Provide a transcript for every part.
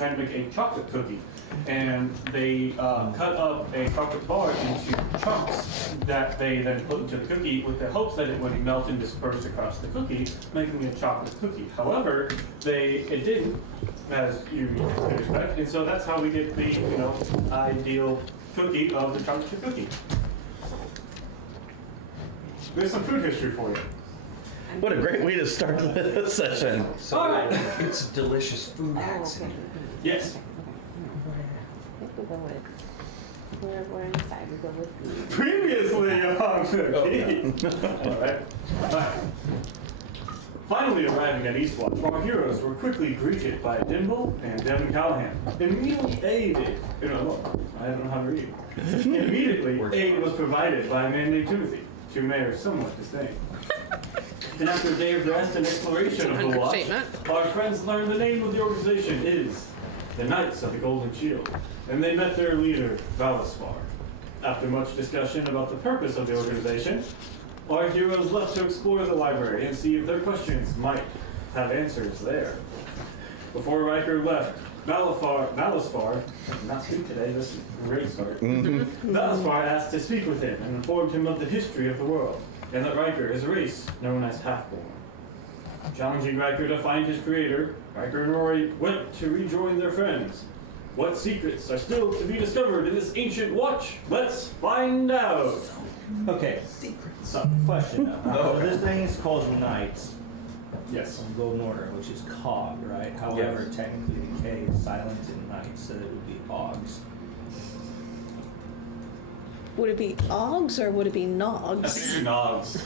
trying to make a chocolate cookie. And they cut up a chocolate bar into chunks that they then put into the cookie with the hopes that it would melt and disperse across the cookie, making a chocolate cookie. However, it didn't, as you can expect, and so that's how we get the ideal cookie of the chocolate cookie. There's some food history for you. What a great way to start the session. So All right. It's delicious food accent. Yes. We go with, we're inside, we go with food. Previously on the All right. Finally arriving at Eastwatch, our heroes were quickly greeted by Dimble and Devin Callahan. Immediately aid was provided by a man named Timothy, to Mayor's somewhat disdain. And after a day of rest and exploration of the watch, our friends learned the name of the organization is the Knights of the Golden Shield, and they met their leader, Valisvar. After much discussion about the purpose of the organization, our heroes left to explore the library and see if their questions might have answers there. Before Riker left, Valisvar, not speak today, this is a great start. Valisvar asked to speak with him and informed him of the history of the world, and that Riker is a race known as Half-Born. Challenging Riker to find his creator, Riker and Rory went to rejoin their friends. What secrets are still to be discovered in this ancient watch? Let's find out! Okay, so question now. So this thing is called Knights Yes. of the Golden Order, which is COG, right? However, technically the K is silent in Knights, so it would be OGs. Would it be OGs or would it be NOGs? Nods.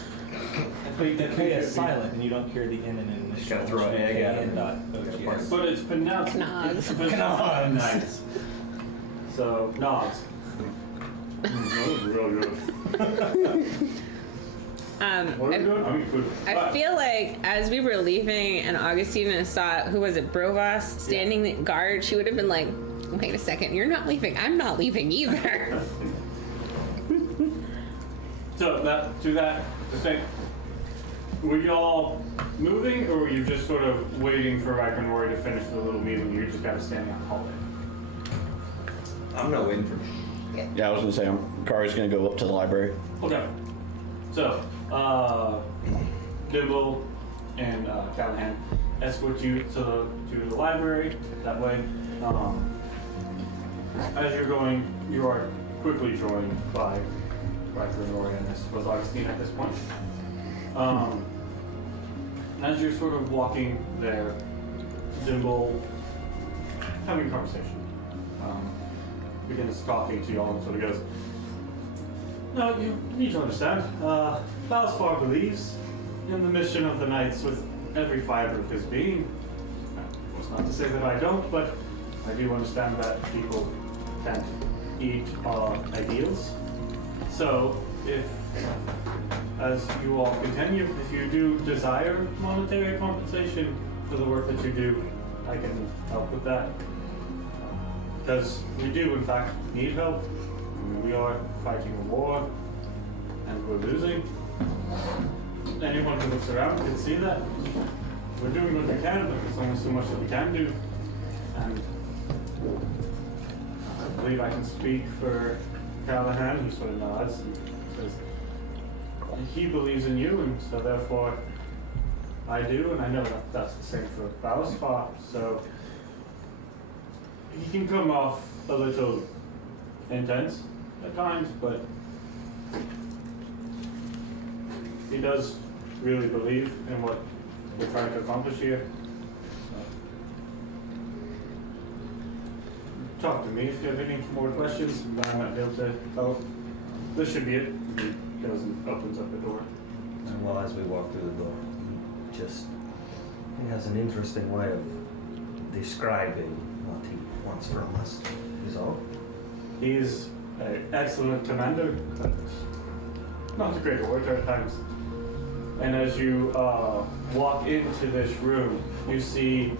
But the K is silent, and you don't hear the N in it. Just gotta throw an egg at it. Yes. But it's pronounced nice. So, nods. That was really good. What are we doing? I mean, food. I feel like as we were leaving and Augustina saw, who was it, Brovas, standing guard, she would have been like, wait a second, you're not leaving. I'm not leaving either. So, the same. Were you all moving, or were you just sort of waiting for Riker and Rory to finish the little meeting? You just kind of standing on the hallway. I'm not waiting for Yeah, I was gonna say, Kari's gonna go up to the library. Okay. So, Dimble and Callahan escort you to the library. That way, as you're going, you are quickly joined by Riker and Rory, and this was Augustine at this point. As you're sort of walking there, Dimble, having a conversation, begins talking to y'all and sort of goes, no, you need to understand, Valisvar believes in the mission of the Knights with every fiber of his being. Of course, not to say that I don't, but I do understand that people can't eat our ideals. So, if, as you all continue, if you do desire monetary compensation for the work that you do, I can help with that. Because we do, in fact, need help. I mean, we are fighting a war, and we're losing. Anyone who looks around can see that. We're doing what we can, but there's only so much that we can do. And I believe I can speak for Callahan, who sort of nods and says, he believes in you, and so therefore I do, and I know that that's the same for Valisvar, so he can come off a little intense at times, but he does really believe in what we're trying to accomplish here. So, talk to me if you have any more questions, but I might be able to help. This should be it. He goes and opens up the door. And well, as we walk through the door, he has an interesting way of describing what he wants from us, is all. He's an excellent commander, but not a great orator at times. And as you walk into this room, you see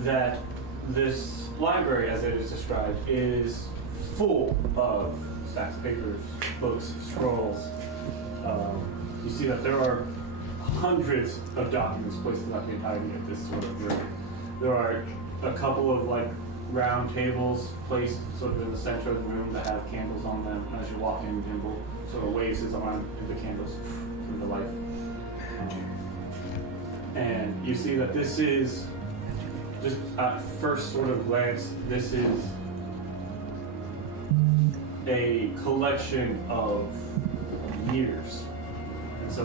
that this library, as it is described, is full of stacks of papers, books, scrolls. You see that there are hundreds of documents placed throughout the entirety of this sort of room. There are a couple of like round tables placed sort of in the center of the room that have candles on them. As you walk in, Dimble sort of waves his arm through the candles through the light. And you see that this is, just at first sort of glance, this is a collection of years. And so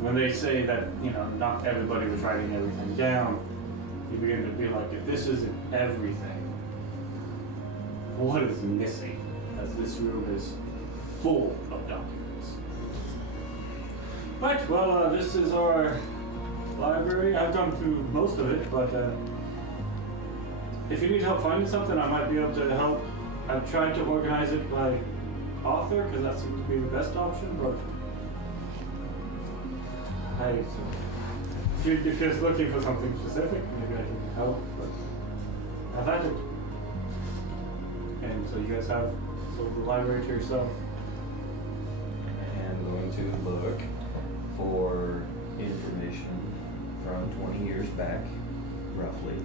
when they say that, you know, not everybody was writing everything down, you begin to be like, if this isn't everything, what is missing? As this room is full of documents. Right, well, this is our library. I've gone through most of it, but if you need help finding something, I might be able to help. I've tried to organize it by author, because that seems to be the best option, but if you're just looking for something specific, maybe I can help, but I've had it. And so you guys have sort of the library to yourself. And going to look for information from 20 years back, roughly.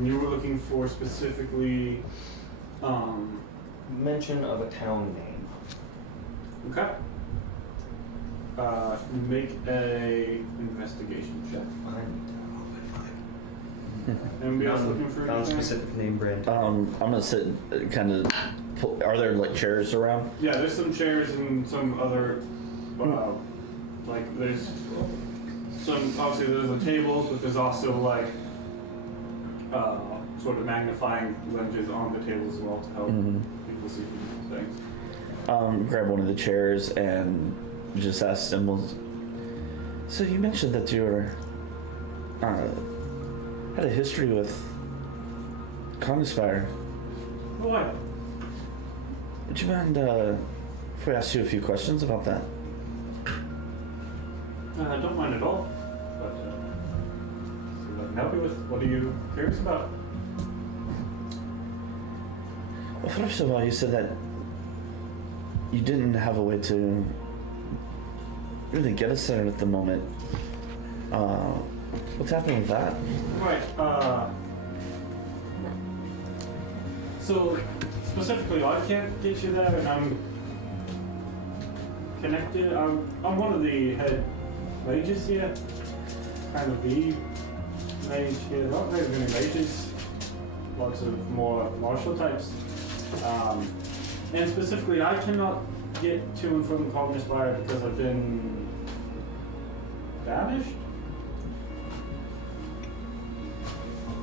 You were looking for specifically, Mention of a town name. okay. Make a investigation check. Anybody else looking for anything? Non-specific name brand. I'm gonna sit kind of. Are there like chairs around? Yeah, there's some chairs and some other, like there's some, obviously there's the tables, but there's also like, sort of magnifying lenses on the tables as well to help people see things. Grab one of the chairs and just ask Dimble. So you mentioned that you were had a history with Conspire. Why? Would you mind if we asked you a few questions about that? I don't mind at all, but see what I can help you with. What are you curious about? Well, first of all, you said that you didn't have a way to really get us there at the moment. What's happening with that? Right, so specifically, I can't get you there, and I'm connected. I'm one of the head mages here, kind of the mage here. Not very many mages, lots of more martial types. And specifically, I cannot get to and from the Cognizant Spire because I've been banished.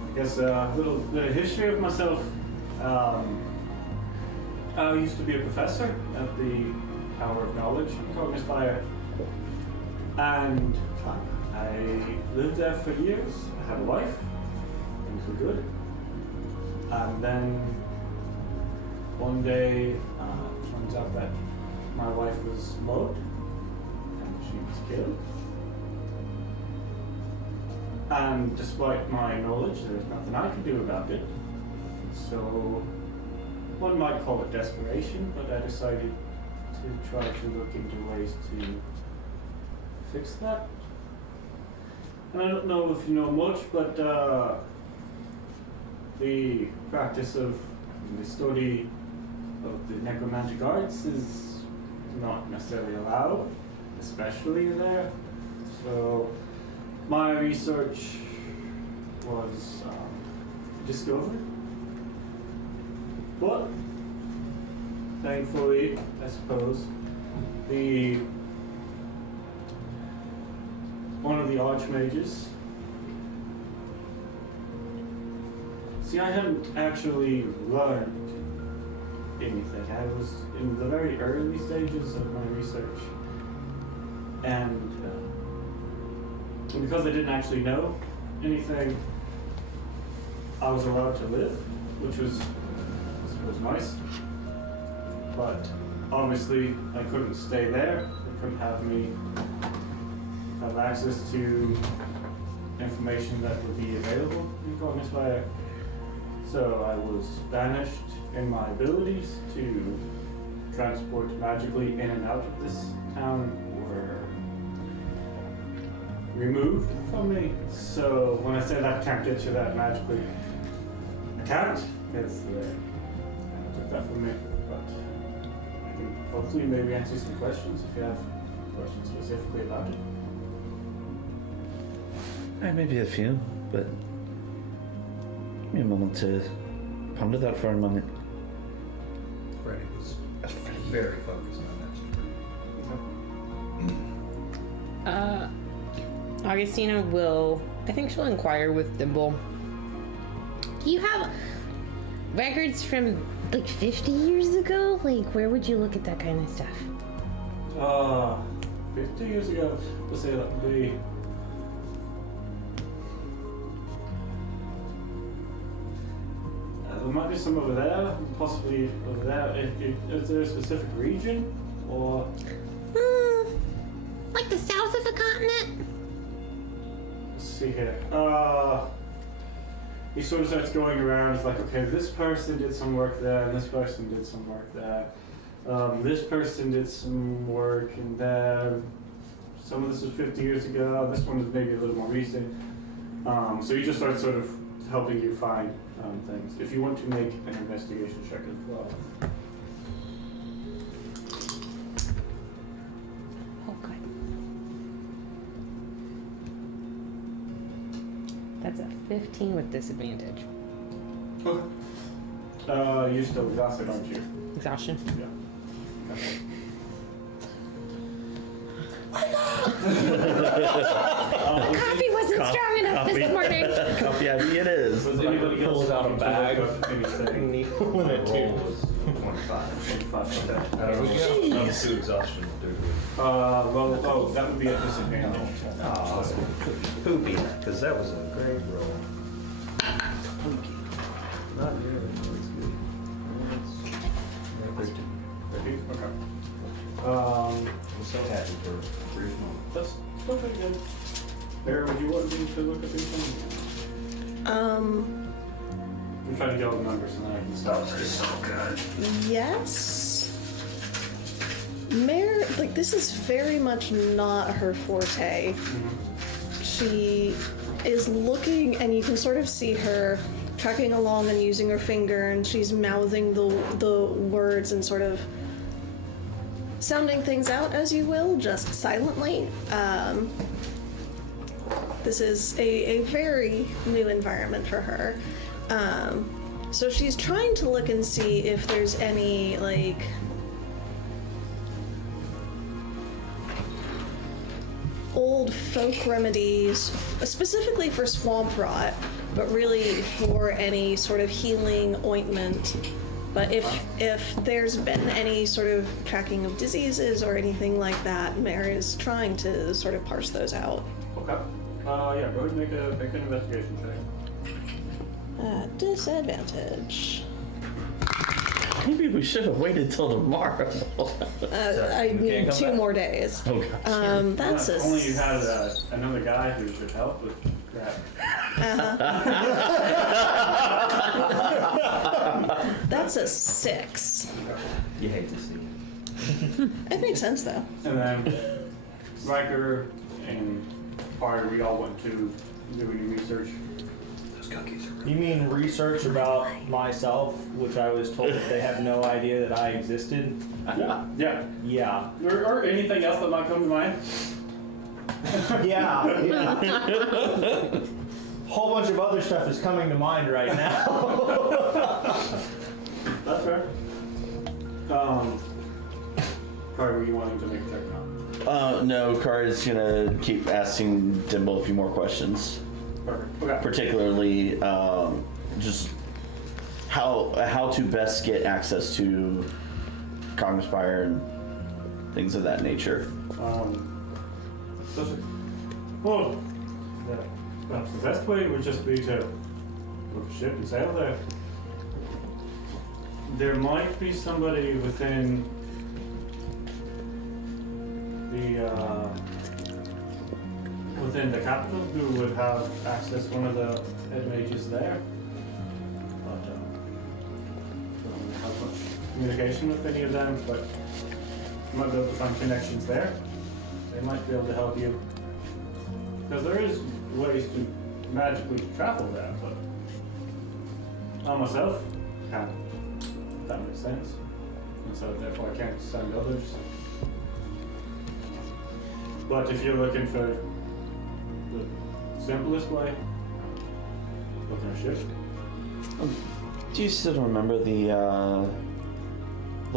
I guess a little bit of history of myself. I used to be a professor at the Tower of Knowledge in Cognizant Spire, and I lived there for years. I had a wife, things were good, and then one day it turns out that my wife was murdered and she was killed. And despite my knowledge, there was nothing I could do about it. So one might call it desperation, but I decided to try to look into ways to fix that. And I don't know if you know much, but the practice of the study of the necromantic arts is not necessarily allowed, especially there. So my research was discovered, but thankfully, I suppose, one of the archmages. See, I hadn't actually learned anything. I was in the very early stages of my research, and because I didn't actually know anything, I was allowed to live, which was, I suppose, nice. But obviously, I couldn't stay there. They couldn't have me have access to information that would be available in Cognizant Spire. So I was banished in my abilities to transport magically in and out of this town were removed from me. So when I say that I can't get you that magically, I can't. It's there. I took that from me. But I can hopefully maybe answer some questions if you have questions specifically about it. Maybe a few, but give me a moment to ponder that for a moment. Freddie was very focused on that. Augustina will, I think she'll inquire with Dimble. Do you have records from like 50 years ago? Like, where would you look at that kind of stuff? 50 years ago, let's say that would be. There might be some over there, possibly over there. Is there a specific region, or? Like the south of the continent? Let's see here. He sort of starts going around. It's like, okay, this person did some work there, and this person did some work there. This person did some work in there. Some of this was 50 years ago. This one is maybe a little more recent. So he just starts sort of helping you find things. If you want to make an investigation check as well. Okay. That's a 15 with disadvantage. Okay. You're still exhausted, aren't you? Exhaustion. Yeah. Okay. Coffee wasn't strong enough this morning. Coffee ID it is. Was anybody else Pulls out a looking to bag. look up anything? When it Roll too. was 25. 25, okay. I don't know what to exhaustion will do. Well, that would be a disadvantage. Oh, poopy, because that was a great roll. Not good. That's good. 13? Okay. I'm so happy for a brief moment. That's still pretty good. Bear, would you want me to look at anything? I'm trying to get all the numbers and then I can stop. So good. Yes. Mare, like, this is very much not her forte. She is looking, and you can sort of see her tracking along and using her finger, and she's mouthing the words and sort of sounding things out, as you will, just silently. This is a very new environment for her. So she's trying to look and see if there's any, like, old folk remedies, specifically for swamp rot, but really for any sort of healing ointment. But if there's been any sort of tracking of diseases or anything like that, Mare is trying to sort of parse those out. Okay. Yeah, go ahead and make an investigation check. Disadvantage. Maybe we should have waited till tomorrow. I need 2 more days. Oh, gosh. That's If a only you had another guy who could help with that. That's a 6. You hate to see it. It makes sense though. And then Riker and Carter, we all went to doing research. Those cookies are You mean research about myself, which I was told that they have no idea that I existed? Yeah. Yeah. Yeah. Or anything else that might come to mind. Yeah. Whole bunch of other stuff is coming to mind right now. That's fair. Carter, were you wanting to make a check now? No, Card's gonna keep asking Dimble a few more questions. Perfect. Okay. Particularly, just how to best get access to Congrespire and things of that nature. Well, yeah, perhaps the best way would just be to book a ship and sail there. There might be somebody within the capital who would have access to one of the head mages there. But I don't have much communication with any of them, but you might be able to find connections there. They might be able to help you. Because there is ways to magically travel there, but I myself can't. That makes sense. And so therefore I can't send others. But if you're looking for the simplest way, looking at ship. Do you still remember the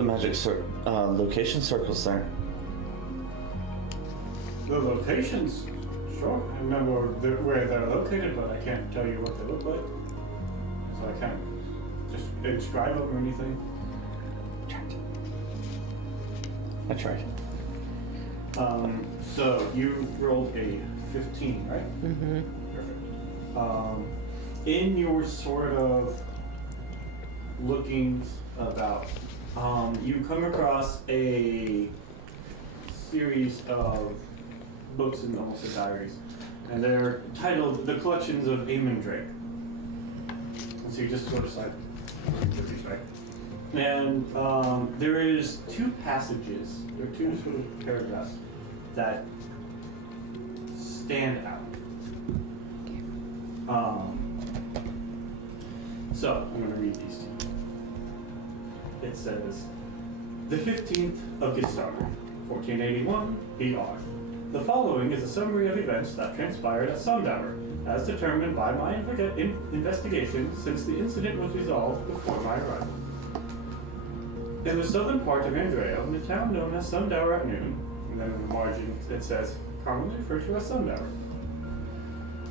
magic location circles there? The locations, sure. I remember where they're located, but I can't tell you what they look like. So I can't just inscribe them or anything. I tried. So you rolled a 15, right? Mm-hmm. Perfect. In your sort of looking about, you come across a series of books and almost diaries, and they're titled "The Collections of Eamon Drake." And so you just sort of like these, right? And there is two passages, or two sort of paragraphs that stand out. So I'm going to read these to you. It says, the 15th of Gisar, 1481 BR. The following is a summary of events that transpired at Sundower, as determined by my investigation since the incident was resolved before my arrival. In the southern part of Andrea, in the town known as Sundower at noon, and then in the margin it says, commonly referred to as Sundower.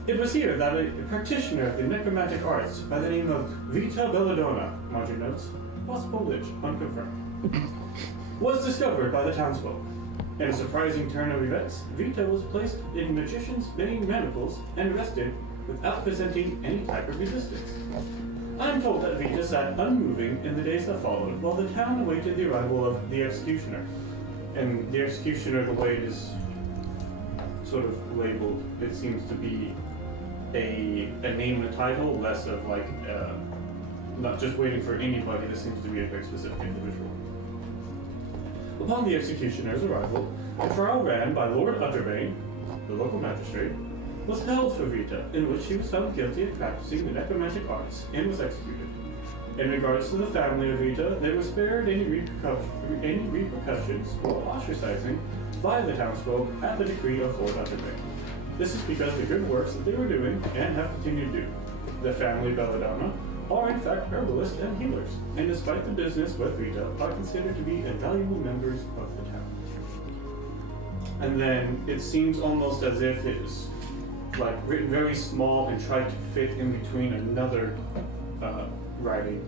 It was here that a practitioner of the necromantic arts by the name of Vita Belladonna, margin notes, possible witch, unconfirmed, was discovered by the townsfolk. In a surprising turn of events, Vita was placed in magician's main manacles and arrested without presenting any type of resistance. I am told that Vita sat unmoving in the days that followed while the town awaited the arrival of the executioner. And the executioner, the way it is sort of labeled, it seems to be a name and a title, less of like, not just waiting for anybody. This seems to be a very specific individual. Upon the executioner's arrival, a trial ran by Lord Utterbane, the local magistrate, was held for Vita, in which he was found guilty of practicing the necromantic arts and was executed. In regards to the family of Vita, they were spared any repercussions or ostracizing by the townsfolk at the decree of Lord Utterbane. This is because the good works that they were doing and have continued to do. The family Belladonna are in fact herbalists and healers, and despite the business with Vita, are considered to be invaluable members of the town. And then it seems almost as if it's like written very small and tried to fit in between another writing.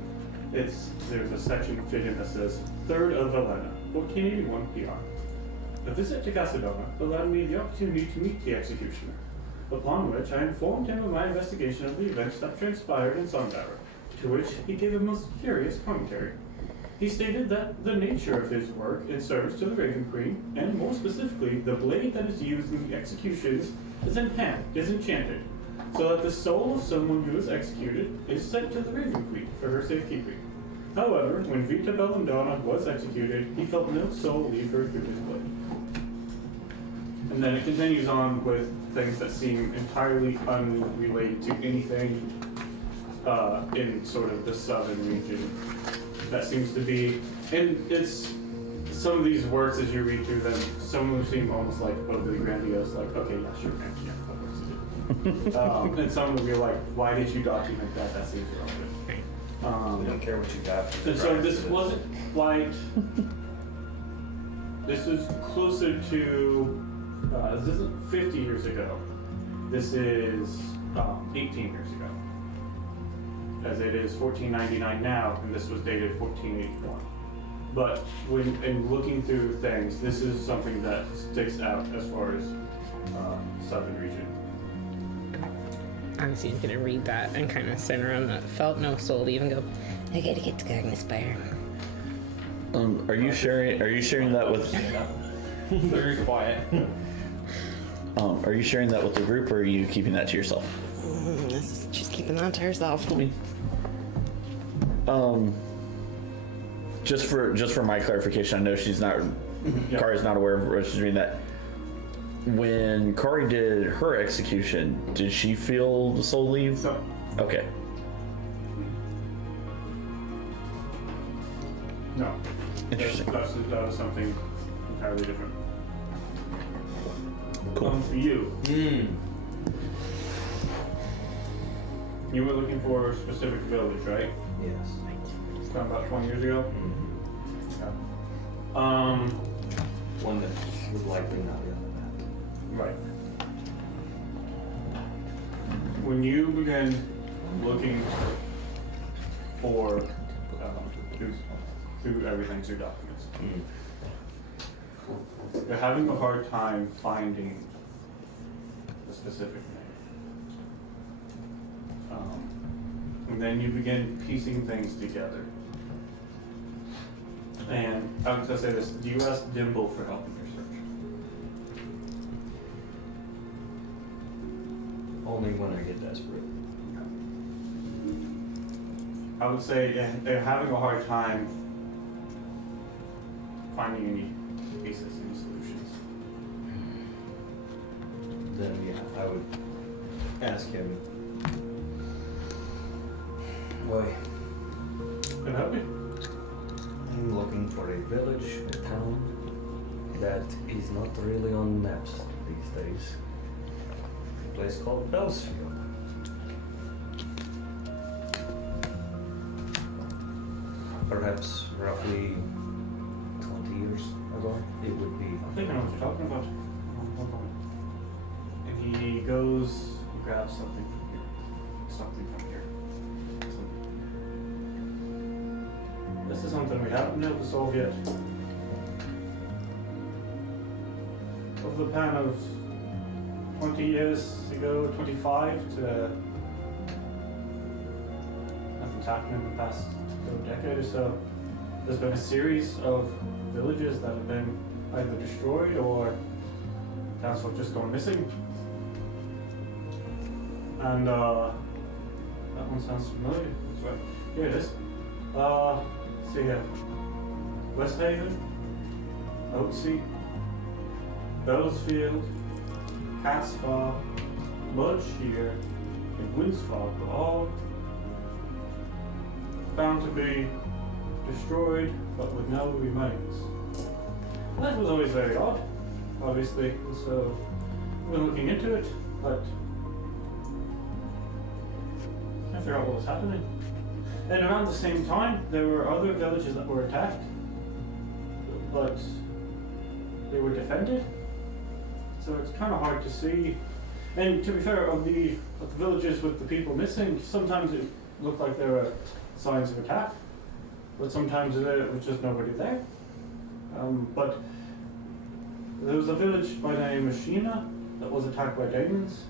There's a section fit in that says 3rd of Elena, 1481 PR. A visit to Casadona allowed me the opportunity to meet the executioner, upon which I informed him of my investigation of the events that transpired in Sundower, to which he gave a most curious commentary. He stated that the nature of his work in service to the Raven Queen, and more specifically, the blade that is used in the executions, is enchanted, so that the soul of someone who is executed is sent to the Raven Queen for her safekeeping. However, when Vita Belladonna was executed, he felt no soul leave her through his blade. And then it continues on with things that seem entirely unrelated to anything in sort of the southern region. That seems to be, and it's some of these works as you read through them, some of them seem almost like overly grandiose, like, okay, yeah, sure, yeah, that works too. And some of them you're like, why did you document that? That seems irrelevant. We don't care what you got. And so this wasn't quite, this is closer to, this isn't 50 years ago. This is 18 years ago. As it is 1499 now, and this was dated 1481. But when in looking through things, this is something that sticks out as far as southern region. Obviously, you're gonna read that and kind of sit around that felt no soul to even go, I gotta get to Gagnaspire. Are you sharing that with? Very quiet. Are you sharing that with the group, or are you keeping that to yourself? She's keeping that to herself. Just for my clarification, I know she's not. Yeah. Kara's not aware of what she's reading. That when Kari did her execution, did she feel the soul leave? So, Okay. no. Interesting. That was something entirely different. Cool. For you, you were looking for a specific village, right? Yes. It's been about 20 years ago. One that would likely not be on the map. Right. When you begin looking for through everything, through documents, you're having a hard time finding a specific name. And then you begin piecing things together. And I would just say this: do you ask Dimble for help in your search? Only when I get desperate. I would say they're having a hard time finding any pieces, any solutions. Then yeah, I would ask him. Boy, Can I help you? I'm looking for a village, a town that is not really on maps these days. A place called Bellsfield. Perhaps roughly 20 years ago, it would be. I think I know what you're talking about. Hold on. And he goes and grabs something from here. Something from here. This is something we haven't been able to solve yet. Over the span of 20 years ago, 25 to nothing's happened in the past decade or so. There's been a series of villages that have been either destroyed or towns have just gone missing. And that one sounds familiar. That's right. Here it is. Let's see here. Westhaven, Oaksea, Bellsfield, Catspaw, Mudshire, and Winsfog were all found to be destroyed, but with no remains. And that was always very odd, obviously, and so we've been looking into it, but I can't figure out what was happening. And around the same time, there were other villages that were attacked, but they were defended, so it's kind of hard to see. And to be fair, of the villages with the people missing, sometimes it looked like there were signs of attack, but sometimes there was just nobody there. But there was a village by the name of Sheena that was attacked by demons,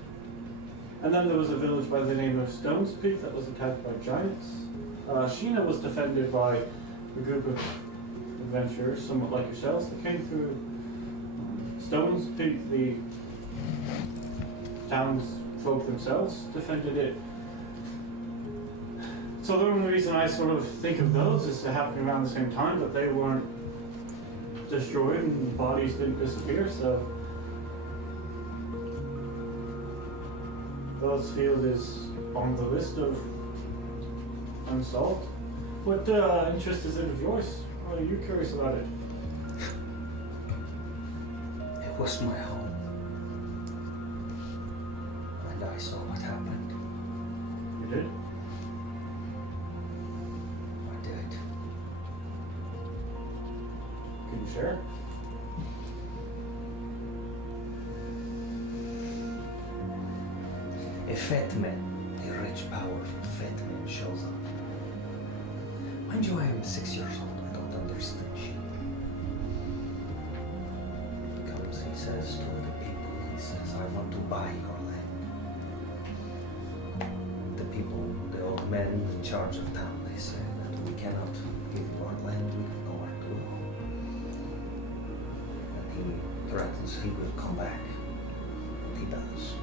and then there was a village by the name of Stones Peak that was attacked by giants. Sheena was defended by a group of adventurers, somewhat like yourselves, that came through. Stones Peak, the townsfolk themselves defended it. So the only reason I sort of think of those is to happen around the same time, but they weren't destroyed and the bodies didn't disappear, so Bellsfield is on the list of unsolved. What interest is it of yours? Why are you curious about it? It was my home. And I saw what happened. You did? I did. Can you share? A fat man, a rich, powerful fat man shows up. Mind you, I am 6 years old. I don't understand shit. He comes, he says to the people, he says, I want to buy your land. The people, the old men in charge of town, they say that we cannot give you our land, we have nowhere to go. And he threatens he will come back. And he does.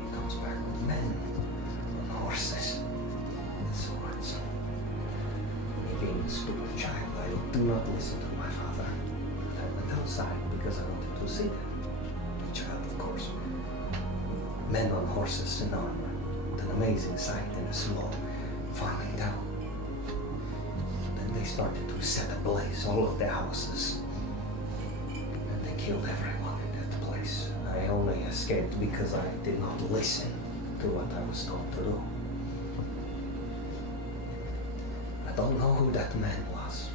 He comes back with men on horses and swords. Me being a stupid child, I do not listen to my father. I went outside because I wanted to see them. The child Men on horses in armor. An amazing sight in a small farming town. Then they started to set ablaze all of the houses. And they killed everyone in that place. I only escaped because I did not listen to what I was told to do. I don't know who that man was.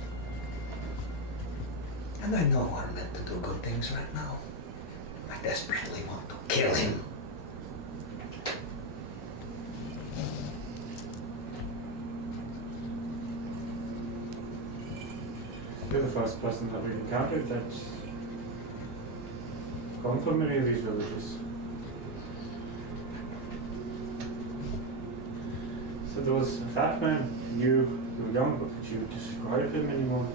And I know we're meant to do good things right now. I desperately want to kill him. You're the first person that we've encountered that's come from any of these villages. So there was a fat man. You were young, but could you describe him anymore?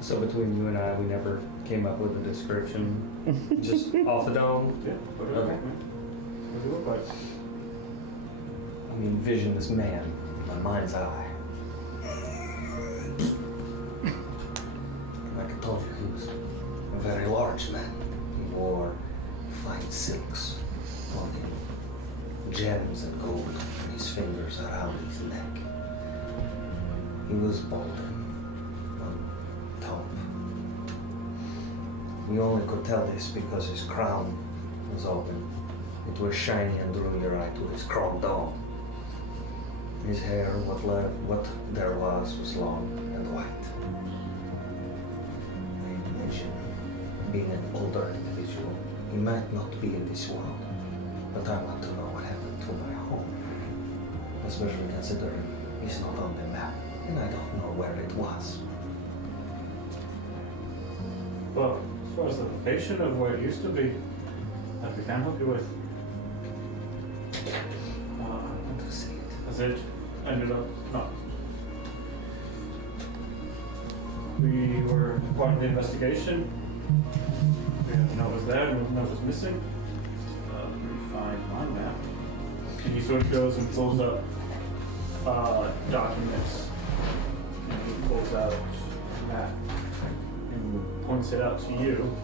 So between you and I, we never came up with a description, just off the dome. Yeah. What does Okay. What does he look like? I mean, visionless man in my mind's eye. Like I told you, he was a very large man. He wore fine silks, holding gems and gold on his fingers around his neck. He was balding on top. You only could tell this because his crown was open. It was shiny and drew your eye to his crown dome. His hair, what there was long and white. I imagine being an older individual. He might not be in this world, but I want to know what happened to my home. Especially considering he's not on the map, and I don't know where it was. Well, as far as the location of where it used to be, that we can help you with. I want to see it. As it ended up not. We were part of the investigation. We didn't know it was there, we didn't know it was missing. We find my map. And he sort of goes and pulls up documents. And he pulls out a map and points it out to you.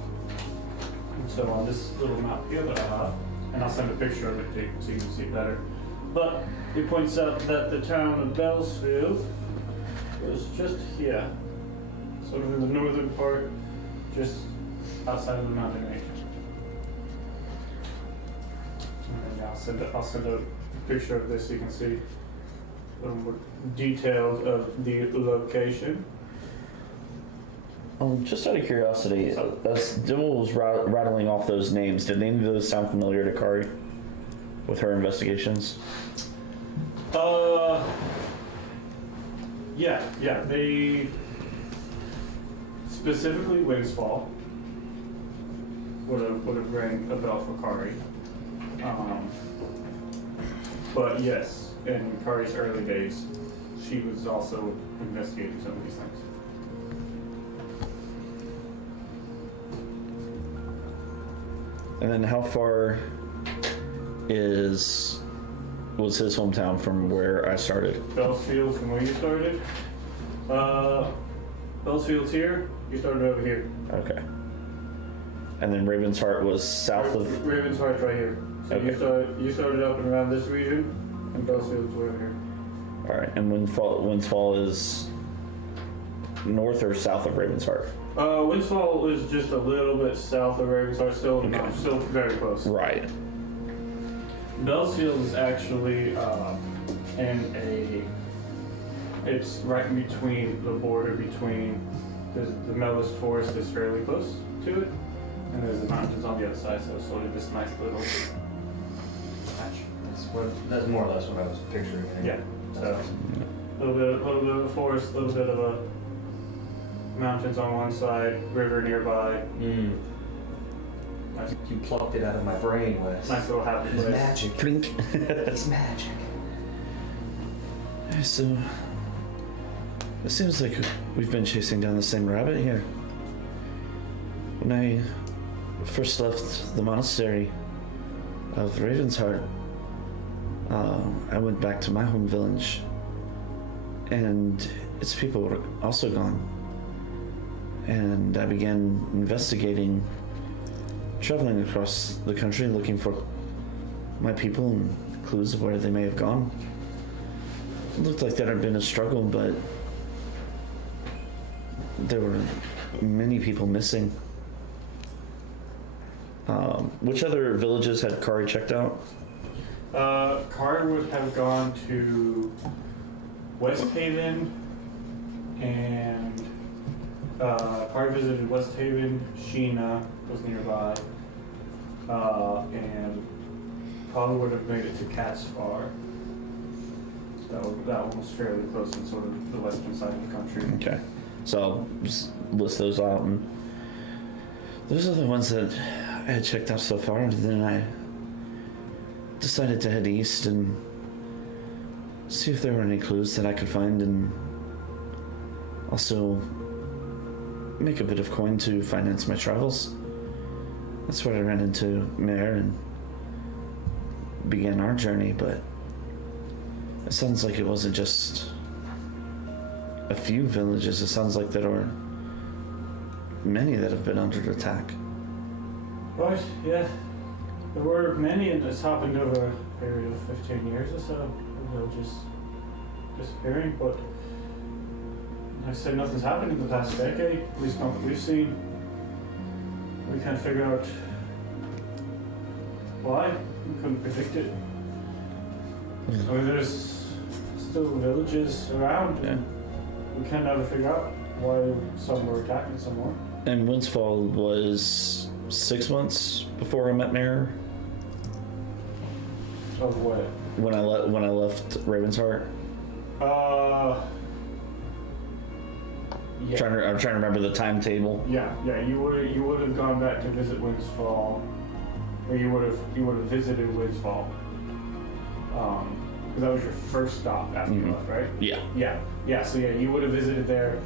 And so on this little map here that I have, and I'll send a picture of it to you so you can see it better. But he points out that the town of Bellsfield is just here, sort of in the northern part, just outside of the mountain range. And then I'll send a picture of this so you can see a little more details of the location. Just out of curiosity, as Dimble was rattling off those names, did any of those sound familiar to Kari with her investigations? Yeah, they specifically Windsfall would have rang a bell for Kari. But yes, in Kari's early days, she was also investigating some of these things. And then how far was his hometown from where I started? Bellsfield from where you started? Bellsfield's here, you started over here. Okay. And then Ravensheart was south of... Ravensheart's right here. So Okay. you started up and around this region, and Bellsfield's way over here. Alright, and Windsfall is north or south of Ravensheart? Windsfall is just a little bit south of Ravensheart, still very close. Right. Bellsfield is actually it's right in between the border between the Mellis Forest is fairly close to it, and there's the mountains on the other side, so it's sort of this nice little patch. That's more or less what I was picturing. Yeah. So a little bit of a forest, a little bit of a mountains on one side, river nearby. Nice, You plucked it out of my brain, Wes. nice little happy It's place. magic. Plink. It's magic. So, it seems like we've been chasing down the same rabbit here. When I first left the monastery of Ravensheart, I went back to my home village, and its people were also gone. And I began investigating, traveling across the country looking for my people and clues of where they may have gone. It looked like there had been a struggle, but there were many people missing. Which other villages had Kari checked out? Kari would have gone to West Haven, and Kari visited West Haven. Sheena was nearby, and probably would have made it to Catsfar. That one was fairly close in sort of the western side of the country. Okay, so I'll just list those out, and those are the ones that I had checked out so far, and then I decided to head east and see if there were any clues that I could find, and also make a bit of coin to finance my travels. That's where I ran into Mare and began our journey, but it sounds like it wasn't just a few villages. It sounds like there are many that have been under attack. Right, yeah. There were many, and it's happened over a period of 15 years or so. Villages disappearing, but like I said, nothing's happened in the past decade, at least not that we've seen. We can't figure out why. We couldn't predict it. I mean, there's still villages around. Yeah. We can never figure out why some were attacking some more. And Windsfall was 6 months before I met Mare. Of what? When I left Ravensheart. Yeah. I'm trying to remember the timetable. Yeah. You would have gone back to visit Windsfall, or you would have visited Windsfall. Because that was your first stop after you left, right? Yeah. Yeah. So yeah, you would have visited there.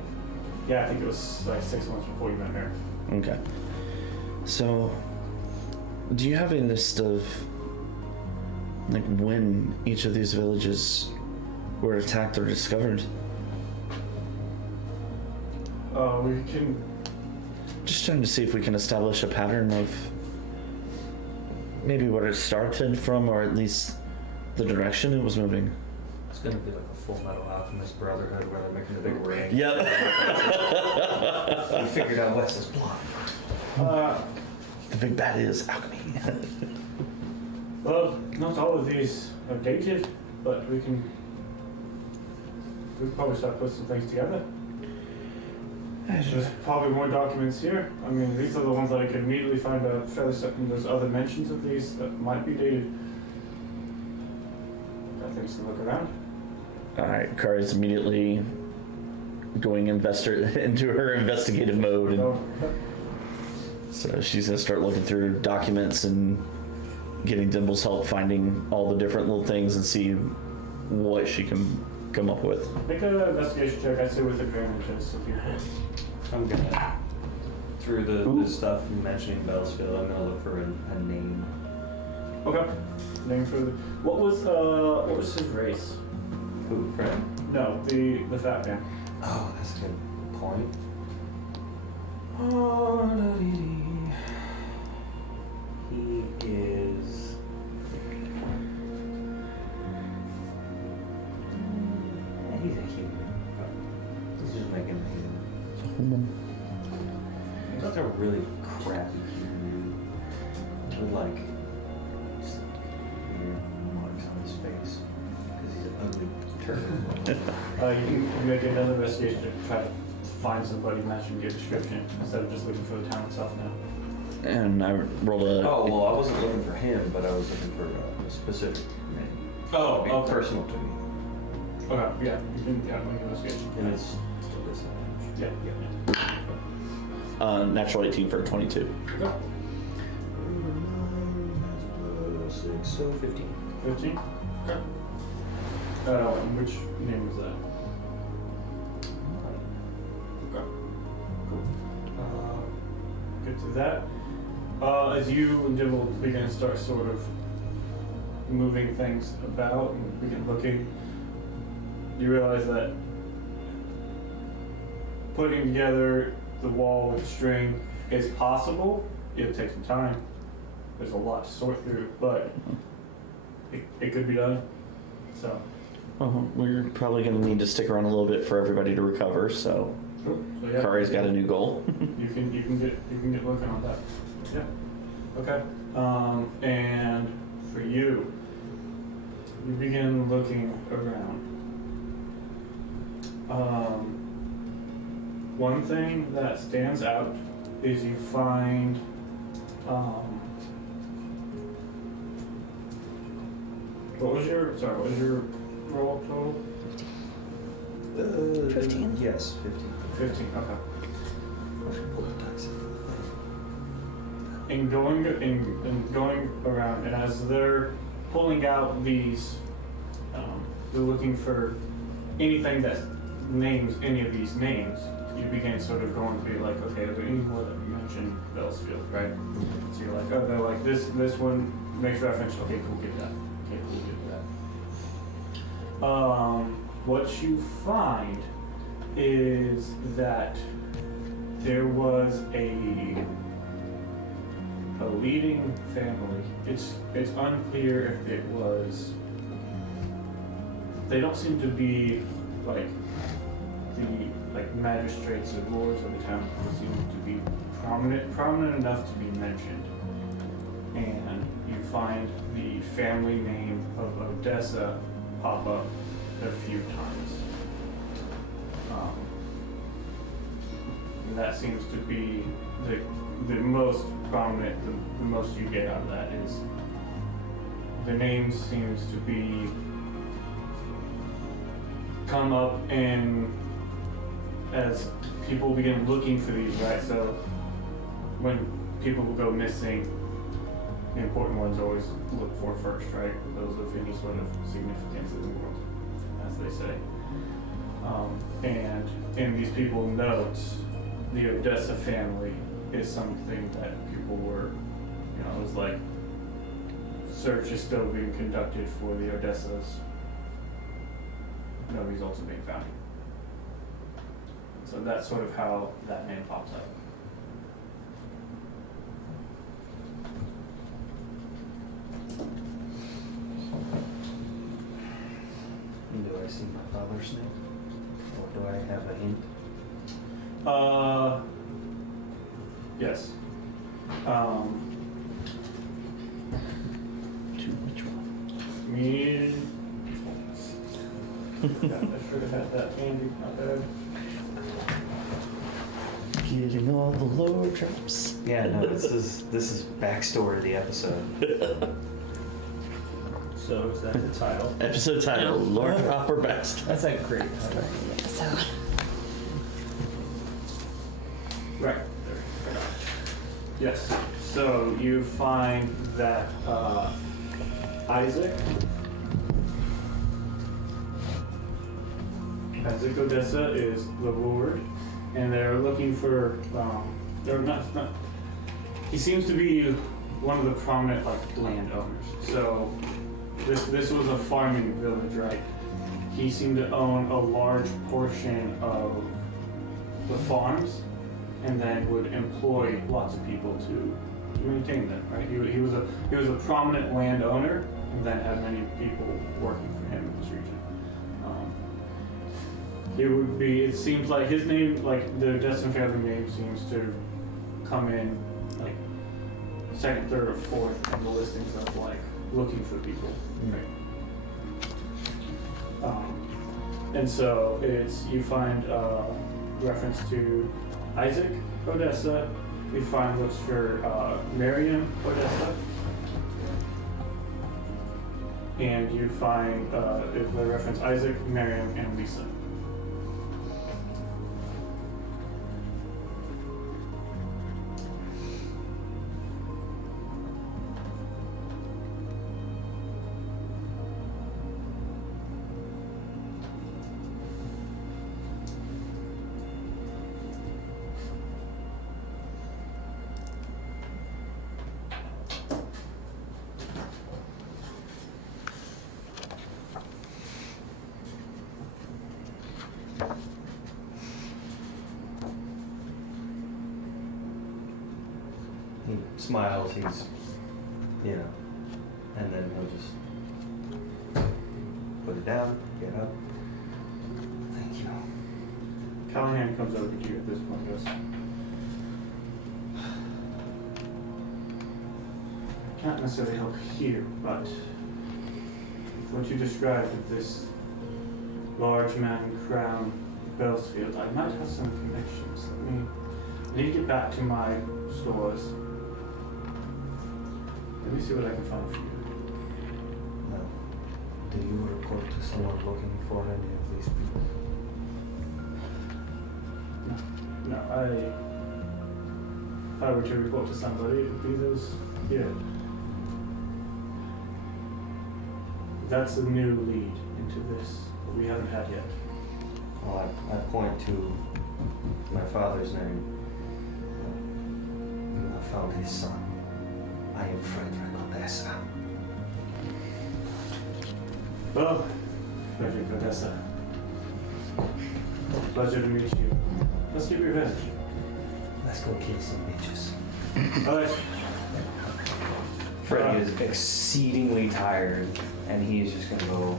Yeah, I think it was like 6 months before you met there. Okay. So, do you have a list of like when each of these villages were attacked or discovered? We can. Just trying to see if we can establish a pattern of maybe where it started from, or at least the direction it was moving. It's gonna be like a Full Metal Alchemist Brotherhood where they're making a big ring. Yep. We figured out Wes's plot. The big bad is alchemy. Well, not all of these are dated, but we can probably start putting some things together. There's probably more documents here. I mean, these are the ones that I could immediately find out fairly certain. There's other mentions of these that might be dated. Got things to look around. Alright, Kari's immediately going into her investigative mode, and so she's gonna start looking through documents and getting Dimble's help finding all the different little things and see what she can come up with. Make an investigation check, I'd say, with advantages if you could. I'm gonna, through the stuff mentioning Bellsville, I'm gonna look for a name. Okay. Name for the. What was his race? Who, Fred? No, the fat man. Oh, that's a good point. He is. He's a human. He's just making a human. He's like a really crappy human dude. With like just weird marks on his face. Because he's an ugly turtle. You make another investigation to try to find somebody matching your description instead of just looking for the town itself now. And I rolled a... Oh, well, I wasn't looking for him, but I was looking for a specific name. Oh, It'd be okay. personal to me. Okay, yeah, you can, make an investigation. And it's still this age. Yeah. natural 18 for 22. Okay. 6, so 15. 15? Okay. Which name was that? Okay. Cool. Good to that. As you and Dimble begin to start sort of moving things about and begin looking, you realize that putting together the wall with string is possible. It'll take some time. There's a lot to sort through, but it could be done. So, We're probably going to need to stick around a little bit for everybody to recover. So, so yeah, Kari's got a new goal. you can get working on that. Yeah. Okay. And for you, you begin looking around. One thing that stands out is you find what was your roll total? 15. Yes, 15. 15. Okay. I should pull the dice out of the thing. In going around, and as they're pulling out these, they're looking for anything that names any of these names. You begin sort of going to be like, okay, are there any more that we mentioned Bellsfield, right? So you're like, oh, they're like this one makes reference. Okay, cool, get that. Okay, cool, get that. What you find is that there was a leading family. It's unclear if it was. They don't seem to be like the magistrates or lords of the town. They seem to be prominent enough to be mentioned. And you find the family name of Odessa pop up a few times. And that seems to be the most prominent, the most you get out of that is the name seems to be come up in as people begin looking for these, right? So when people go missing, the important ones always look for first, right? Those of any sort of significance in the world, as they say. And in these people notes, the Odessa family is something that people were, it was like, search is still being conducted for the Odessas. No results are being found. So that's sort of how that name pops up. Do I see my father's name? Or do I have a hint? Yes. To which one? Me. God, I should have had that handy. Not bad. Getting all the lower drops. Yeah, no, this is backstory of the episode. So is that the title? Episode title: Lord Drop or Best. That's a great title. So, Right. There. Yes. So you find that Isaac Odessa is the Lord, and they're looking for. They're not. He seems to be one of the prominent landowners. So this was a farming village, right? He seemed to own a large portion of the farms, and then would employ lots of people to maintain them, right? He was a prominent landowner, and then had many people working for him in this region. It seems like his name, the Odessa family name, seems to come in second, third, or fourth in the listings of looking for people, right? And so you find reference to Isaac Odessa. You find looks for Miriam Odessa, and you find the reference Isaac, Miriam, and Lisa. He smiles, and then he'll just it down, get up. Thank you. Callahan comes over to you at this point and goes, I can't necessarily help here, but what you described of this large man crown Bellsfield, I might have some connections. I need to get back to my stores. Let me see what I can find for you. Now, do you report to someone looking for any of these people? No, if I were to report to somebody, it would be those here. That's a new lead into this that we haven't had yet. Well, I point to my father's name. You have found his son. I am Frederick Odessa. Well, Frederick Odessa. Pleasure to meet you. Let's get revenge. Let's go kill some bitches. Alright. Freddy is exceedingly tired, and he's just gonna go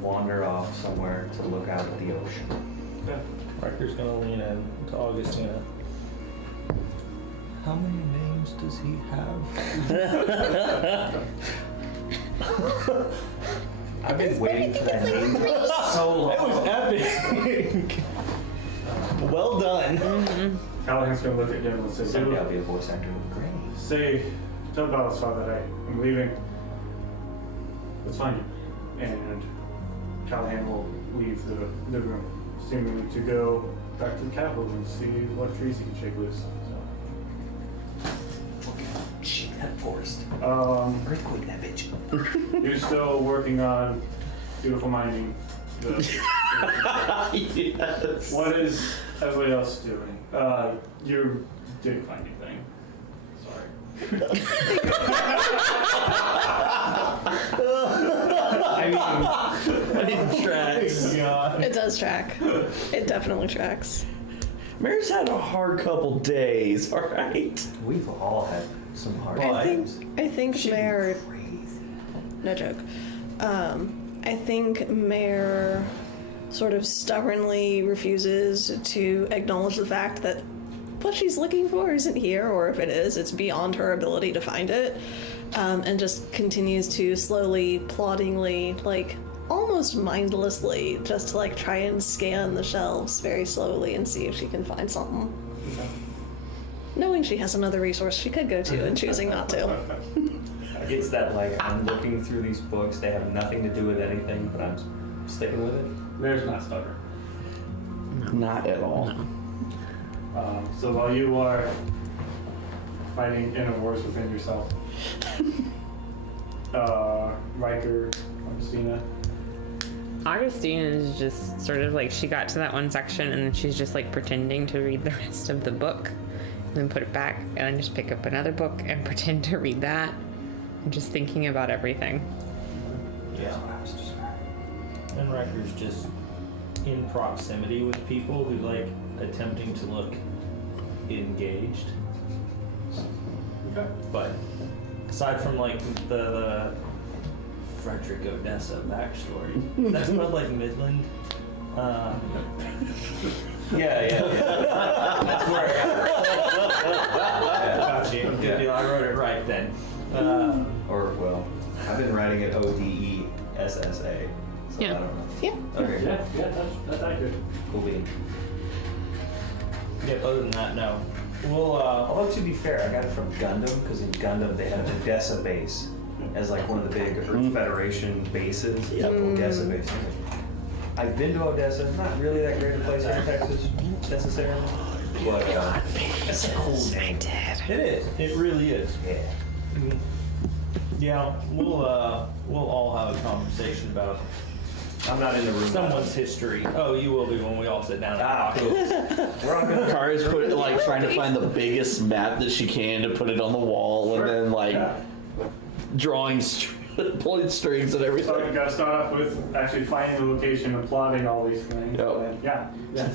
wander off somewhere to look out at the ocean. Okay. Riker's gonna lean in to Augustina. How many names does he have? I've been waiting for that name so long. That was epic. Well done. Callahan's gonna look at Dimble and say, Someday I'll be a voice actor with Granny. Say, tell Balasar that I'm leaving. Let's find you. And Callahan will leave the room, seemingly to go back to the capital and see what trees he can shake loose. Shit, that forest. So, Earthquake that bitch. you're still working on beautiful minding. Yes. What is everybody else doing? You didn't find anything. Sorry. I mean, tracks. It does track. It definitely tracks. Mary's had a hard couple days, alright? We've all had some hard I times. think Mare, Crazy. no joke. I think Mare sort of stubbornly refuses to acknowledge the fact that what she's looking for isn't here, or if it is, it's beyond her ability to find it, and just continues to slowly, ploddingly, like almost mindlessly, just to like try and scan the shelves very slowly and see if she can find something. Knowing she has another resource she could go to and choosing not to. It's that, like, I'm looking through these books, they have nothing to do with anything, but I'm sticking with it. There's not stubborn. Not at all. So while you are fighting inner wars within yourself, Riker, Augustina. Augustina is just sort of like, she got to that one section and then she's just like pretending to read the rest of the book and then put it back and then just pick up another book and pretend to read that and just thinking about everything. Yeah. I was just... And Riker's just in proximity with people who like attempting to look engaged. Okay. But aside from like the Frederick Odessa backstory, that's about like Midland. Yeah. That's where I got you. Good deal. I wrote it right then. Or, well, I've been writing it Odessa, so Yeah. I don't know. Yeah. Okay, Yeah, that's accurate. cool bean. Yeah. Other than that, no. We'll Although, to be fair, I got it from Gundam, because in Gundam they had an Odessa base as like one of the big Earth Federation bases. Yep. Odessa base. I've been to Odessa, not really that great a place in Texas, necessarily. But it's a cool name. It is. It really is. Yeah. Yeah. We'll all have a conversation about I'm not in the room. someone's history. Oh, you will be when we all sit down. And Ah, talk. cool. We're all gonna Kari's put it like trying to find the biggest map that she can to put it on the wall, and then like Yeah. drawing pulling strings and So everything. you gotta start off with actually finding the location and plotting all these things. Yep. And yeah.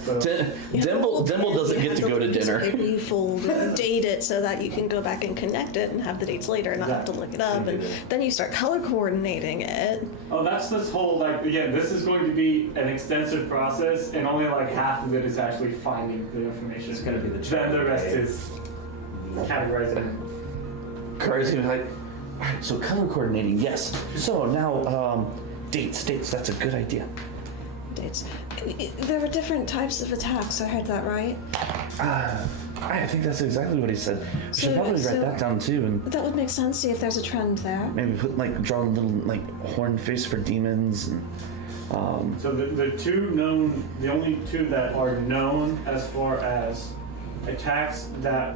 So Dimble doesn't get to go to dinner. You fold and date it so that you can go back and connect it and have the dates later and not have to look it up. And then you start color coordinating it. oh, that's this whole like again. This is going to be an extensive process, and only like half of it is actually finding the information. It's gonna be the Then the rest challenge. is categorizing. Kari's gonna be like, all right, so color coordinating, yes. So now, dates, that's a good idea. Dates. There were different types of attacks. I heard that right. I think that's exactly what he said. We should probably write that down too, and That would make sense. See if there's a trend there. maybe draw a little horn face for demons. And, So the only two that are known as far as attacks that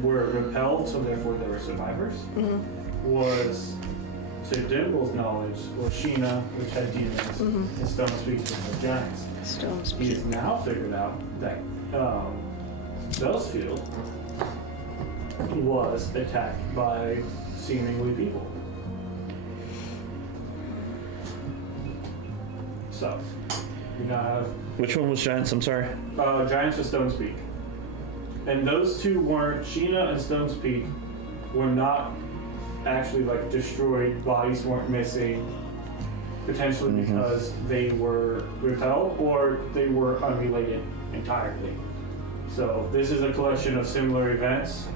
were repelled, so therefore they were survivors, was, to Dimble's knowledge, was Sheena, which had demons, and Stone Speaks, which had giants. Stones. He's now figured out that Bellsfield was attacked by seemingly people. So, you now have which one was giants? I'm sorry. Giants of Stone's Peak. And those two weren't, Sheena and Stone's Peak were not actually like destroyed, bodies weren't missing, potentially because they were repelled or they were unrelated entirely. So this is a collection of similar events,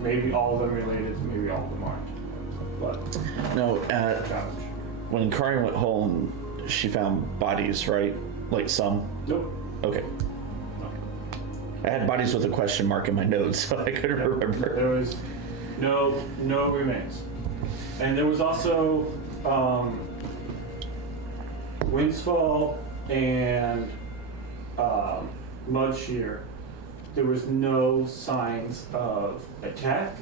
maybe all of them related, maybe all of them aren't. But No, challenge. when Kari went home, she found bodies, right? Like some? Nope. Okay. I had bodies with a question mark in my notes, so I couldn't remember. There was no remains. And there was also Windsfall and Mudshear. There was no signs of attack.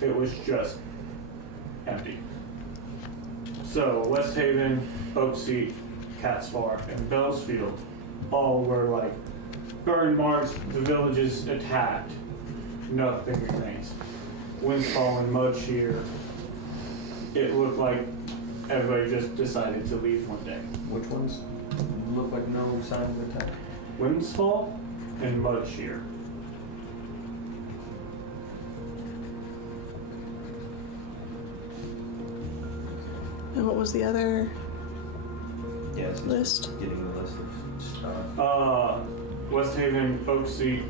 It was just empty. So West Haven, Oakseat, Catsfar, and Bellsfield all were like burn marks, the village is attacked, nothing remains. Windsfall and Mudshear, it looked like everybody just decided to leave one day. Which ones look like no sign of attack? Windsfall and Mudshear. And what was the other Yeah, it's just list? getting the list of stuff. West Haven, Oakseat,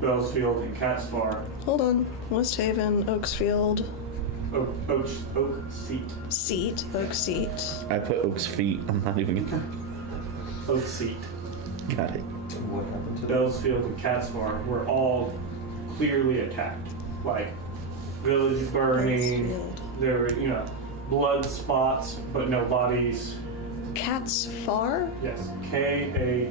Bellsfield, and Catsfar. Hold on. West Haven, Oaksfield, Oakseat. Oak Seat. I put Oak's feet. I'm not even gonna. Oakseat. Got it. And what happened to them? Bellsfield and Catsfar were all clearly attacked. Like, village burning, Oaksfield. there were, blood spots, but no bodies. Cat's Far? Yes, Katsfar.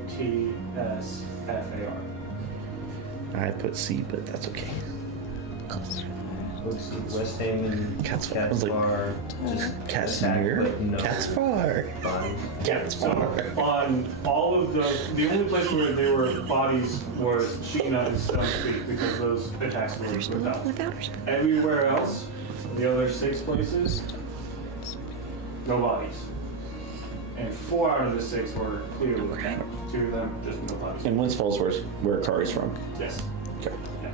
I put C, but that's okay. West Haven, Catsfar. I was like, Catsfar, just Casimir, attack, but no Catsfar, body. Catsfar. So on all of the only place where there were bodies was Sheena and Stone Creek because those attacks were without. Everywhere else, the other 6 places, no bodies. And 4 out of the 6 were clearly attacked. 2 of them, just no bodies. And Windsfall's where Kari's from. Yes. Okay. Yeah.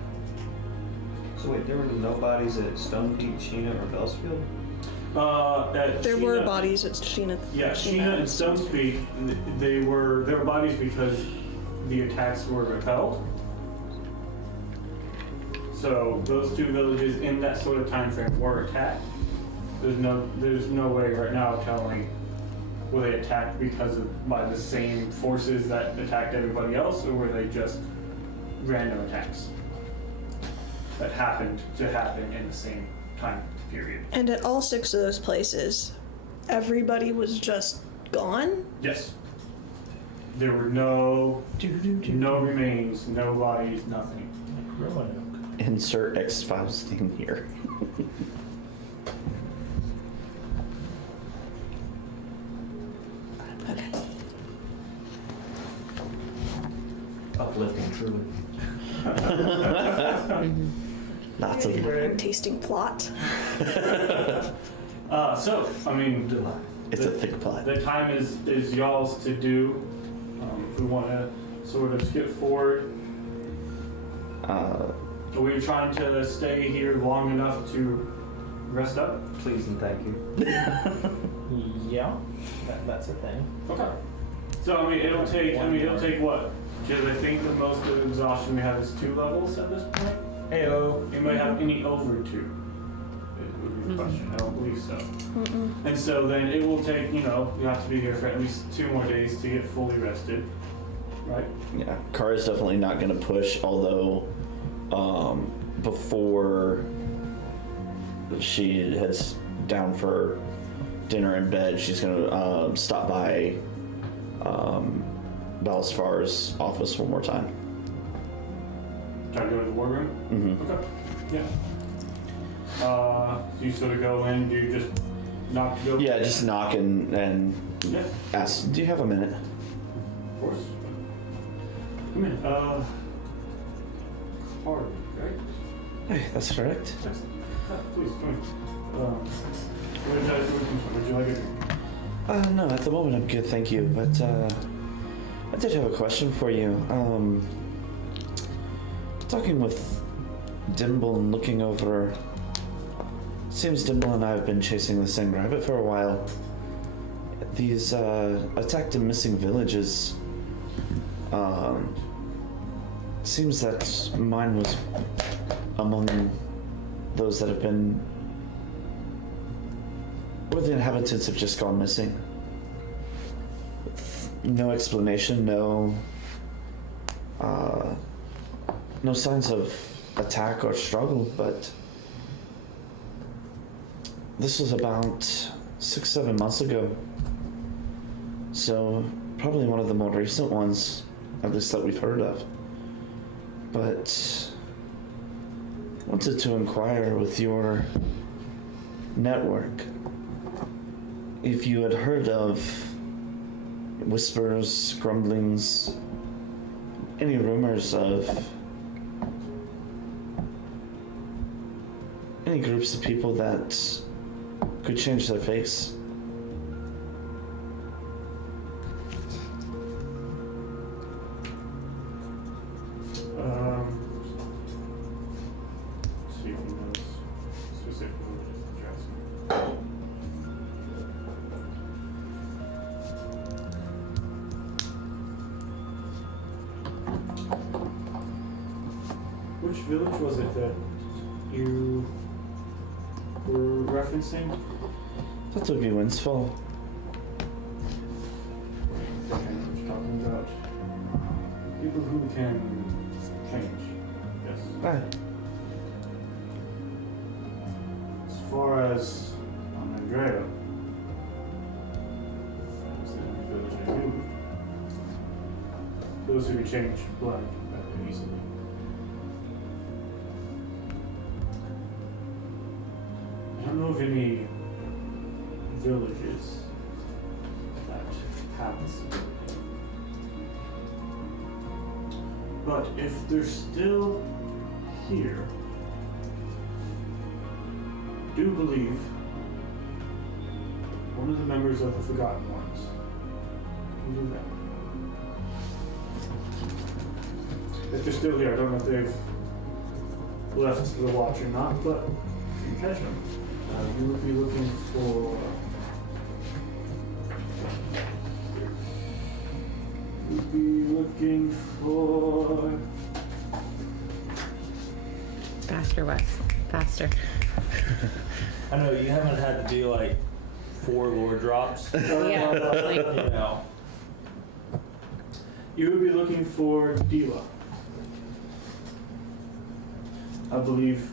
So wait, there were no bodies at Stone Peak, Sheena, or Bellsfield? There were bodies at Sheena. Yeah, Sheena and Stone Peak, they were bodies because the attacks were repelled. So those 2 villages in that sort of time frame were attacked. There's no way right now of telling were they attacked by the same forces that attacked everybody else, or were they just random attacks that happened to happen in the same time period? And at all 6 of those places, everybody was just gone? Yes. There were no remains, no bodies, nothing. Roanoke. Insert X-Files thing here. Okay. Uplifting, truly. Lots of I'm tasting plot. So, I mean, It's a thick plot. the time is y'all's to do. If we want to sort of skip forward, are we trying to stay here long enough to rest up? Please and thank you. Yeah, that's a thing. Okay. So I mean, it'll take what? Because I think the most of the exhaustion we have is 2 levels at this point. Heyo. Anybody have any over 2? It would be the question. I don't believe so. And so then it will take, you have to be here for at least 2 more days to get fully rested, right? Yeah, Kara's definitely not gonna push, although before she heads down for dinner in bed, she's gonna stop by Ballasfar's office one more time. Try to go to the war room? Mm-hmm. Okay. Yeah. Do you sort of go in, do you just knock the door? Yeah, just knock and Yeah, ask, do you have a minute? of course. Come in. Hard, right? Hey, that's correct. Excellent. Please, come in. Would you like it? No, at the moment I'm good, thank you. But I did have a question for you. Talking with Dimble and looking over, seems Dimble and I have been chasing the same rabbit for a while. These attacked and missing villages. Seems that mine was among those that have been, where the inhabitants have just gone missing. No explanation, no signs of attack or struggle, but this was about 6-7 months ago. So probably one of the more recent ones, at least that we've heard of. But wanted to inquire with your network if you had heard of whispers, grumblings, any rumors of any groups of people that could change their face. See if he knows specifically what he's addressing. Which village was it that you were referencing? That would be Winsfall. I think I know what you're talking about. People who can change. Yes. Ah, As far as Andrea, that's the only village I knew. Those who can change blood rather easily. I don't know of any villages that have this ability. But if they're still here, I do believe one of the members of the Forgotten Ones can do that. If they're still here, I don't know if they've left the watch or not, but if you catch them, you would be looking for. You'd be looking for. Faster, Wes. Faster. I know you haven't had to do like 4 lore drops. Yeah. Like, You know. You would be looking for Dila. I believe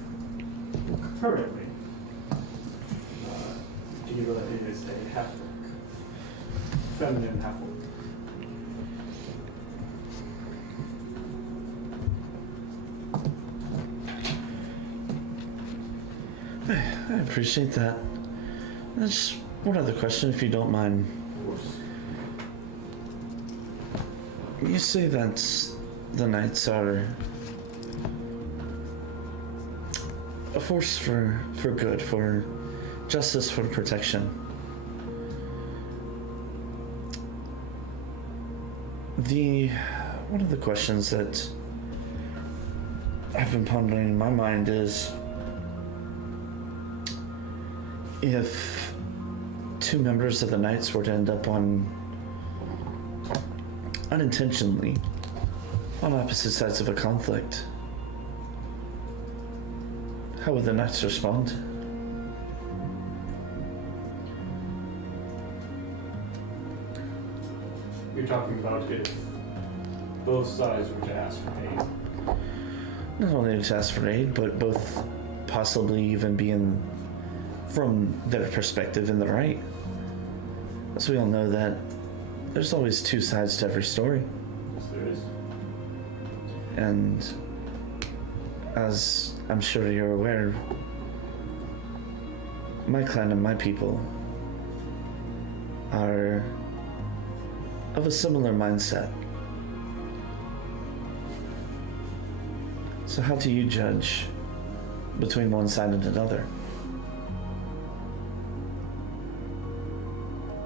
currently Dila is a half-orc. Feminine half-orc. I appreciate that. Just one other question, if you don't mind. Of course. You say that the nights are a force for good, for justice, for protection. One of the questions that I've been pondering in my mind is if two members of the Knights were to end up unintentionally on opposite sides of a conflict, how would the Knights respond? You're talking about if both sides were to ask for aid. Not only to ask for aid, but both possibly even being, from their perspective, in the right. As we all know that there's always two sides to every story. Yes, there is. And as I'm sure you're aware, my clan and my people are of a similar mindset. So how do you judge between one side and another?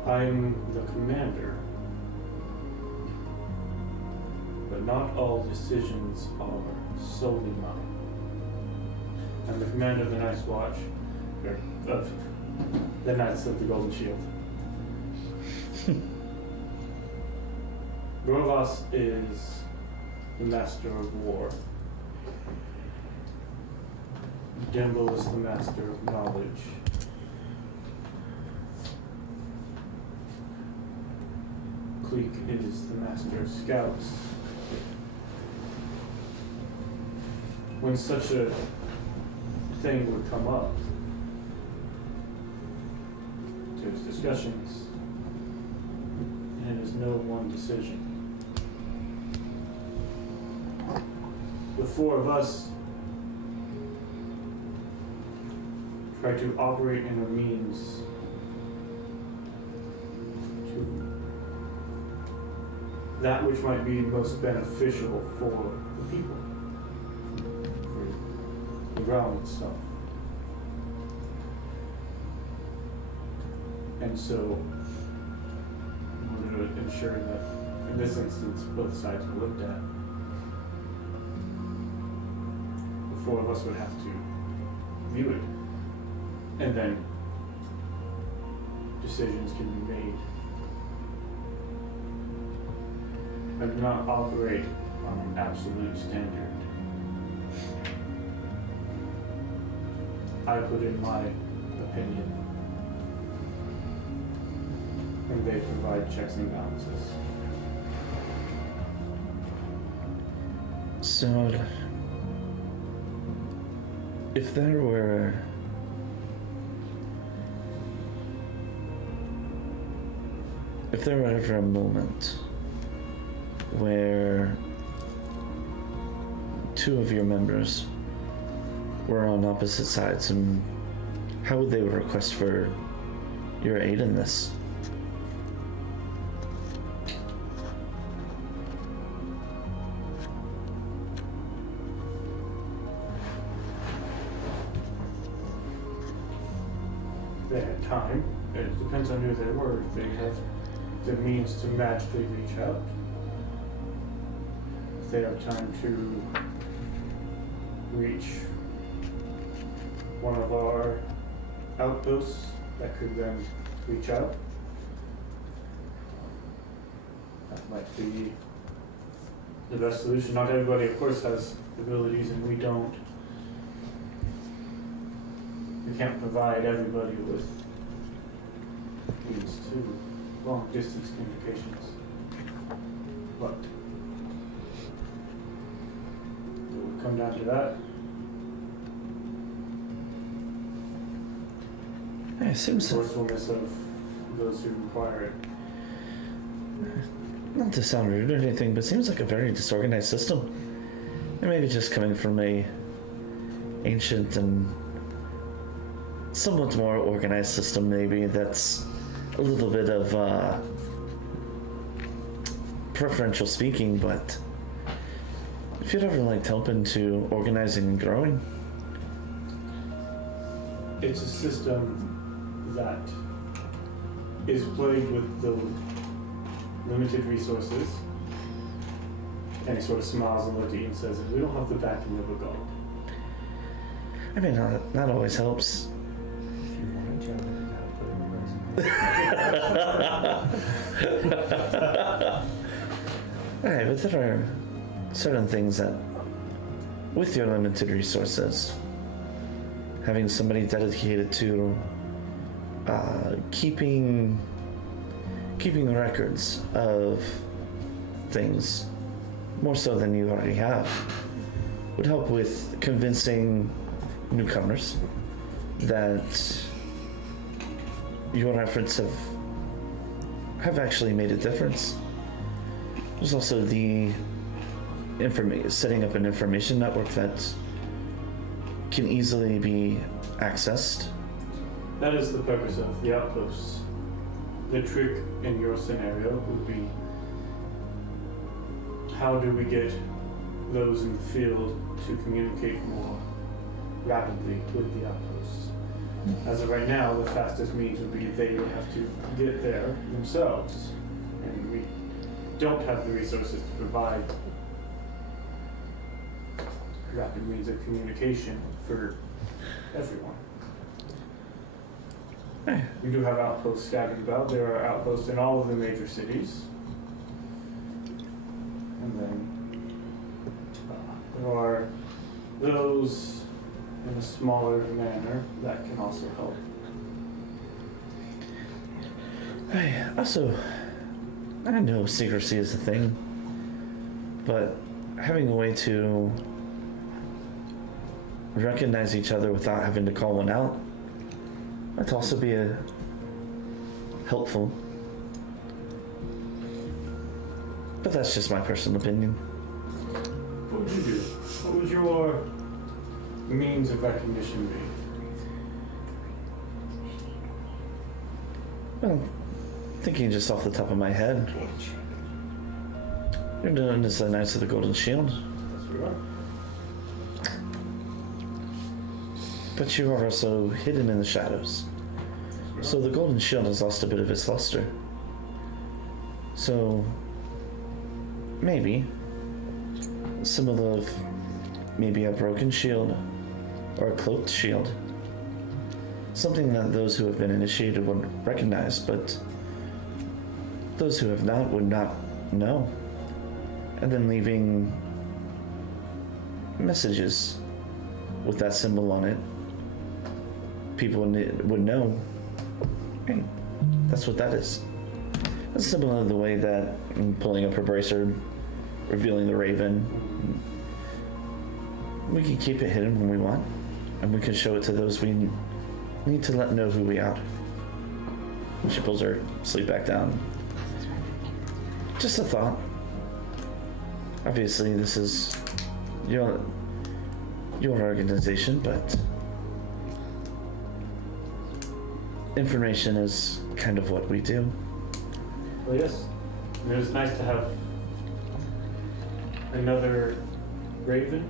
I'm the commander, but not all decisions are solely mine. I'm the commander of the Eastwatch, of the Knights of the Golden Shield. Brovas is the master of war. Dimble is the master of knowledge. Cleek is the master of scouts. When such a thing would come up, there's discussions, and it is no one decision. The four of us try to operate in a means to that which might be most beneficial for the people, for the realm itself. And so, in order to ensure that, in this instance, both sides were looked at, the four of us would have to view it, and then decisions can be made. I do not operate on an absolute standard. I put in my opinion, and they provide checks and balances. So, if there were ever a moment where two of your members were on opposite sides, and how would they request for your aid in this? They had time. It depends on who they were. If they have the means to magically reach out, if they have time to reach one of our outposts that could then reach out, that might be the best solution. Not everybody, of course, has abilities, and we don't. We can't provide everybody with means to long distance communications. But it would come down to that. It seems Resourcefulness of those who require it. not to sound rude or anything, but it seems like a very disorganized system. And maybe just coming from a ancient and somewhat more organized system, maybe that's a little bit of preferential speaking, but if you'd ever liked help into organizing and growing, it's a system that is plagued with the limited resources. And he sort of smiles and looks at you and says, we don't have the backing of a god. I mean, that always helps. If you want a job, you gotta put in a resume. Alright, but there are certain things that, with your limited resources, having somebody dedicated to keeping records of things, more so than you already have, would help with convincing newcomers that your efforts have actually made a difference. There's also the setting up an information network that can easily be accessed. That is the purpose of the outposts. The trick in your scenario would be, how do we get those in the field to communicate more rapidly with the outposts? As of right now, the fastest means would be they would have to get there themselves, and we don't have the resources to provide rapid means of communication for everyone. We do have outposts scattered about. There are outposts in all of the major cities. And then there are those in a smaller manner that can also help. I know secrecy is a thing, but having a way to recognize each other without having to call one out, that'd also be helpful. But that's just my personal opinion. What would you do? What would your means of recognition be? Well, thinking just off the top of my head, you're known as the Knights of the Golden Shield. Yes, we are. But you are also hidden in the shadows. So the Golden Shield has lost a bit of its luster. So maybe a symbol of maybe a broken shield or a cloaked shield. Something that those who have been initiated would recognize, but those who have not would not know. And then leaving messages with that symbol on it. People would know. Hey, that's what that is. That's similar to the way that pulling up her bracer, revealing the raven. We can keep it hidden when we want, and we can show it to those we need to let know who we are. She pulls her sleeve back down. Just a thought. Obviously, this is your organization, but information is kind of what we do. Well, yes. It was nice to have another raven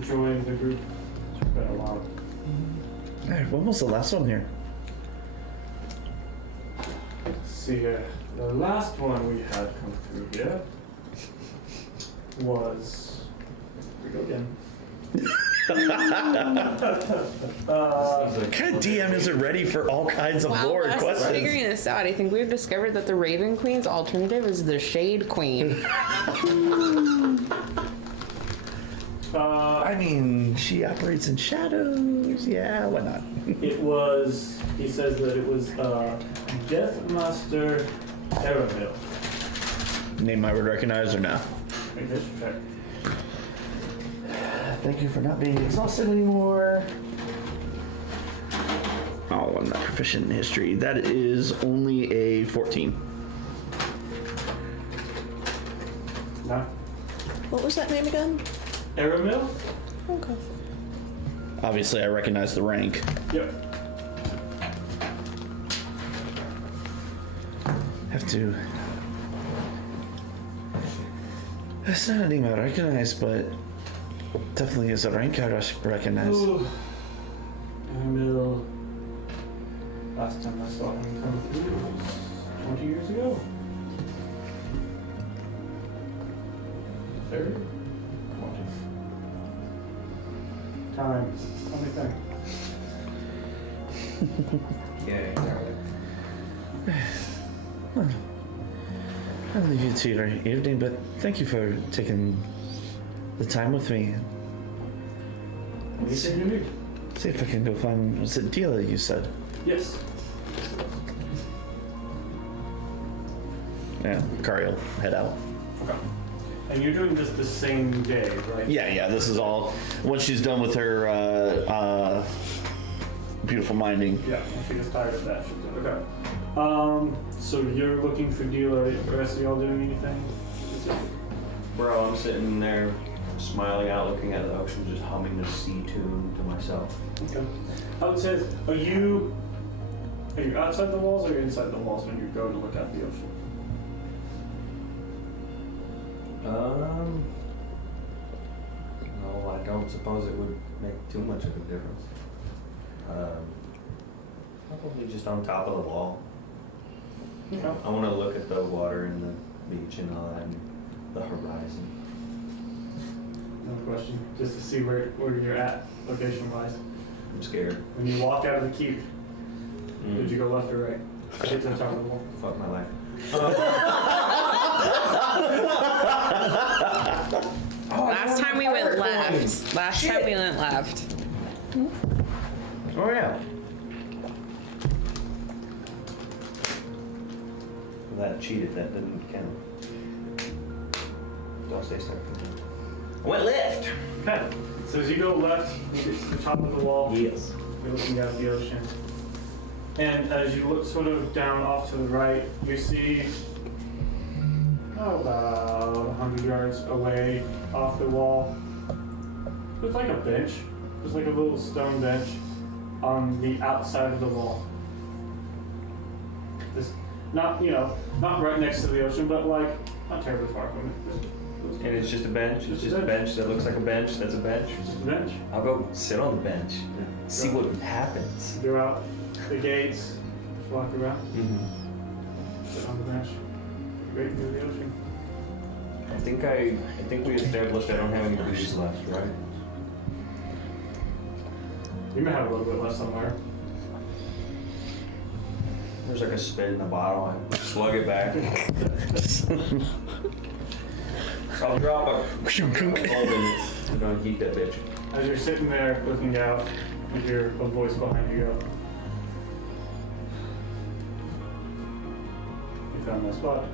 join the group. It's been a while. Hey, when was the last one here? Let's see here. The last one we had come through here was. Here we go again. What kind of DM isn't ready for all kinds of lore While Wes is questions? figuring this out, I think we've discovered that the Raven Queen's alternative is the Shade Queen. I mean, she operates in shadows. Yeah, why not? It was. He says that it was Deathmaster Eravil. Name I would recognize or no? Make this check. Thank you for not being exhausted anymore. Oh, I'm not proficient in history. That is only a 14. No. What was that name again? Eramil? Okay. Obviously, I recognize the rank. Yep. Have to. That's not a name I recognize, but definitely is a rank I recognize. Ooh. Eramil. Last time I saw him come through was 20 years ago. 30? 20. Time. Let me think. Okay. I'll leave you to your evening, but thank you for taking the time with me. Anything you need? See if I can go find, was it Dealer you said? Yes. Yeah, Kari will head out. Okay. And you're doing this the same day, right? Yeah, this is all, once she's done with her beautiful minding. Yeah, she gets tired of that. She's done. Okay. So you're looking for Dealer. The rest of y'all doing anything? Bro, I'm sitting there smiling out, looking at the ocean, just humming the sea tune to myself. Okay. I would say, are you outside the walls or are you inside the walls when you go to look at the ocean? No, I don't suppose it would make too much of a difference. Probably just on top of the wall. Okay. I want to look at the water and the beach and all that, and the horizon. No question. Just to see where you're at, location-wise. I'm scared. When you walk out of the keep, did you go left or right? Get to the top of the wall. Fuck my life. Last time we went left. Last time we went left. Oh yeah. That cheated. That didn't count. Don't stay stuck. I went left. Okay. So as you go left, you get to the top of the wall. Yes. You're looking at the ocean. And as you look sort of down off to the right, you see about 100 yards away off the wall. Looks like a bench. There's like a little stone bench on the outside of the wall. This, not right next to the ocean, but like not terribly far from it. And it's just a bench. It's just a bench that looks like a bench. That's a bench. Just a bench. I'll go sit on the bench. See what happens. Go out the gates, walk around, Mm-hmm. sit on the bench. Great view of the ocean. I think we established I don't have any booties left, right? You may have a little bit left somewhere. There's like a spit in the bottle. I slug it back. I'll drop a gold in it. I'm gonna keep that bitch. As you're sitting there looking out, you hear a voice behind you go, "You found my spot."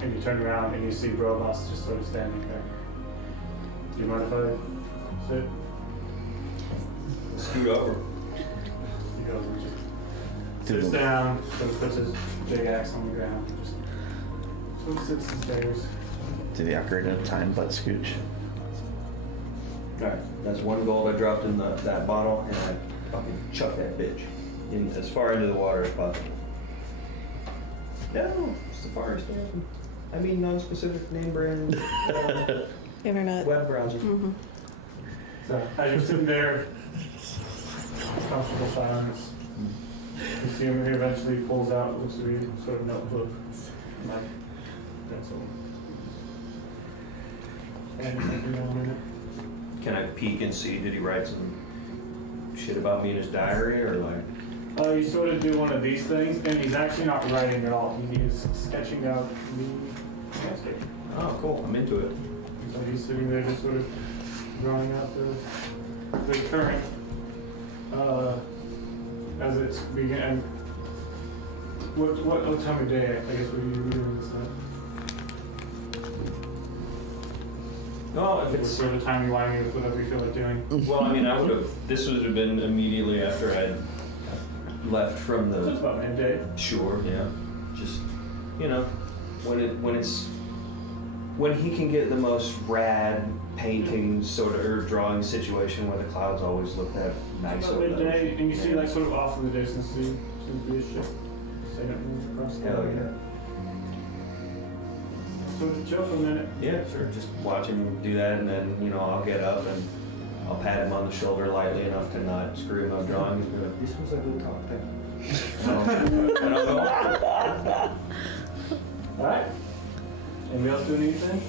And you turn around and you see Brovas just sort of standing there. Do you mind if I sit? Scoot over. He goes and just sits down, sort of puts his big axe on the ground, and just sort of sits and stares. Do the ocarina of time butt scooch. Alright, that's one gold I dropped in that bottle, and I fucking chuck that bitch in as far into the water as possible. No, it's the farthest one. I mean non-specific name brand Internet. web browser. Mm-hmm. So as you're sitting there, comfortable silence, you see him. He eventually pulls out, looks at you, sort of notebook, like pencil. And you know, in it. Can I peek and see, did he write some shit about me in his diary, or like? You sort of do one of these things, and he's actually not writing at all. He is sketching out the landscape. Oh, cool, I'm into it. So he's sitting there just sort of drawing out the current as it's began. What time of day, I guess, were you doing this at? No, if It's it's, sort of timey-wimey with whatever you feel like doing. well, I mean, this would have been immediately after I'd left from So it's the, about midday. sure, yeah. Just, when he can get the most rad painting sort of, or drawing situation where the clouds always look that nice About over the midday, ocean. and you see Yeah. like sort of off in the distance, seems to be a ship sailing across the Hell water. yeah. So chill for a minute. Yeah, sure. Just watch him do that, and then I'll get up and I'll pat him on the shoulder lightly enough to not screw him up drawing. He's be like, "This was a good talk, thank you." Anybody else doing anything?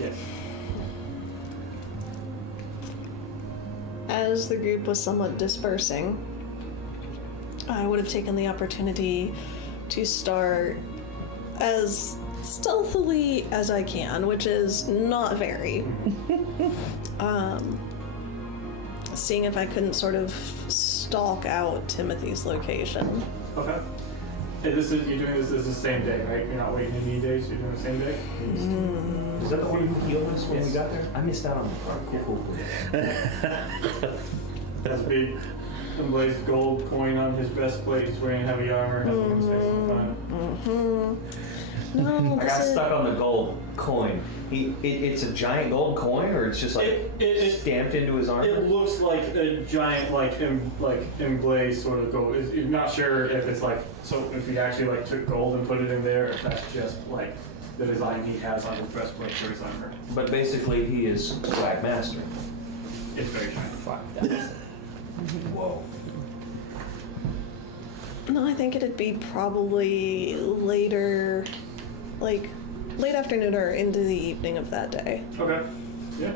Yes. As the group was somewhat dispersing, I would have taken the opportunity to start as stealthily as I can, which is not very. Seeing if I couldn't sort of stalk out Timothy's location. Okay. Hey, you're doing this the same day, right? You're not waiting any days, you're doing the same day? Is that the one who healed us when Yes. we got there? I missed out on the part. Cool. Has a big emblazed gold coin on his breastplate. He's wearing heavy armor. Has things fixing fun. No, I this got is... stuck on the gold coin. It's a giant gold coin, or it's just like stamped into his armor? It looks like a giant, emblazed sort of gold. You're not sure if it's like, so if he actually took gold and put it in there, if that's just the design he has on his breastplate for his armor. But basically, he is swag master. It's very shiny. Whoa. No, I think it'd be probably later, late afternoon or into the evening of that day. Okay. Yeah.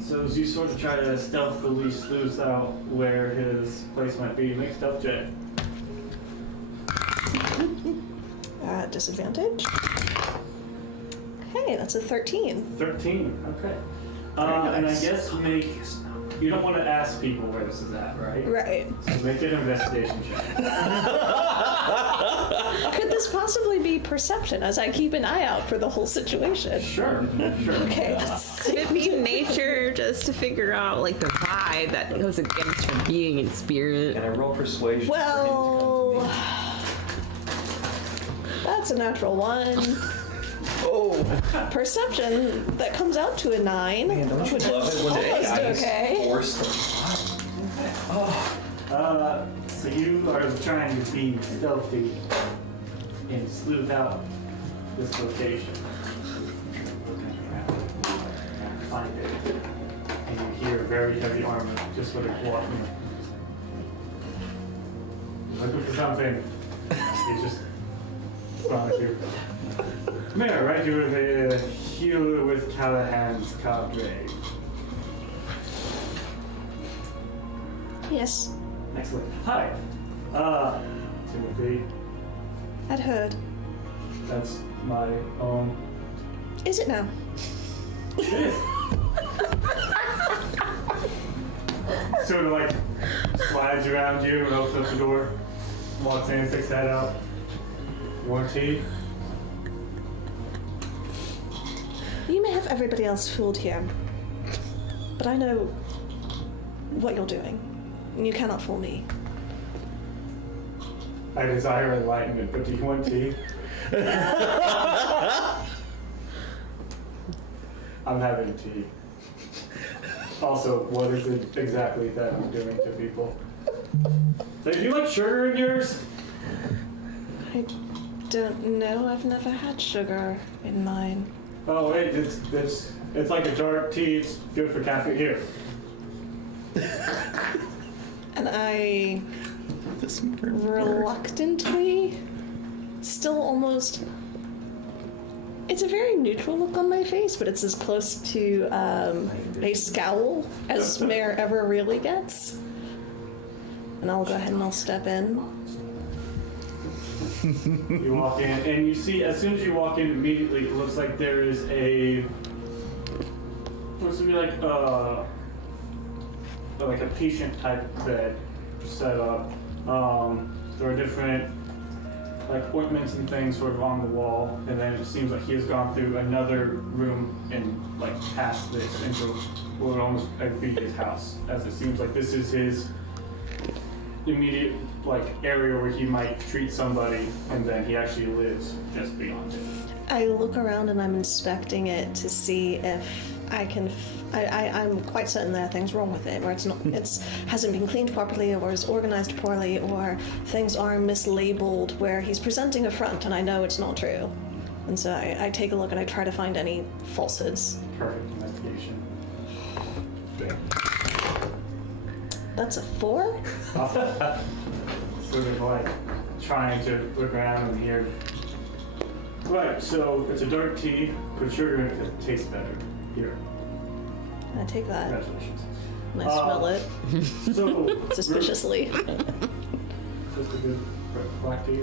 So as you sort of try to stealthily sleuth out where his place might be, make a stealth check. At disadvantage. Hey, that's a 13. 13. Okay. And I guess you don't want to ask people where this is at, right? Right. So make an investigation check. Could this possibly be perception as I keep an eye out for the whole situation? Sure. Okay. Could it be nature just to figure out the vibe that goes against her being in spirit? Can I roll persuasion? Well, that's a natural 1. Oh, Perception that comes out to a 9, man, don't you which love is it when the almost guys okay. force the So you are trying to be stealthy and sleuth out this location. Find it. And you hear very heavy armor just sort of walking. Looking for something. You just found you. Mayor, right here with a healer with Callahan's cadre. Yes, Excellent. Hi. Timothy. I'd heard. That's my own. Is it now? It is. Sort of slides around you and opens up the door. Walks in, sticks that out. More tea. You may have everybody else fooled here, but I know what you're doing, and you cannot fool me. I desire enlightenment, but do you want tea? I'm having tea. Also, what is it exactly that I'm doing to people? Do you like sugar in yours? I don't know. I've never had sugar in mine. Oh wait, it's like a dark tea. It's good for caffeine. Here. And I reluctantly, still almost, it's a very neutral look on my face, but it's as close to a scowl as Mayor ever really gets. And I'll go ahead and I'll step in. You walk in, and you see, as soon as you walk in, immediately it looks like there is looks to be like a patient type bed set up. There are different ointments and things sort of on the wall, and then it seems like he has gone through another room and past this into what would almost be his house, as it seems like this is his immediate area where he might treat somebody, and then he actually lives just beyond it. I look around and I'm inspecting it to see if I can. I'm quite certain there are things wrong with it, or hasn't been cleaned properly, or is organized poorly, or things are mislabeled where he's presenting a front and I know it's not true. And so I take a look and I try to find any falsehoods. Perfect investigation. That's a 4? Sort of trying to look around and hear Right, so it's a dark tea, put sugar in it, it tastes better. Here, I take that. congratulations. And I smell it So, suspiciously. Just a good black tea.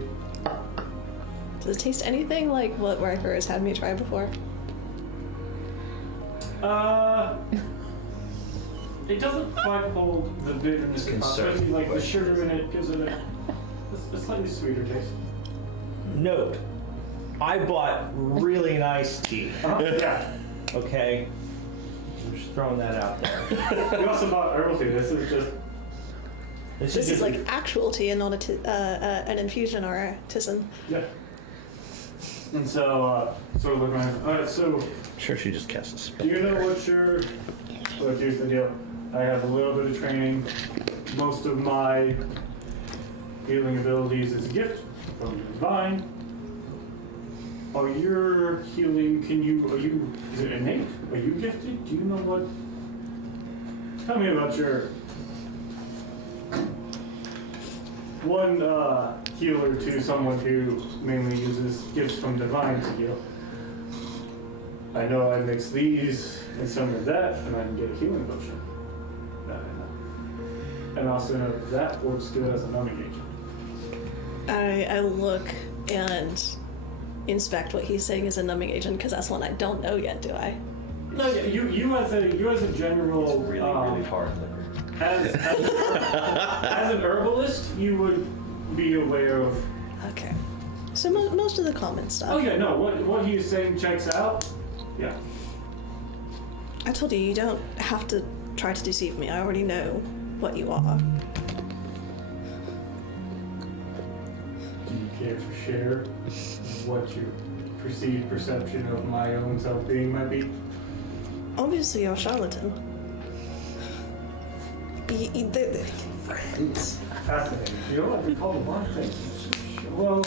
Does it taste anything like what Riker has had me try before? It doesn't quite hold the bitterness, especially like the sugar in it gives it a slightly sweeter taste. Note, I bought really nice tea. Yeah. Okay, I'm just throwing that out there. We also bought herbal tea. This is just. This This is just like actual tea and not an infusion or a tisane. Yeah. And so, sort of look around. Alright, so, Sure, she just cast a spell. do you know what your. Look, here's the deal. I have a little bit of training. Most of my healing abilities is a gift from the divine. Are your healing, is it innate? Are you gifted? Do you know what? Tell me about your. One healer to someone who mainly uses gifts from divine to heal. I know I mix these and some of that, and I can get a healing potion. That I know. And also know that works good as a numbing agent. I look and inspect what he's saying is a numbing agent because that's one I don't know yet, do I? No, yeah, you as a general Really hard liquor. as an herbalist, you would be aware of. Okay. So most of the common stuff. Oh yeah, no, what he is saying checks out. Yeah. I told you, you don't have to try to deceive me. I already know what you are. Do you care to share what your perceived perception of my own self-being might be? Obviously, you're a charlatan. Friends. Fascinating. You know what we call a lot of things. Well,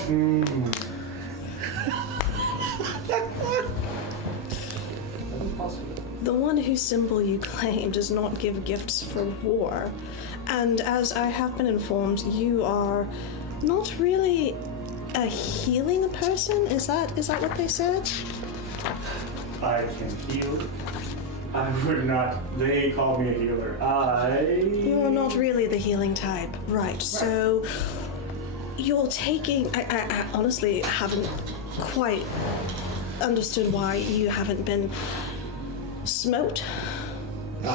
The one whose symbol you claim does not give gifts for war. And as I have been informed, you are not really a healing person? Is that what they said? I can heal. I would not. They call me a healer. You are not really the healing type. Right, so you're taking... I honestly haven't quite understood why you haven't been smote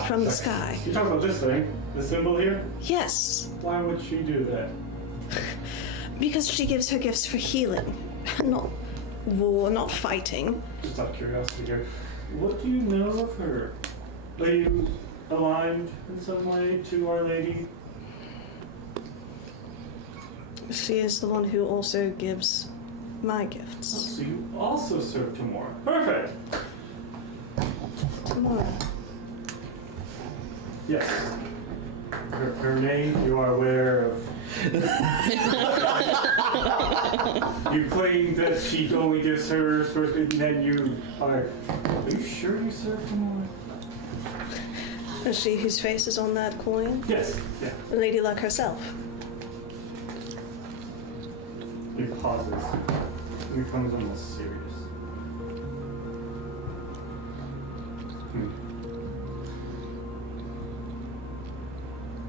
from the sky. You're talking about this thing? The symbol here? Yes, Why would she do that? because she gives her gifts for healing, not war, not fighting. Just out of curiosity here. What do you know of her? Are you aligned in some way to Our Lady? She is the one who also gives my gifts. So you also serve Tamora. Perfect! Tomorrow. Yes. Her name, you are aware of. You claim that she only gives hers first, and then you are. Are you sure you serve Tamora? Is she whose face is on that coin? Yes. Yeah. Lady Luck herself. He pauses. He becomes almost serious.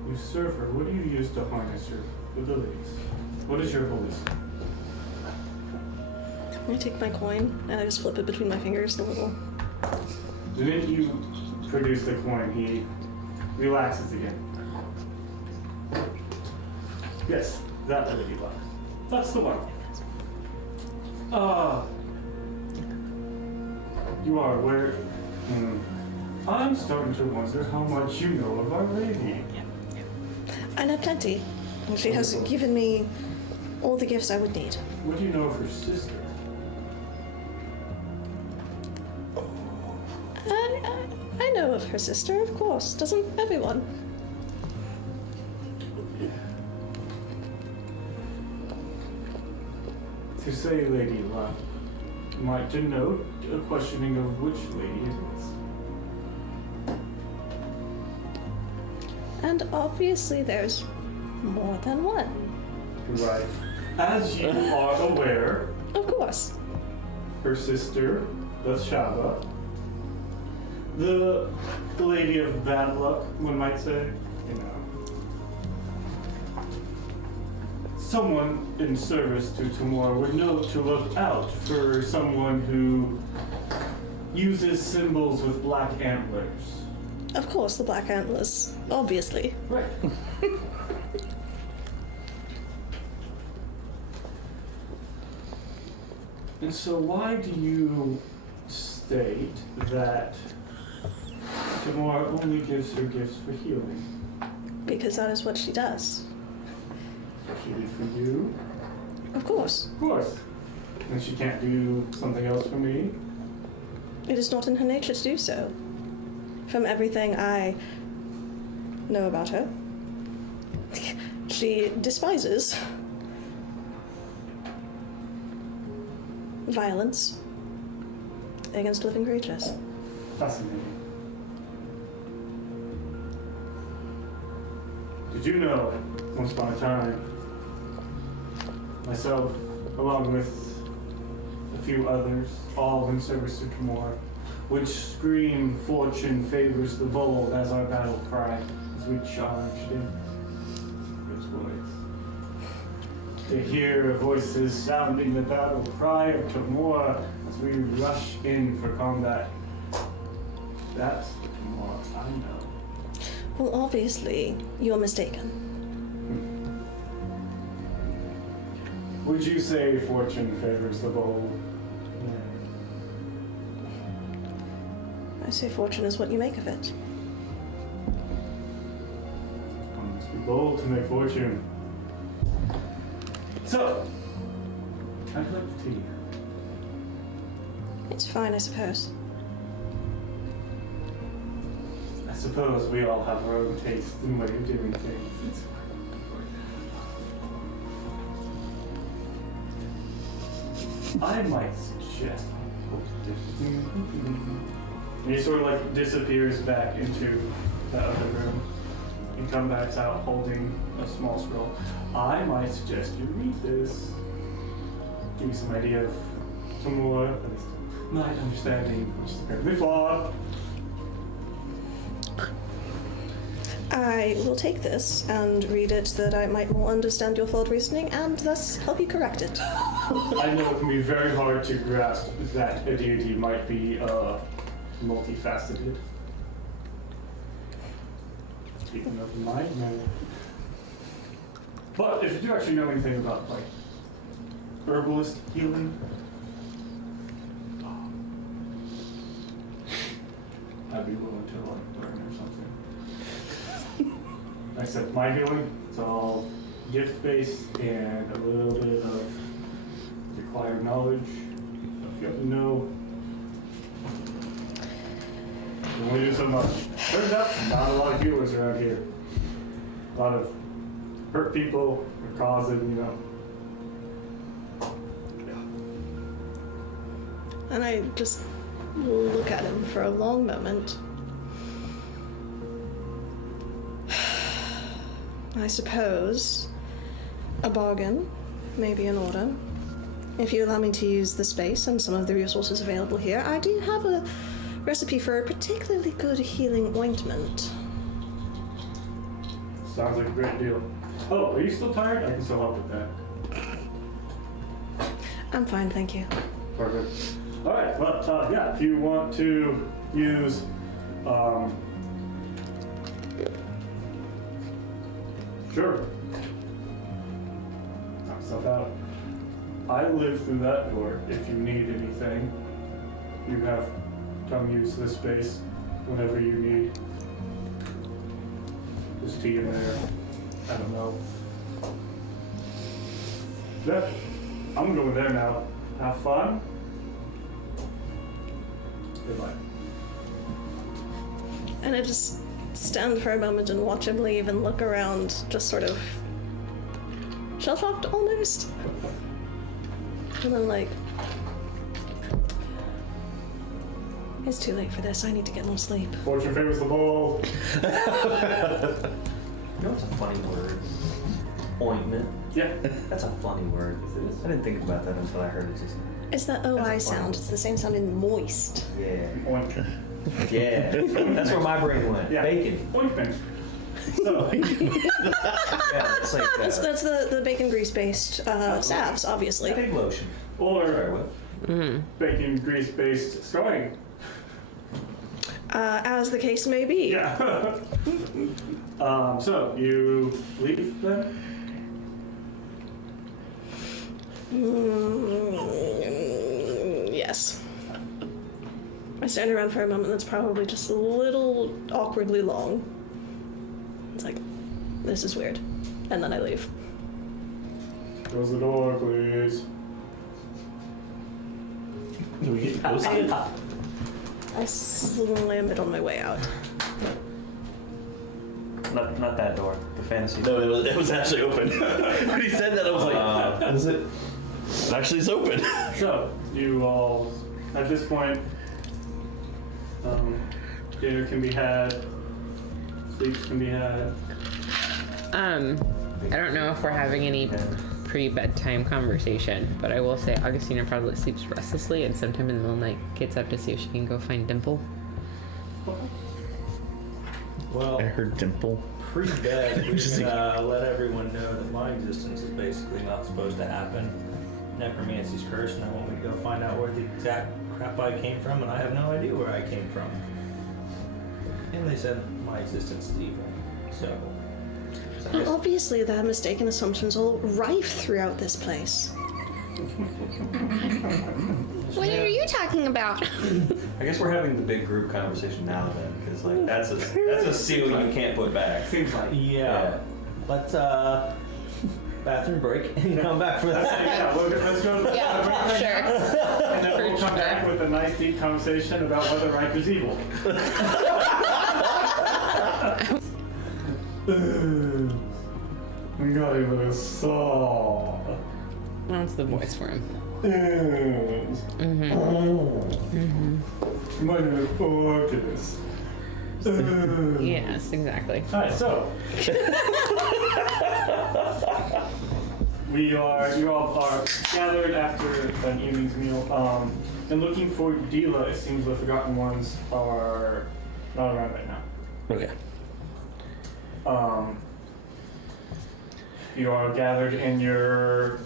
You serve her. What do you use to harness your abilities? What is your holy symbol? I take my coin and I just flip it between my fingers a little. The minute you produce the coin, he relaxes again. Yes, that Lady Luck. That's the one. You are aware. I'm starting to wonder how much you know of Our Lady. I know plenty. And she has given me all the gifts I would need. What do you know of her sister? I know of her sister, of course. Doesn't everyone? To say Lady Luck might denote a questioning of which lady it is. And obviously there's more than one. Right. As you are aware, Of course. her sister, Bathsheba, the lady of bad luck, one might say, you know. Someone in service to Tamor would know to look out for someone who uses symbols with black antlers. Of course, the black antlers. Obviously. Right. And so why do you state that Tamor only gives her gifts for healing? Because that is what she does. For healing for you? Of course. Of course. And she can't do something else for me? It is not in her nature to do so. From everything I know about her, she despises violence against living creatures. Fascinating. Did you know, once upon a time, myself, along with a few others, all in service to Tamor, would scream, "Fortune favors the bold," as our battle cry, as we charged in those words. To hear voices sounding the battle cry of Tamor as we rush in for combat. That's the Tamor I know. Well, obviously, you're mistaken. Would you say fortune favors the bold? I say fortune is what you make of it. One must be bold to make fortune. So, I'd like the tea. It's fine, I suppose. I suppose we all have our own taste and way of doing things. It's fine. I might suggest. And he sort of like disappears back into the other room. He comes back out holding a small scroll. I might suggest you read this. Give you some idea of some more, at least my understanding, which is apparently flawed. I will take this and read it so that I might more understand your flawed reasoning and thus help you correct it. I know it can be very hard to grasp that a deity might be multifaceted. Speaking of the mind, man. But if you do actually know anything about like herbalist healing, I'd be willing to like learn or something. Except my healing, it's all gift-based and a little bit of required knowledge. So if you have to know, you only do so much. Turns out, not a lot of healers around here. A lot of hurt people are causing, you know. Yeah. And I just look at him for a long moment. I suppose a bargain may be in order. If you allow me to use the space and some of the resources available here, I do have a recipe for a particularly good healing ointment. Sounds like a great deal. Oh, are you still tired? I can still help with that. I'm fine, thank you. Perfect. All right. Well, yeah. If you want to use, sure. Knock stuff out. I live through that door. If you need anything, you have come use this space whenever you need. There's tea in there. I don't know. Yeah. I'm going there now. Have fun. Goodbye. And I just stand for a moment and watch him leave and look around, just sort of shell-shocked almost. And then like, it's too late for this, I need to get more sleep. Fortune favors the bold. You know what's a funny word? Ointment. Yeah. That's a funny word. I didn't think about that until I heard it just. It's that That's a OI fun sound. one. It's the same sound in moist. Yeah. Oink. Yeah. That's where my brain went. Yeah. Bacon. Ointment. So, Yeah, it's like That's the bacon grease based salves, obviously. pig lotion. Sorry, or what? bacon grease based scarring. As the case may be. Yeah. So you leave then? Yes. I stand around for a moment that's probably just a little awkwardly long. It's like, this is weird. And then I leave. Close the door, please. Do we get posted? I slam it on my way out. Not that door. The fantasy. No, it was actually open. When he said that, I was like, what is it? It actually is open. So you all, at this point, dinner can be had, sleeps can be had. I don't know if we're having any pre-bedtime conversation, but I will say Augustina probably sleeps restlessly and sometime in the middle of the night gets up to see if she can go find Dimple. Well, I heard Dimple. pre-bed, we Which is can let everyone know that my existence is basically not supposed to happen. Necromancy's cursed, and I want me to go find out where the exact crap I came from, and I have no idea where I came from. And they said my existence is evil, so I Well, guess obviously, there are mistaken assumptions all rife throughout this place. What are you talking about? I guess we're having the big group conversation now then, because like that's a seal you can't put back. Seems like. yeah. Let's bathroom break and come back for that. Yeah, let's go to the Yeah, sure. and then we'll come back with a nice deep conversation about whether Riker's evil. We got a little saw. That's the voice for him. My name is Orcus. Yes, exactly. Alright, so you all are gathered after an evening's meal, and looking for Dila. It seems the Forgotten Ones are not around right now. Okay. You are gathered in your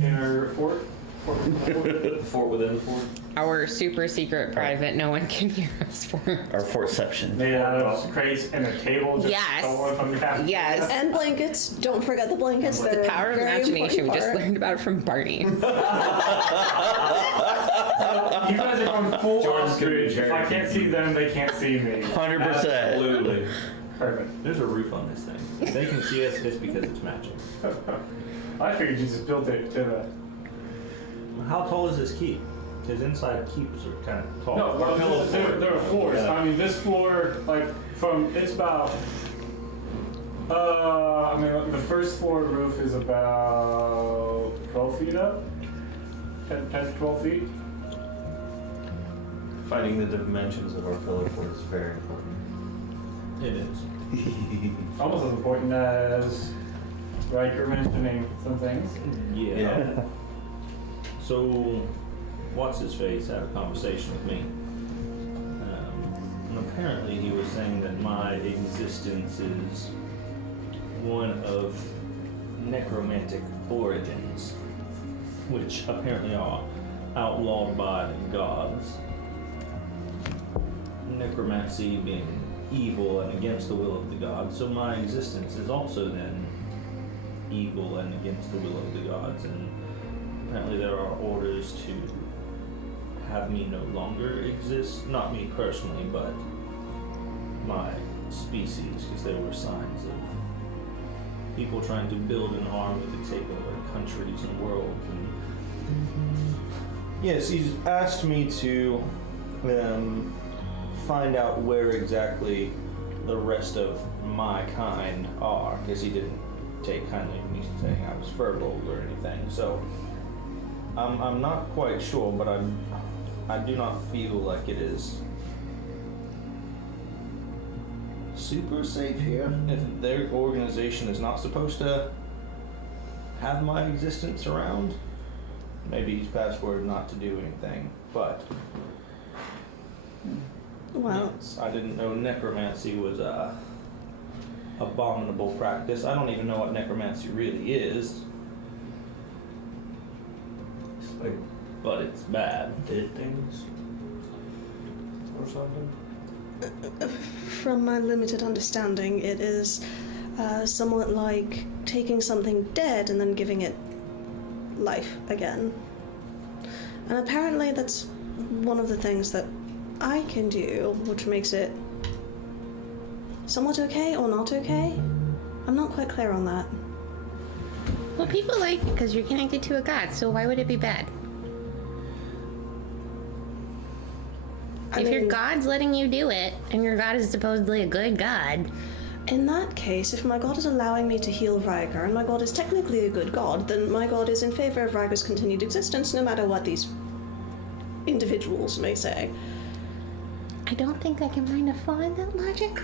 inner fort. Fort within the fort. Our super secret private, no one can hear us for. Our fortception. Made out of crates and a table just Yes. stolen from the captain. Yes. And blankets. Don't forget the blankets. The They're power a of very imagination. We important just part. learned about it from Barney. You guys are going full Jordan's gonna be ostrich. If very I can't see them, they can't see me. 100%. Absolutely. Perfect. There's a roof on this thing. They can see us just because it's magic. I figured you just built it to the. How tall is this keep? Because inside keeps are kind of tall. No, well, there are floors. Yeah. I mean, this floor, like, it's about. I mean, the first floor roof is about 12 feet up. 10 to 12 feet. Finding the dimensions of our pillar fort is very important. It is. Almost as important as Riker mentioning some things. Yeah. So, what's his face had a conversation with me, and apparently he was saying that my existence is one of necromantic origins, which apparently are outlawed by the gods. Necromancy being evil and against the will of the gods, so my existence is also then evil and against the will of the gods, and apparently there are orders to have me no longer exist, not me personally, but my species, because there were signs of people trying to build an army to take over countries and worlds. And yes, he's asked me to find out where exactly the rest of my kind are, because he didn't take kindly to me saying I was furbolg or anything. So I'm not quite sure, but I do not feel like it is super safe here. If their organization is not supposed to have my existence around, maybe he's password not to do anything. But Well, yes, I didn't know necromancy was a abominable practice. I don't even know what necromancy really is, It's like but it's bad. dead things or something. from my limited understanding, it is somewhat like taking something dead and then giving it life again. And apparently that's one of the things that I can do, which makes it somewhat okay or not okay. I'm not quite clear on that. Well, people like it because you're connected to a god, so why would it be bad? If your god's letting you do it, and your god is supposedly a good god, In that case, if my god is allowing me to heal Ryger, and my god is technically a good god, then my god is in favor of Ryger's continued existence, no matter what these individuals may say. I don't think I can find a flaw in that logic.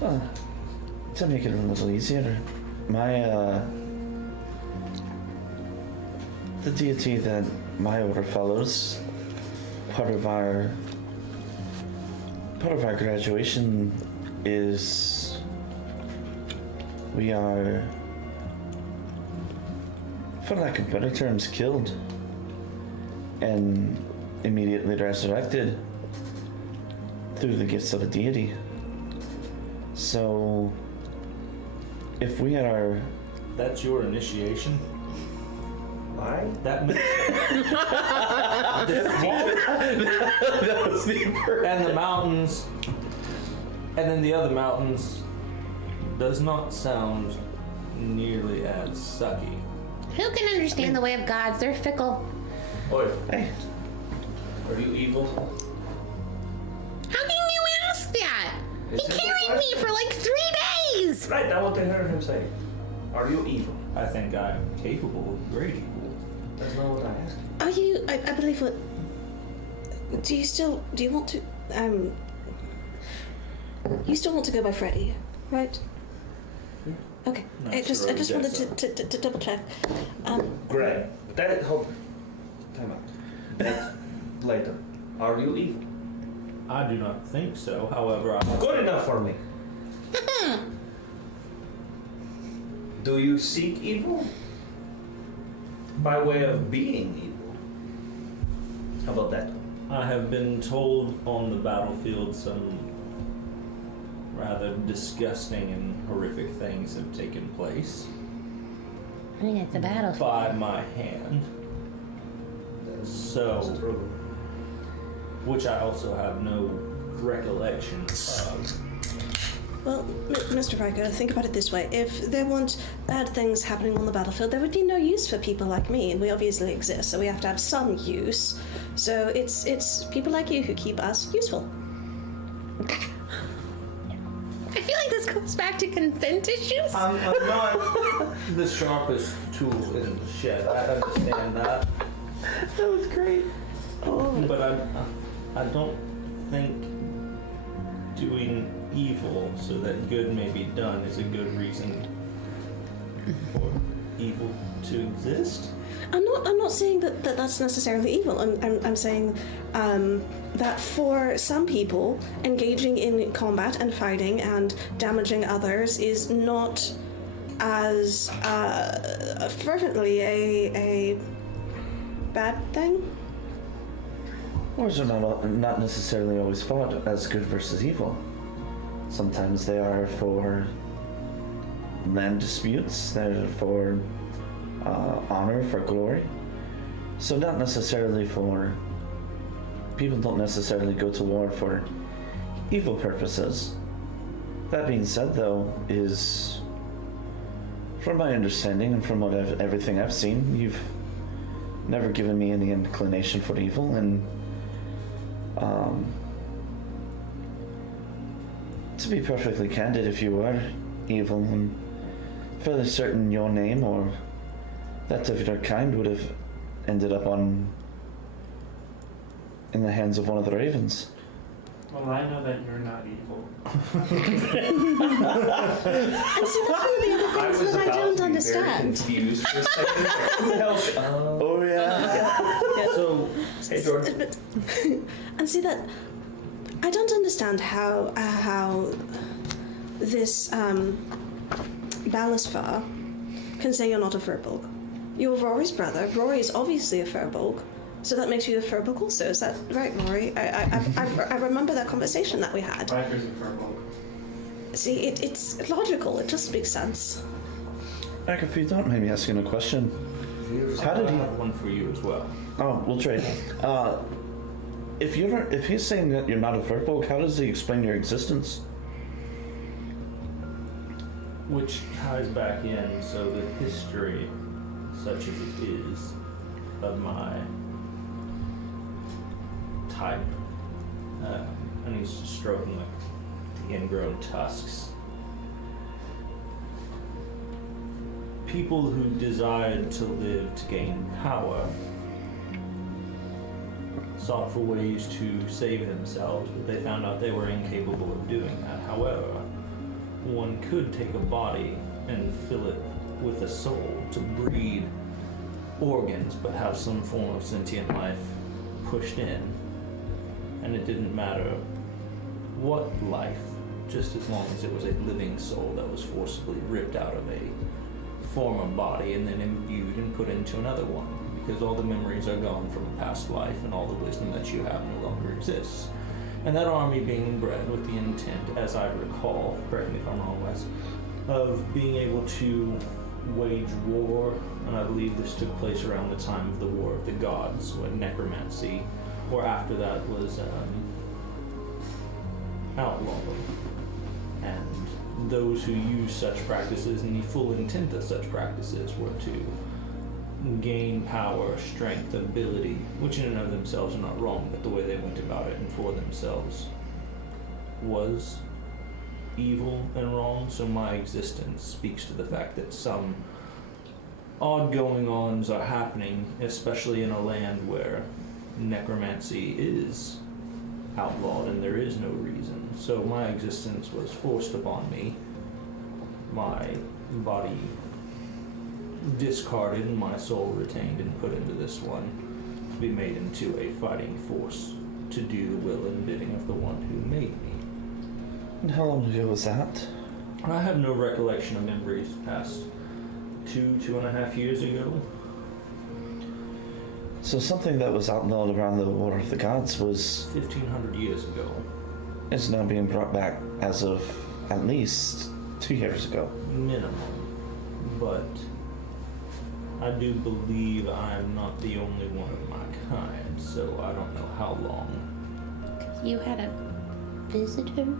Well, to make it a little easier, the deity that my order follows, part of our graduation is we are, for lack of better terms, killed and immediately resurrected through the gifts of a deity. So if we are That's your initiation? Why? That makes that was deeper. and the mountains, and then the other mountains, does not sound nearly as sucky. Who can understand the way of gods? They're fickle. Oi, Hey, are you evil? How can you ask that? It's He a good carried me question. for like 3 days! Right, that's what I heard him say. Are you evil? I think I'm capable of great evil. That's not what I asked. Are you, I believe what, do you want to, you still want to go by Freddy, right? Okay, No, I just sure, wanted Odessa. to double check. Great. That, hold. Time out. That's later. Are you evil? I do not think so. However, I Good enough for me. Do you seek evil? By way of being evil? How about that? I have been told on the battlefield some rather disgusting and horrific things have taken place I mean, it's a battlefield. by my hand. That's So, true. which I also have no recollection of. Well, Mr. Riker, think about it this way. If there weren't bad things happening on the battlefield, there would be no use for people like me, and we obviously exist, so we have to have some use. So it's people like you who keep us useful. I feel like this goes back to consent issues. I'm not the sharpest tool in the shed. I understand that. that was great. But I don't think doing evil so that good may be done is a good reason for evil to exist. I'm not saying that's necessarily evil. I'm saying that for some people, engaging in combat and fighting and damaging others is not as fervently a bad thing. Wars are not necessarily always fought as good versus evil. Sometimes they are for land disputes, they're for honor, for glory. So not necessarily for... People don't necessarily go to war for evil purposes. That being said, though, is... From my understanding and from everything I've seen, you've never given me any inclination for evil, and to be perfectly candid, if you were evil, I'm fairly certain your name or that of your kind would have ended up in the hands of one of the ravens. Well, I know that you're not evil. And see, that's one of the other I things was that I about don't to be very understand. confused for a second. Who the hell? Oh yeah. So, Hey, George. And see that I don't understand how this Balasfar can say you're not a Furbolg. You're Rory's brother. Rory is obviously a Furbolg, so that makes you a Furbolg also. Is that right, Rory? I remember that conversation that we had. Riker's a purple. See, it's logical. It just makes sense. Back, if you don't mind me asking a question. How did I he? have one for you as well. Oh, we'll trade. If he's saying that you're not a Furbolg, how does he explain your existence? Which ties back in, so the history, such as it is, of my type, and he's stroking like the ingrown tusks. People who desired to live to gain power sought for ways to save themselves, but they found out they were incapable of doing that. However, one could take a body and fill it with a soul to breed organs, but have some form of sentient life pushed in. And it didn't matter what life, just as long as it was a living soul that was forcibly ripped out of a former body and then imbued and put into another one. Because all the memories are gone from a past life and all the wisdom that you have no longer exists. And that army being bred with the intent, as I recall, correct me if I'm wrong, Wes, of being able to wage war, and I believe this took place around the time of the War of the Gods, when necromancy, or after that, was outlawed. And those who use such practices and the full intent of such practices were to gain power, strength, ability, which in and of themselves are not wrong, but the way they went about it and for themselves was evil and wrong. So my existence speaks to the fact that some odd going-ons are happening, especially in a land where necromancy is outlawed and there is no reason. So my existence was forced upon me, my body discarded and my soul retained and put into this one to be made into a fighting force to do the will and bidding of the one who made me. And how long ago was that? I have no recollection of memories past 2.5 years ago. So something that was outlawed around the War of the Gods 1,500 years ago. is now being brought back as of at least 2 years ago. Minimum. But I do believe I am not the only one of my kind, so I don't know how long. You had a visitor in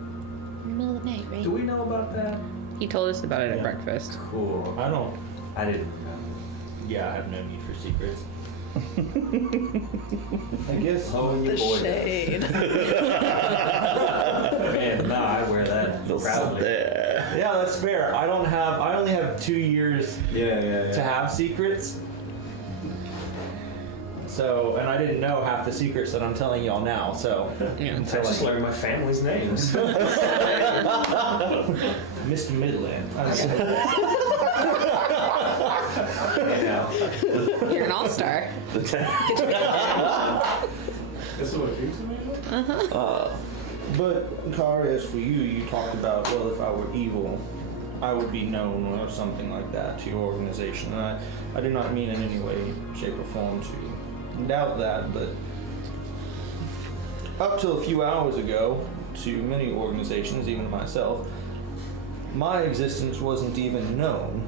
the middle of the night, right? Do we know about that? He told us about it at Yeah. breakfast. Cool. I don't. I didn't know. Yeah, I have no need for secrets. I guess. Oh, you The boy. shade. Man, no, I wear that proudly. There. Yeah, that's fair. I only have 2 years Yeah. to have secrets. So, and I didn't know half the secrets that I'm telling y'all now, so. Yeah. I just learned my family's names. Mr. Midland. Yeah. You're an all-star. This is what keeps me up? But, Kari, as for you, you talked about, well, if I were evil, I would be known or something like that to your organization. And I do not mean in any way, shape, or form to doubt that, but up till a few hours ago, to many organizations, even myself, my existence wasn't even known.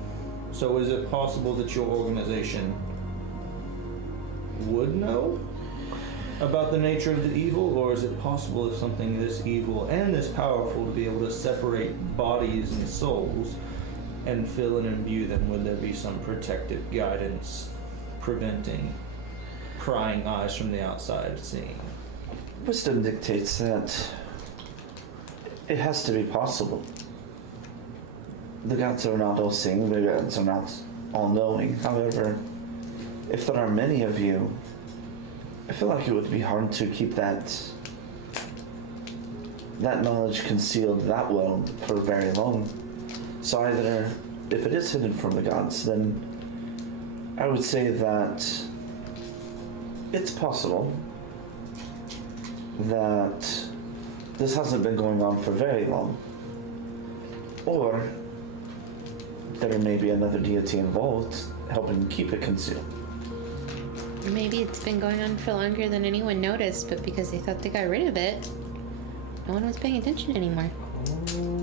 So is it possible that your organization would know about the nature of the evil, or is it possible if something this evil and this powerful to be able to separate bodies and souls and fill and imbue them, would there be some protective guidance preventing prying eyes from the outside seeing? Wisdom dictates that it has to be possible. The gods are not all seeing, the gods are not all knowing. However, if there are many of you, I feel like it would be hard to keep that that knowledge concealed that well for very long. So either, if it is hidden from the gods, then I would say that it's possible that this hasn't been going on for very long. Or there may be another deity involved helping keep it concealed. Maybe it's been going on for longer than anyone noticed, but because they thought they got rid of it, no one was paying attention anymore.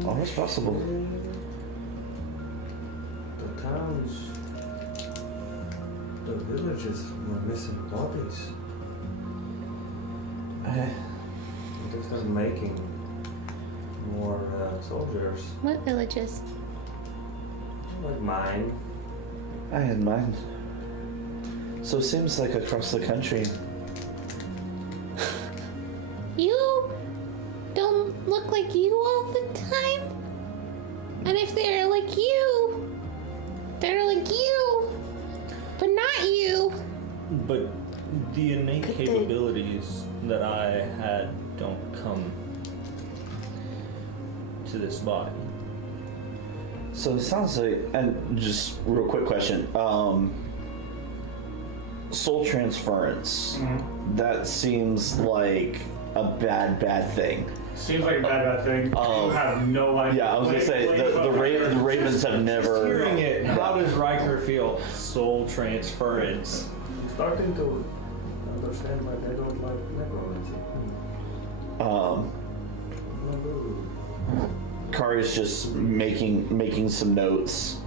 Almost possible. The towns, the villages were missing bodies. If they're making more soldiers, What villages? like mine. I had mine. So it seems like across the country. You don't look like you all the time. And if they're like you, they're like you, but not you. But the innate Could they- capabilities that I had don't come to this body. So it sounds like, and just real quick question, soul transference. That seems like a bad thing. Seems like a bad thing. You have no idea. Yeah, I was gonna say the Ravens have never. Hearing it, how does Riker feel? Soul transference. I'm starting to understand why they don't like necromancy. Kari's just making some notes.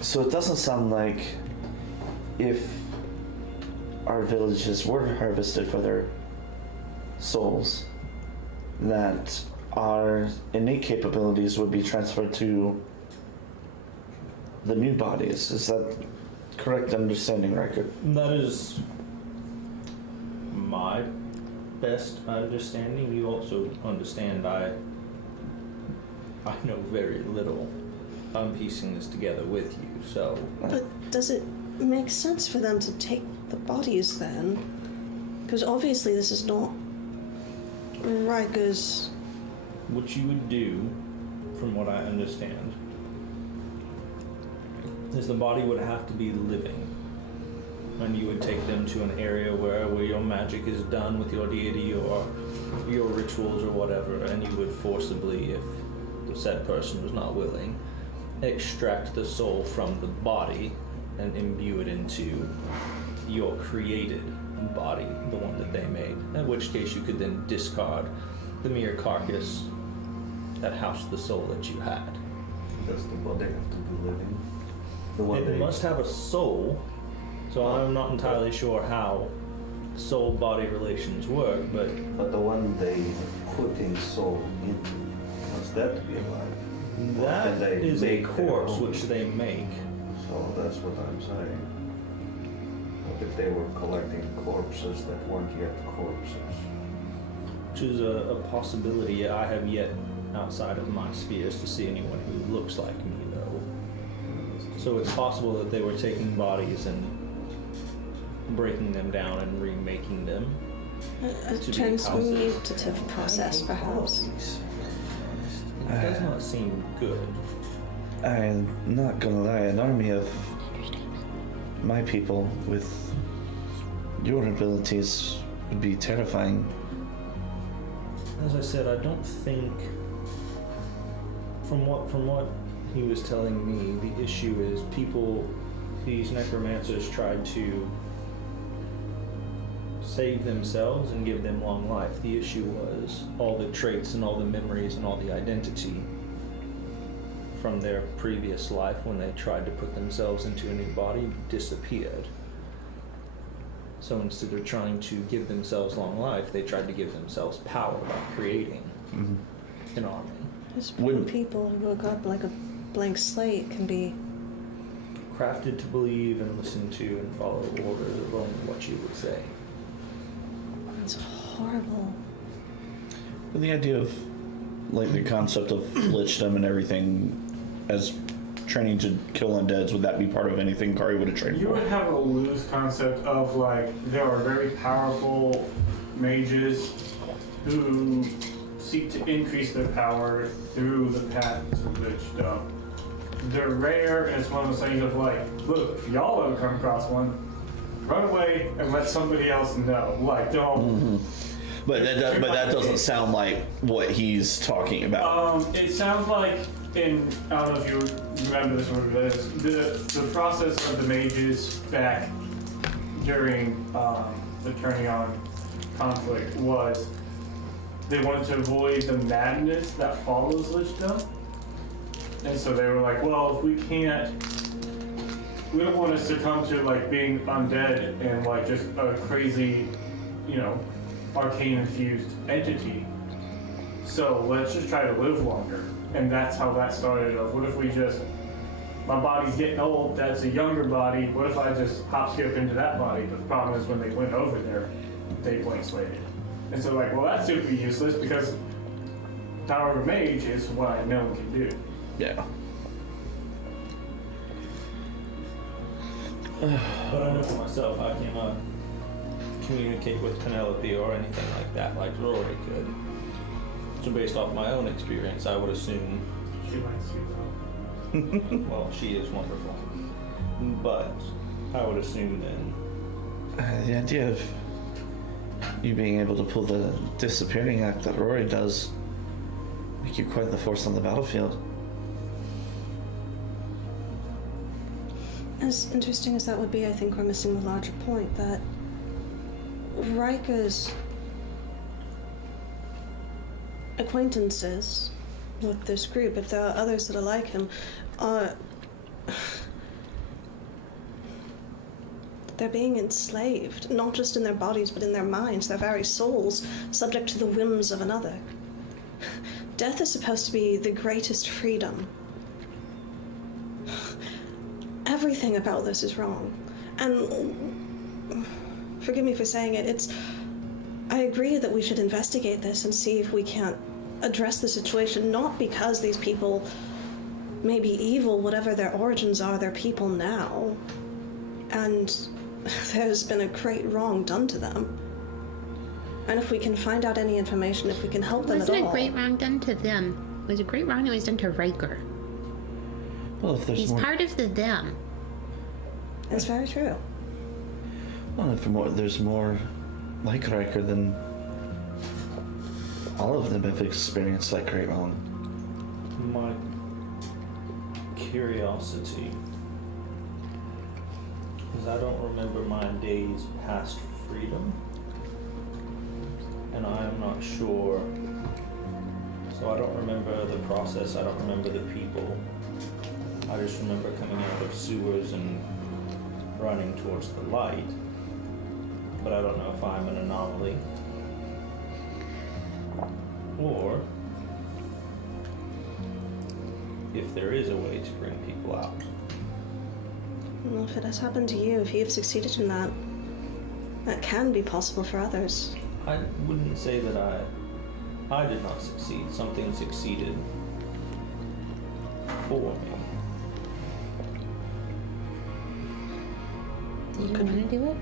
So it doesn't sound like if our villages were harvested for their souls, that our innate capabilities would be transferred to the new bodies. Is that correct understanding, Riker? That is my best understanding. You also understand I know very little. I'm piecing this together with you, so But does it make sense for them to take the bodies then? Because obviously this is not Riker's. what you would do, from what I understand, is the body would have to be living. And you would take them to an area where your magic is done with your deity or your rituals or whatever, and you would forcibly, if the said person was not willing, extract the soul from the body and imbue it into your created body, the one that they made. In which case you could then discard the mere carcass that housed the soul that you had. Does the body have to be living? The one It must have a soul, so I'm not entirely sure how soul-body relations work, but But the one they put in soul in, wants that to be alive. that Can they is a make their corpse own? which they make. So that's what I'm saying. What if they were collecting corpses that weren't yet corpses? Which is a possibility. I have yet, outside of my spheres, to see anyone who looks like me, though. So it's possible that they were taking bodies and breaking them down and remaking them. A To be transmutative process, perhaps. It does not seem good. I'm not gonna lie, an army of my people with your abilities would be terrifying. As I said, I don't think, from what he was telling me, the issue is these necromancers tried to save themselves and give them long life. The issue was all the traits and all the memories and all the identity from their previous life when they tried to put themselves into a new body disappeared. So instead of trying to give themselves long life, they tried to give themselves power by creating an army. Just Wouldn't- people who woke up like a blank slate can be. Crafted to believe and listen to and follow orders of only what you would say. It's horrible. But the idea of, like, the concept of lichdom and everything, as training to kill undeads, would that be part of anything Kari would have trained You for? would have a loose concept of like there are very powerful mages who seek to increase their power through the path to lichdom. They're rare, and it's one of those things of like, look, if y'all ever come across one, run away and let somebody else know. Like, don't. But that doesn't sound like what he's talking about. It sounds like in, I don't know if you remember this or the process of the mages back during the turning on conflict was they wanted to avoid the madness that follows lichdom. And so they were like, well, if we don't want to succumb to like being undead and like just a crazy, arcane infused entity. So let's just try to live longer. And that's how that started. Of what if we just, my body's getting old, that's a younger body, what if I just hop skip into that body? But the problem is when they went over there, they blank slated. And so like, well, that's super useless because Power of a Mage is what I know can do. Yeah. But I know for myself, I cannot communicate with Penelope or anything like that, like Rory could. So based off my own experience, I would assume, She likes you though. well, she is wonderful. But I would assume then, The idea of you being able to pull the disappearing act that Rory does make you quite the force on the battlefield. As interesting as that would be, I think we're missing the larger point that Riker's acquaintances with this group, if there are others that are like him, they're being enslaved, not just in their bodies, but in their minds, their very souls, subject to the whims of another. Death is supposed to be the greatest freedom. Everything about this is wrong. And forgive me for saying it, I agree that we should investigate this and see if we can't address the situation, not because these people may be evil, whatever their origins are, they're people now. And there's been a great wrong done to them. And if we can find out any information, if we can help them at all. Wasn't a great wrong done to them. It was a great wrong that was done to Riker. Well, if there's He's more, part of the them. It's very true. well, if there's more like Riker, then all of them have experienced that great wrong. my curiosity is I don't remember my days past freedom, and I am not sure. So I don't remember the process, I don't remember the people. I just remember coming out of sewers and running towards the light, but I don't know if I'm an anomaly or if there is a way to bring people out. Well, if it has happened to you, if you've succeeded in that, that can be possible for others. I wouldn't say that I did not succeed. Something succeeded for me. Do you want to do it?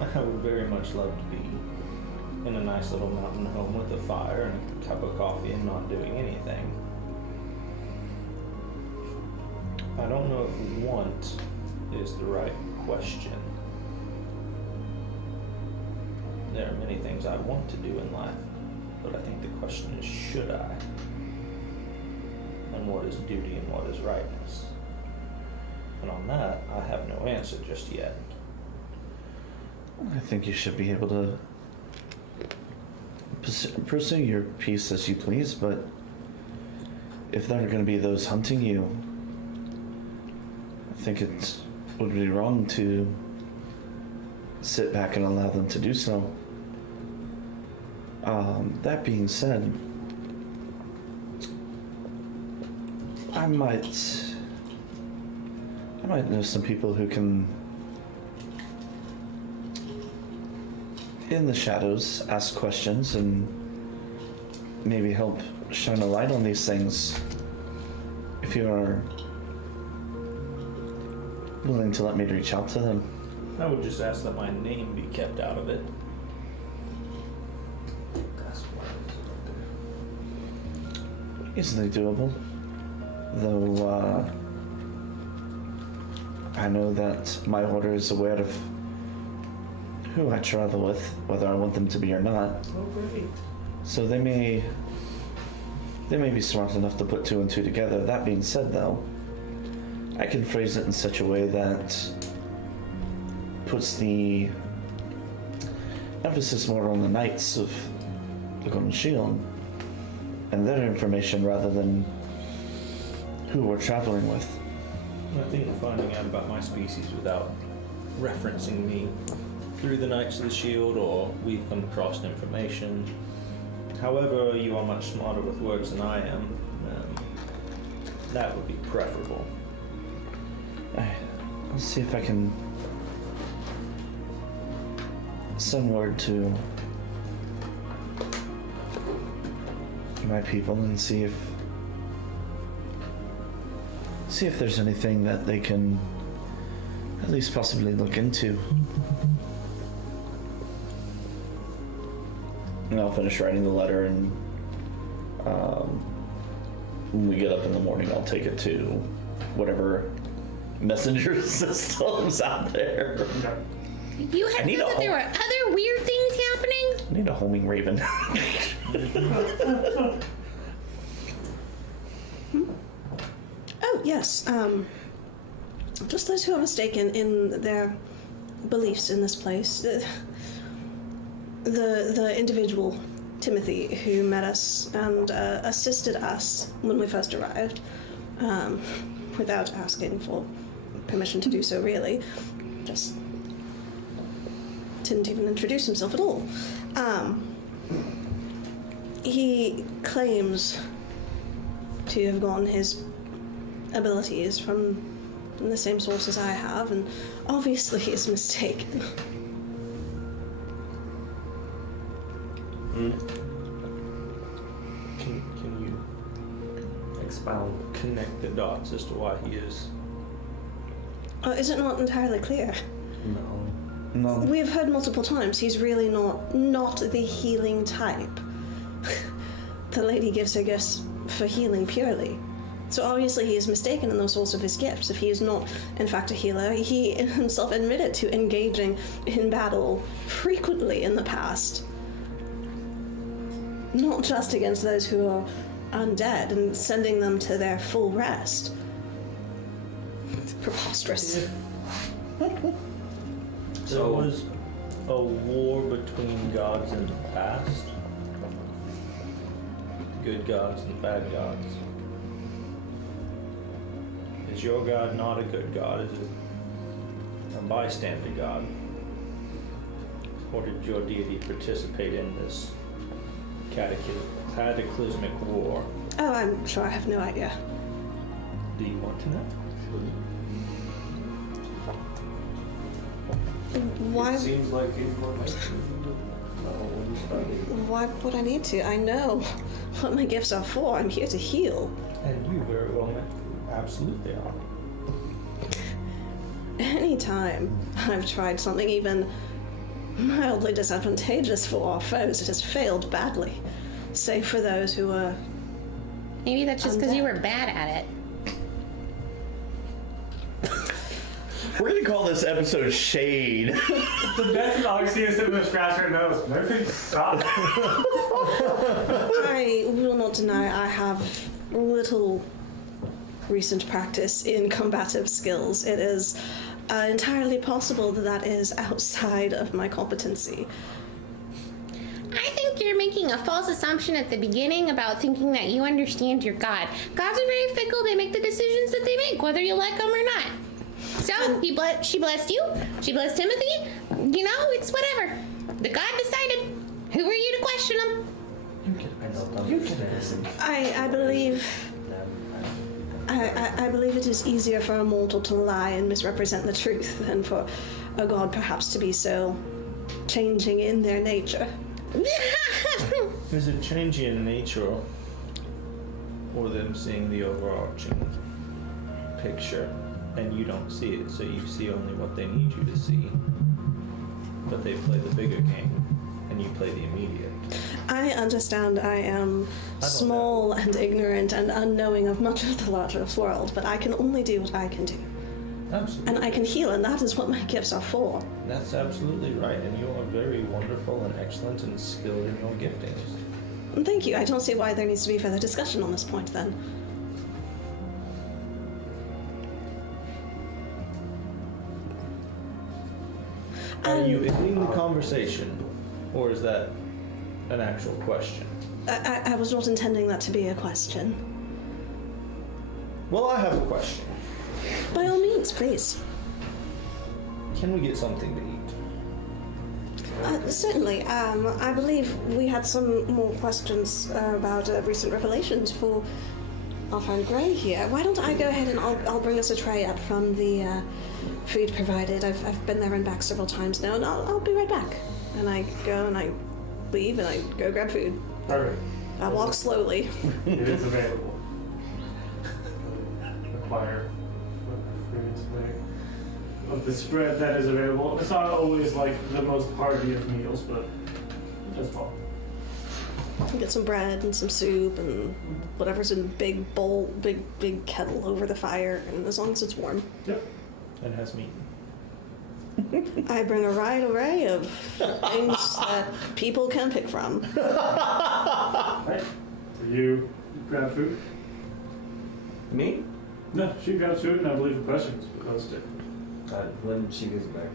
I would very much love to be in a nice little mountain home with a fire and a cup of coffee and not doing anything. I don't know if want is the right question. There are many things I want to do in life, but I think the question is, should I? And what is duty and what is rightness? And on that, I have no answer just yet. I think you should be able to pursue your peace as you please, but if there are going to be those hunting you, I think it would be wrong to sit back and allow them to do so. That being said, I might know some people who can, in the shadows, ask questions and maybe help shine a light on these things. if you are willing to let me reach out to them. I would just ask that my name be kept out of it. That's what it is right Easily doable. Though, I know that my order is aware of who I travel with, whether I want them to be or not. Oh, great. So they may be smart enough to put two and two together. That being said, though, I can phrase it in such a way that puts the emphasis more on the Knights of the Golden Shield and their information rather than who we're traveling with. I think finding out about my species without referencing me through the Knights of the Shield, or we've come across information. However, you are much smarter with words than I am. That would be preferable. I'll see if I can send word to my people and see if there's anything that they can at least possibly look into. And I'll finish writing the letter, and when we get up in the morning, I'll take it to whatever messenger systems out there. You had said that there were other weird things happening? I need a homing raven. Oh, yes. Just those who are mistaken in their beliefs in this place. The individual, Timothy, who met us and assisted us when we first arrived, without asking for permission to do so, really. Just didn't even introduce himself at all. He claims to have gotten his abilities from the same source as I have, and obviously he is mistaken. Can you Expound. connect the dots as to why he is? Is it not entirely clear? No. No. We have heard multiple times he's really not the healing type. The lady gives her gifts for healing purely. So obviously he is mistaken in the source of his gifts. If he is not, in fact, a healer, he himself admitted to engaging in battle frequently in the past. Not just against those who are undead and sending them to their full rest. It's preposterous. There was a war between gods in the past. Good gods and bad gods. Is your god not a good god? Is it a bystander god? Or did your deity participate in this cataclysmic war? Oh, I'm sure I have no idea. Do you want to know? Why? It seems like he's more like Why would I need to? I know what my gifts are for. I'm here to heal. And you very well absolutely are. Anytime I've tried something even mildly disadvantageous for our foes, it has failed badly. Save for those who are... Maybe that's just because you were bad at it. We're gonna call this episode Shade. The best is Augustina sitting there scratching her nose. Everything stopped. I will not deny I have little recent practice in combative skills. It is entirely possible that that is outside of my competency. I think you're making a false assumption at the beginning about thinking that you understand your god. Gods are very fickle. They make the decisions that they make, whether you like them or not. So, she blessed you. She blessed Timothy. You know, it's whatever. The god decided. Who are you to question him? I believe... I believe it is easier for a mortal to lie and misrepresent the truth than for a god perhaps to be so changing in their nature. Is it changing in nature or them seeing the overarching picture, and you don't see it, so you see only what they need you to see. But they play the bigger game, and you play the immediate. I understand I am small and ignorant and unknowing of much of the larger world, but I can only do what I can do. Absolutely. And I can heal, and that is what my gifts are for. That's absolutely right, and you are very wonderful and excellent and skilled in your giftings. And thank you. I don't see why there needs to be further discussion on this point then. Are you ending the conversation, or is that an actual question? I was not intending that to be a question. Well, I have a question. By all means, please. Can we get something to eat? Certainly. I believe we had some more questions about recent revelations for our friend Gray here. Why don't I go ahead and I'll bring us a tray up from the food provided. I've been there and back several times now, and I'll be right back. And I go and I leave and I go grab food. Perfect. I walk slowly. It is available. Acquire of the spread that is available. It's not always like the most hearty of meals, but as well. Get some bread and some soup and whatever's in big bowl, big kettle over the fire, and as long as it's warm. Yep. And has meat. I bring a wide array of things that people can pick from. Right. So you grab food? Me? No, she grabs food, and I believe the questions were posted. When she gets back,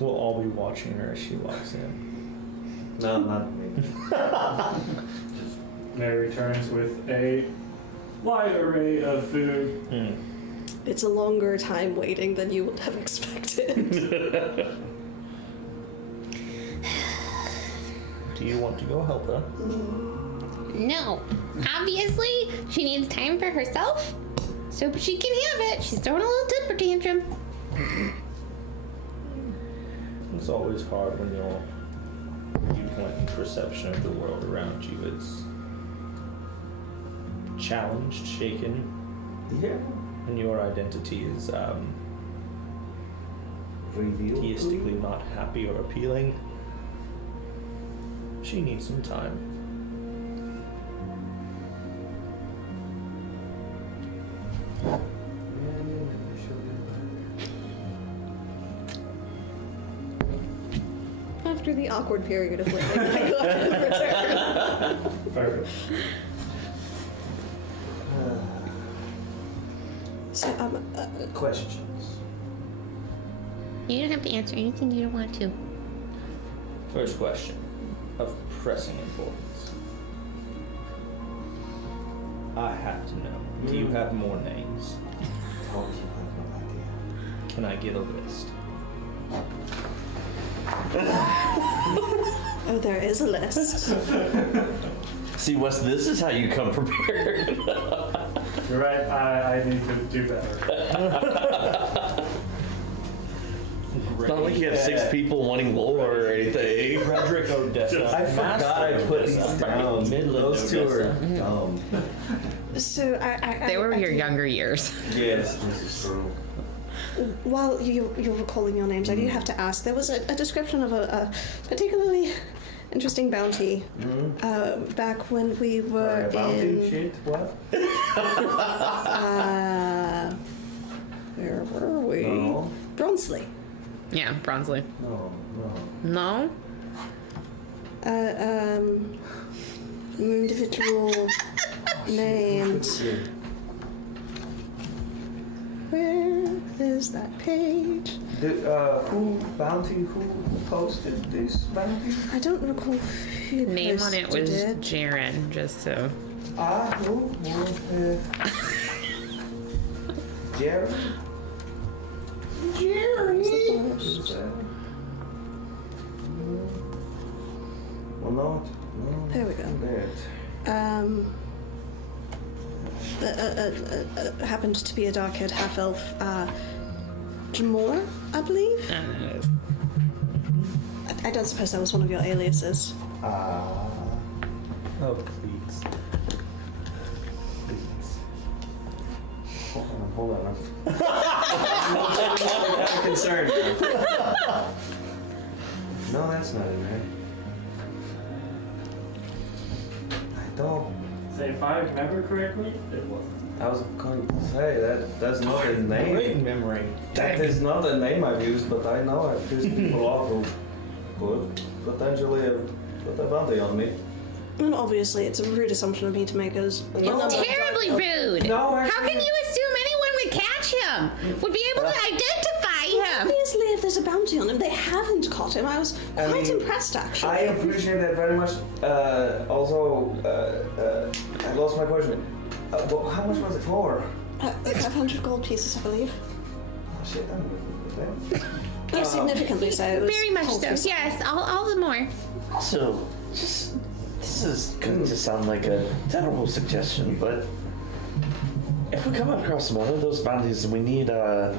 We'll all be watching her as she walks in. no, not me. Mary returns with a wide array of food. It's a longer time waiting than you would have expected. Do you want to go help her? No. Obviously, she needs time for herself, so she can have it. She's throwing a little temper tantrum. It's always hard when your viewpoint and perception of the world around you is challenged, shaken, Yeah. and your identity is Reveal. theistically not happy or appealing. She needs some time. After the awkward period of waiting, I go ahead and return. Perfect. So, Questions. You don't have to answer anything you don't want to. First question of pressing importance. I have to know. Do you have more names? Told you I have no idea. Can I get a list? oh, there is a list. See, Wes, this is how you come prepared. You're right. I need to do better. It's not like you have 6 people wanting lore or anything. Frederick Odessa. I forgot I put these down. Midland Those two are Odessa. dumb. So They were your do- younger years. Yes, this is true. While you're recalling your names, I do have to ask. There was a description of a particularly interesting bounty back when we were in. Shit, what? Where were we? No. Bronsley. Yeah, Bronsley. No, no. No? Individual named. Where is that page? Who posted this bounty? I don't recall who Name on it was posted it. Jaren, just so. Who? Jerry? Well, no. There we go. Happened to be a dark-haired half-elf, Jamor, I believe. I don't suppose that was one of your aliases. Oh, please. hold on. I'm kind of concerned now. No, that's not in there. I don't. Say, if I remember correctly, it wasn't. I was going to say that's not a name. Great memory. That is not a name I've used, but I know I've pissed people off who could potentially have put a bounty on me. And obviously, it's a rude assumption of me to make as. It's terribly rude. No, How actually- can you assume anyone would catch him? Would be able to identify him? Obviously, if there's a bounty on him, they haven't caught him. I was quite impressed, actually. I appreciate that very much. Also, I lost my question. Well, how much was it for? 500 gold pieces, I believe. Oh shit, I'm with that. No, significantly so. It was Very much gold so. pieces. Yes, all the more. Also, this is going to sound like a terrible suggestion, but if we come across one of those bounties and we need a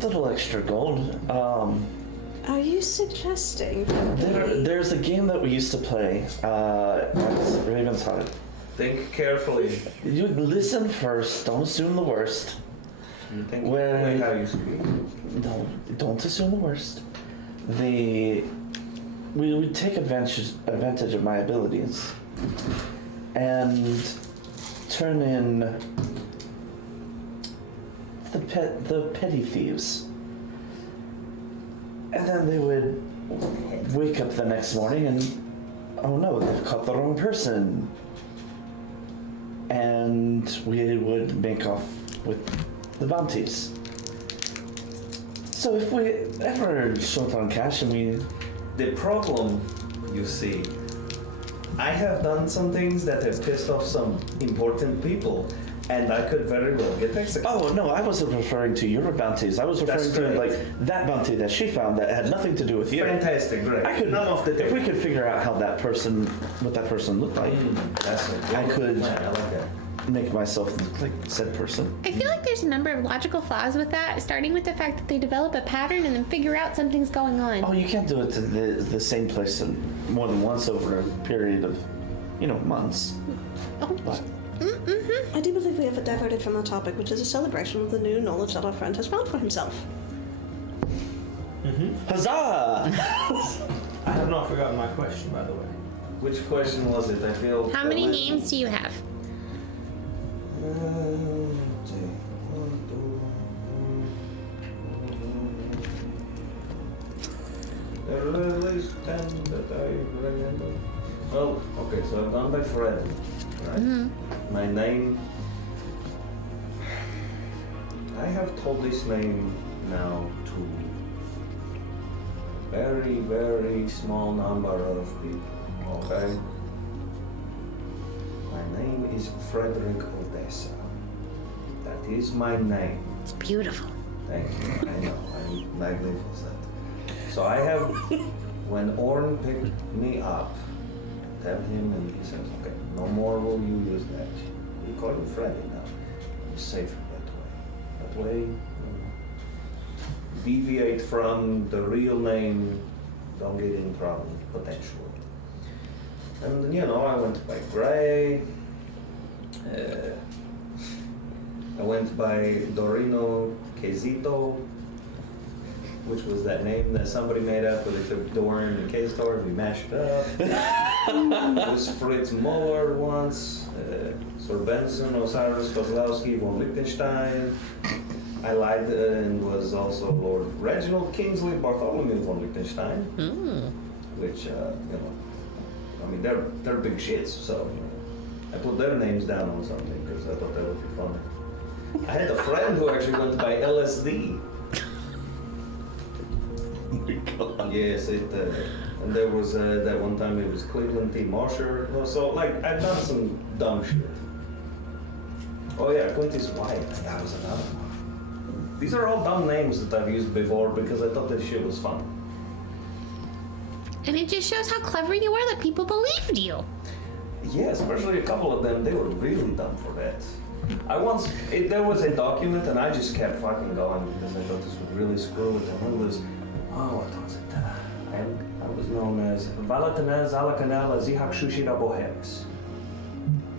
little extra gold, Are you suggesting? there's a game that we used to play at Raven's Heart. Think carefully. You listen first, don't assume the worst. You think Where- like how you speak. No, don't assume the worst. We would take advantage of my abilities and turn in the petty thieves. And then they would wake up the next morning and, oh no, they've caught the wrong person. And we would make off with the bounties. So if we ever short on cash and we... The problem, you see, I have done some things that have pissed off some important people, and I could very well get executed. Oh no, I wasn't referring to your bounties. I was referring That's to great. like that bounty that she found that had nothing to do with you. Fantastic, great. I could, None of the if we could figure out how that person, what that person looked like, That's a I could- plan. I like that. make myself look like said person. I feel like there's a number of logical flaws with that, starting with the fact that they develop a pattern and then figure out something's going on. Oh, you can't do it to the same place more than once over a period of, months. Oh. But I do believe we have diverted from our topic, which is a celebration of the new knowledge that our friend has found for himself. huzzah! I have not forgotten my question, by the way. Which question was it? I feel. How many names do you have? There are at least 10 that I remember. Well, okay, so I've gone by Fred, right? My name. I have told this name now to very, very small number of people, okay? My name is Frederick Odessa. That is my name. It's beautiful. Thank you. I know. I'm magnificent. So I have, when Orn picked me up, tell him and he says, okay, no more will you use that. We call you Freddy now. It's safer that way. That way, deviate from the real name, don't get in trouble, potentially. And I went by Gray. I went by Dorino Quesito, which was that name that somebody made up where they took Doran and K-Star and we mashed it up. It was Fritz Muller once, Sir Benson, Osiris Kozlowski von Liechtenstein. I lied and was also Lord Reginald Kingsley Bartholomew von Liechtenstein, which, I mean, they're big shits, so I put their names down on something because I thought that would be funny. I had a friend who actually went by LSD. Oh my god. Yes, and there was that one time it was Cleveland T. Marsher. So, like, I've done some dumb shit. Oh yeah, Quintus White, that was another one. These are all dumb names that I've used before because I thought this shit was fun. And it just shows how clever you are that people believed you. Yeah, especially a couple of them, they were really dumb for that. There was a document and I just kept fucking going because I thought this would really screw it. And it was, what was it? I was known as Valatanez Alakanel Azihak Shushira Bohems.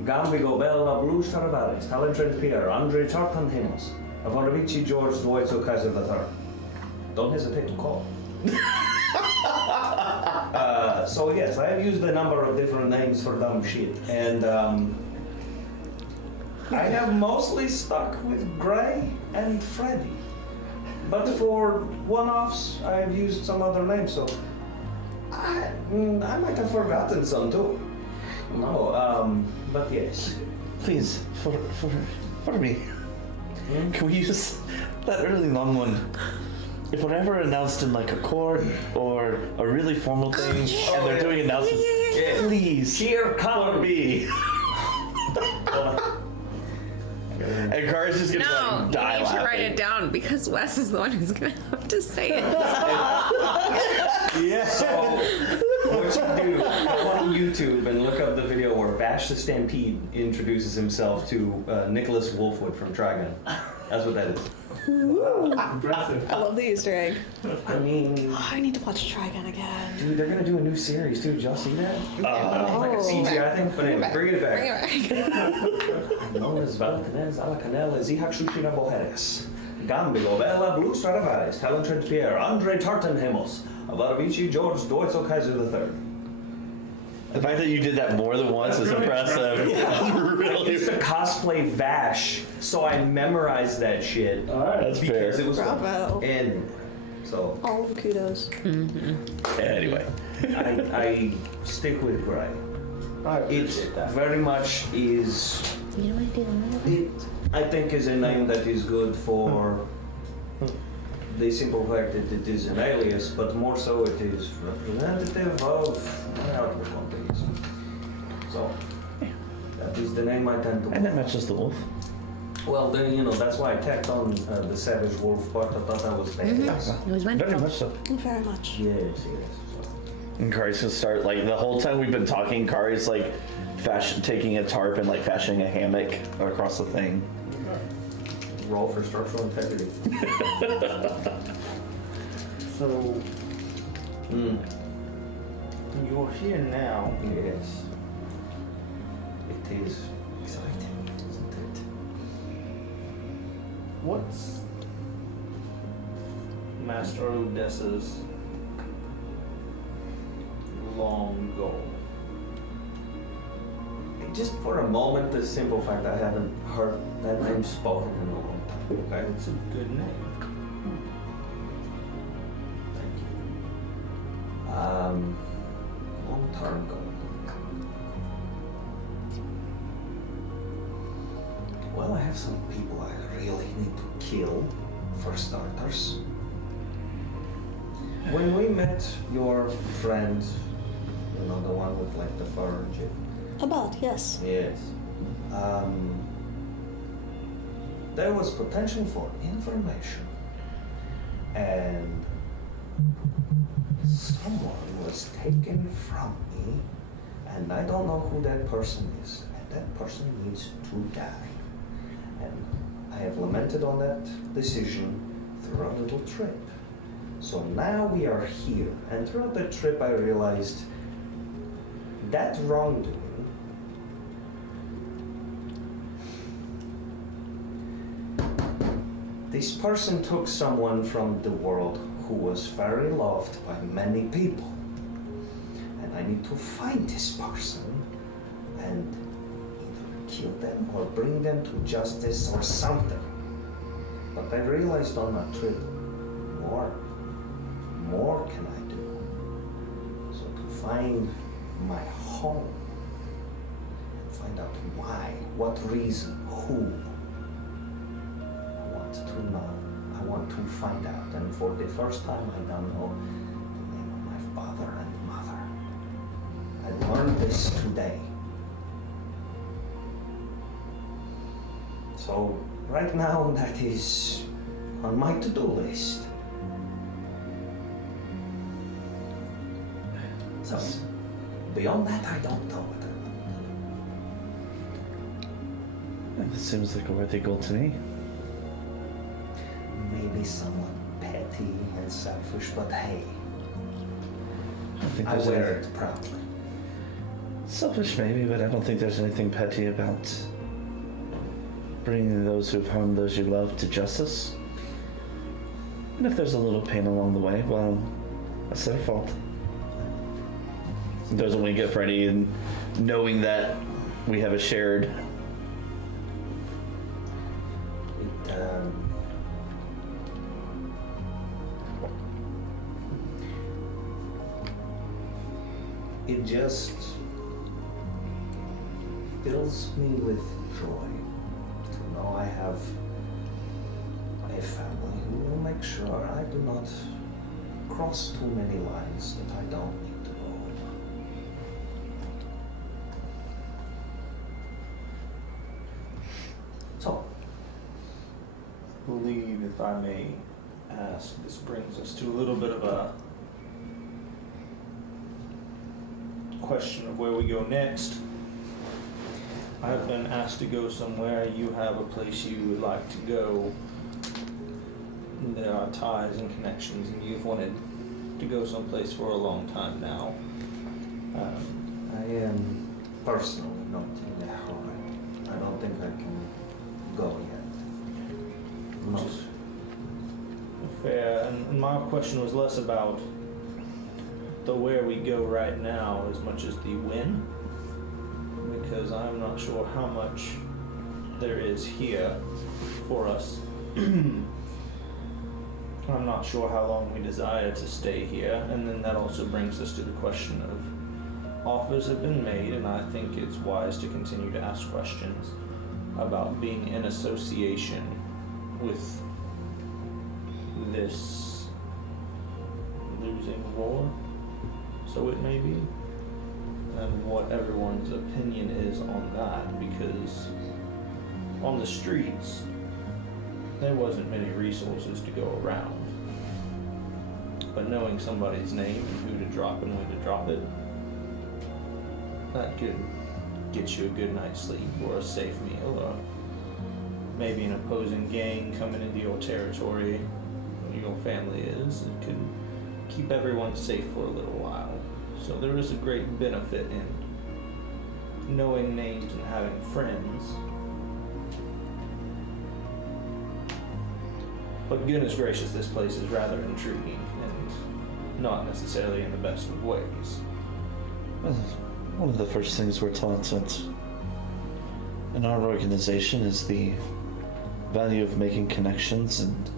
Gambigo Bella Blue Staravaris, Talentred Pierre, Andre Chartan Himos, Avaravici George Dwoitso Kaiser III. Don't hesitate to call. So yes, I have used a number of different names for dumb shit, and I have mostly stuck with Gray and Freddy. But for one-offs, I have used some other names, so I might have forgotten some too. No, but yes. Please, for me, can we use that really long one? If we're ever announced in like a court or a really formal thing, and they're doing announcements, please, Here for come me. And Car's just gonna No, like, die you need to laughing. write it down because Wes is the one who's gonna have to say it. Yeah. So, what you do, go on YouTube and look up the video where Vash the Stampede introduces himself to Nicholas Wolfwood from Trigon. That's what that is. Impressive. I love the Easter egg. I mean, Oh, I need to watch Trigon again. dude, they're gonna do a new series too. Did y'all see that? It's like a Oh. CGI thing. But anyway, bring it back. Bring it back. Known as Valentinez Alacanel Zihakshushin Boheres. Gambilo Bella Blue Stradivarius, Talentred Pierre, Andre Tartanhemos, Avaravici George Dwoitso Kaiser III. The fact that you did that more than once is impressive. I Really, used to cosplay Vash, so I memorized that shit. that's fair. Because it was fun. Bravo. And so All the kudos. Anyway, I stick with Gray. It very much is. You know what I did? It I think is a name that is good for the simple fact that it is an alias, but more so it is representative of my outlook on things. So that is the name I tend to. and that matches the wolf. Well, then that's why I tacked on the savage wolf part. I thought that was badass. It was Very wonderful. much so. Very much. Yes. So. And Kari's gonna start like the whole time we've been talking. Kari's like taking a tarp and like fashioning a hammock across the thing. Roll for structural integrity. So, you're here now. Yes. It is exciting, isn't it? What's Master Odessa's long goal? Just for a moment, the simple fact I haven't heard that name spoken in a long time. Okay. It's a good name. Thank you. Long-term goal. Well, I have some people I really need to kill, for starters. When we met your friend, the one with like the fur and shit. About, yes. Yes. There was potential for information, and someone was taken from me, and I don't know who that person is, and that person needs to die. And I have lamented on that decision through a little trip. So now we are here, and throughout that trip I realized that wrongdoing this person took someone from the world who was very loved by many people. And I need to find this person and either kill them or bring them to justice or something. But I realized on my trip, more can I do? So to find my home, and find out why, what reason, who, to know. I want to find out, and for the first time I don't know the name of my father and mother. I learned this today. So right now that is on my to-do list. So beyond that I don't know what I want. That seems like a worthy goal to me. Maybe somewhat petty and selfish, but hey, I think I there's wear anything, it proudly. Selfish maybe, but I don't think there's anything petty about bringing those who've harmed those you love to justice. And if there's a little pain along the way, well, that's their fault. There's a wink at Freddy, and knowing that we have a shared... It just fills me with joy to know I have a family who will make sure I do not cross too many lines that I don't need to go. So, I believe, if I may ask, this brings us to a little bit of a question of where we go next. I've been asked to go somewhere. You have a place you would like to go. There are ties and connections, and you've wanted to go someplace for a long time now. I am personally not in a hurry. I don't think I can go yet. Most. Fair. And my question was less about the where we go right now as much as the when, because I'm not sure how much there is here for us. I'm not sure how long we desire to stay here, and then that also brings us to the question of offers have been made, and I think it's wise to continue to ask questions about being in association with this losing war, so it may be, and what everyone's opinion is on that, because on the streets there wasn't many resources to go around, but knowing somebody's name and who to drop and when to drop it, that could get you a good night's sleep or a safe meal, or maybe an opposing gang coming into your territory where your family is. It could keep everyone safe for a little while. So there is a great benefit in knowing names and having friends. But goodness gracious, this place is rather intriguing and not necessarily in the best of ways. One of the first things we're taught in our organization is the value of making connections and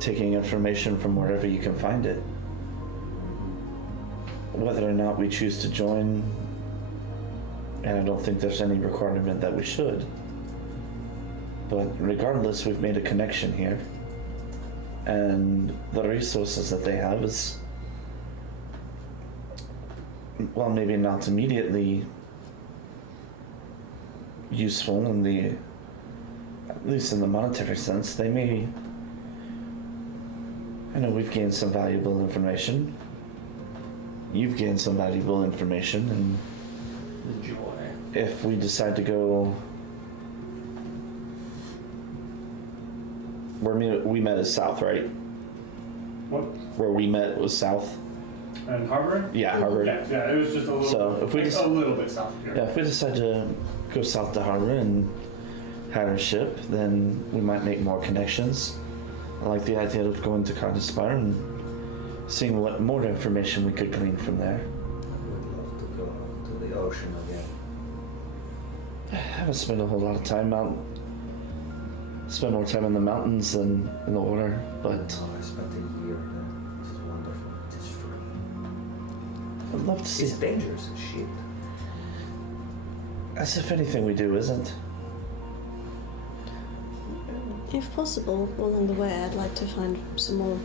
taking information from wherever you can find it. Whether or not we choose to join, and I don't think there's any requirement that we should, but regardless, we've made a connection here, and the resources that they have is, well, maybe not immediately useful in the, at least in the monetary sense. They may, I know we've gained some valuable information. You've gained some valuable information, and The joy. if we decide to go, where we met is south, right? What? Where we met was south. And Harbor? Yeah, Harbor. Yeah, it was just a little So bit, if we like, just- a little bit south of here. Yeah, if we decide to go south to Harbor and hire a ship, then we might make more connections. I like the idea of going to Cardispire and seeing what more information we could glean from there. I would love to go to the ocean again. I haven't spent a whole lot of time out. Spent more time in the mountains than in the water, but Oh, I spent a year there. It is wonderful. It is free. I'd love to see. It's dangerous as shit. As if anything we do isn't. If possible, along the way, I'd like to find some more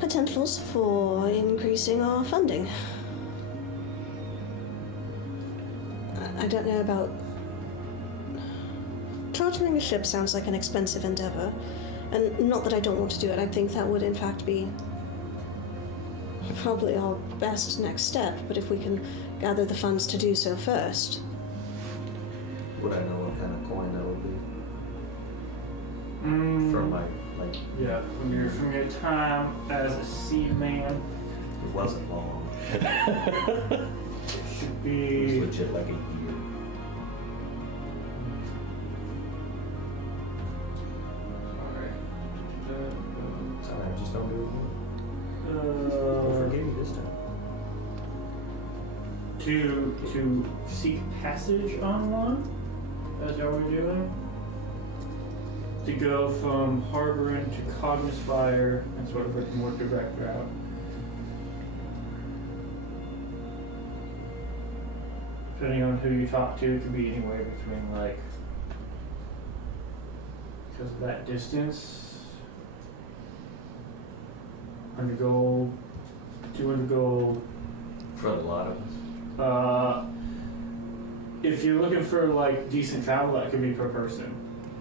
potentials for increasing our funding. I don't know about... Chartering a ship sounds like an expensive endeavor, and not that I don't want to do it. I think that would in fact be probably our best next step, but if we can gather the funds to do so first. Would I know what kind of coin that would be? Mm, From my, like, yeah, from your time as a seaman. it wasn't long. should It be. was legit like a year. Sorry, I just don't do it. Well, forgive me this time. To seek passage on one? That's how we're doing? To go from Harboring to Cognus Fire and sort of a more direct route. Depending on who you talk to, it could be anywhere between like, because of that distance, 100 gold, 200 gold. For a lot of us. If you're looking for like decent travel, that could be per person.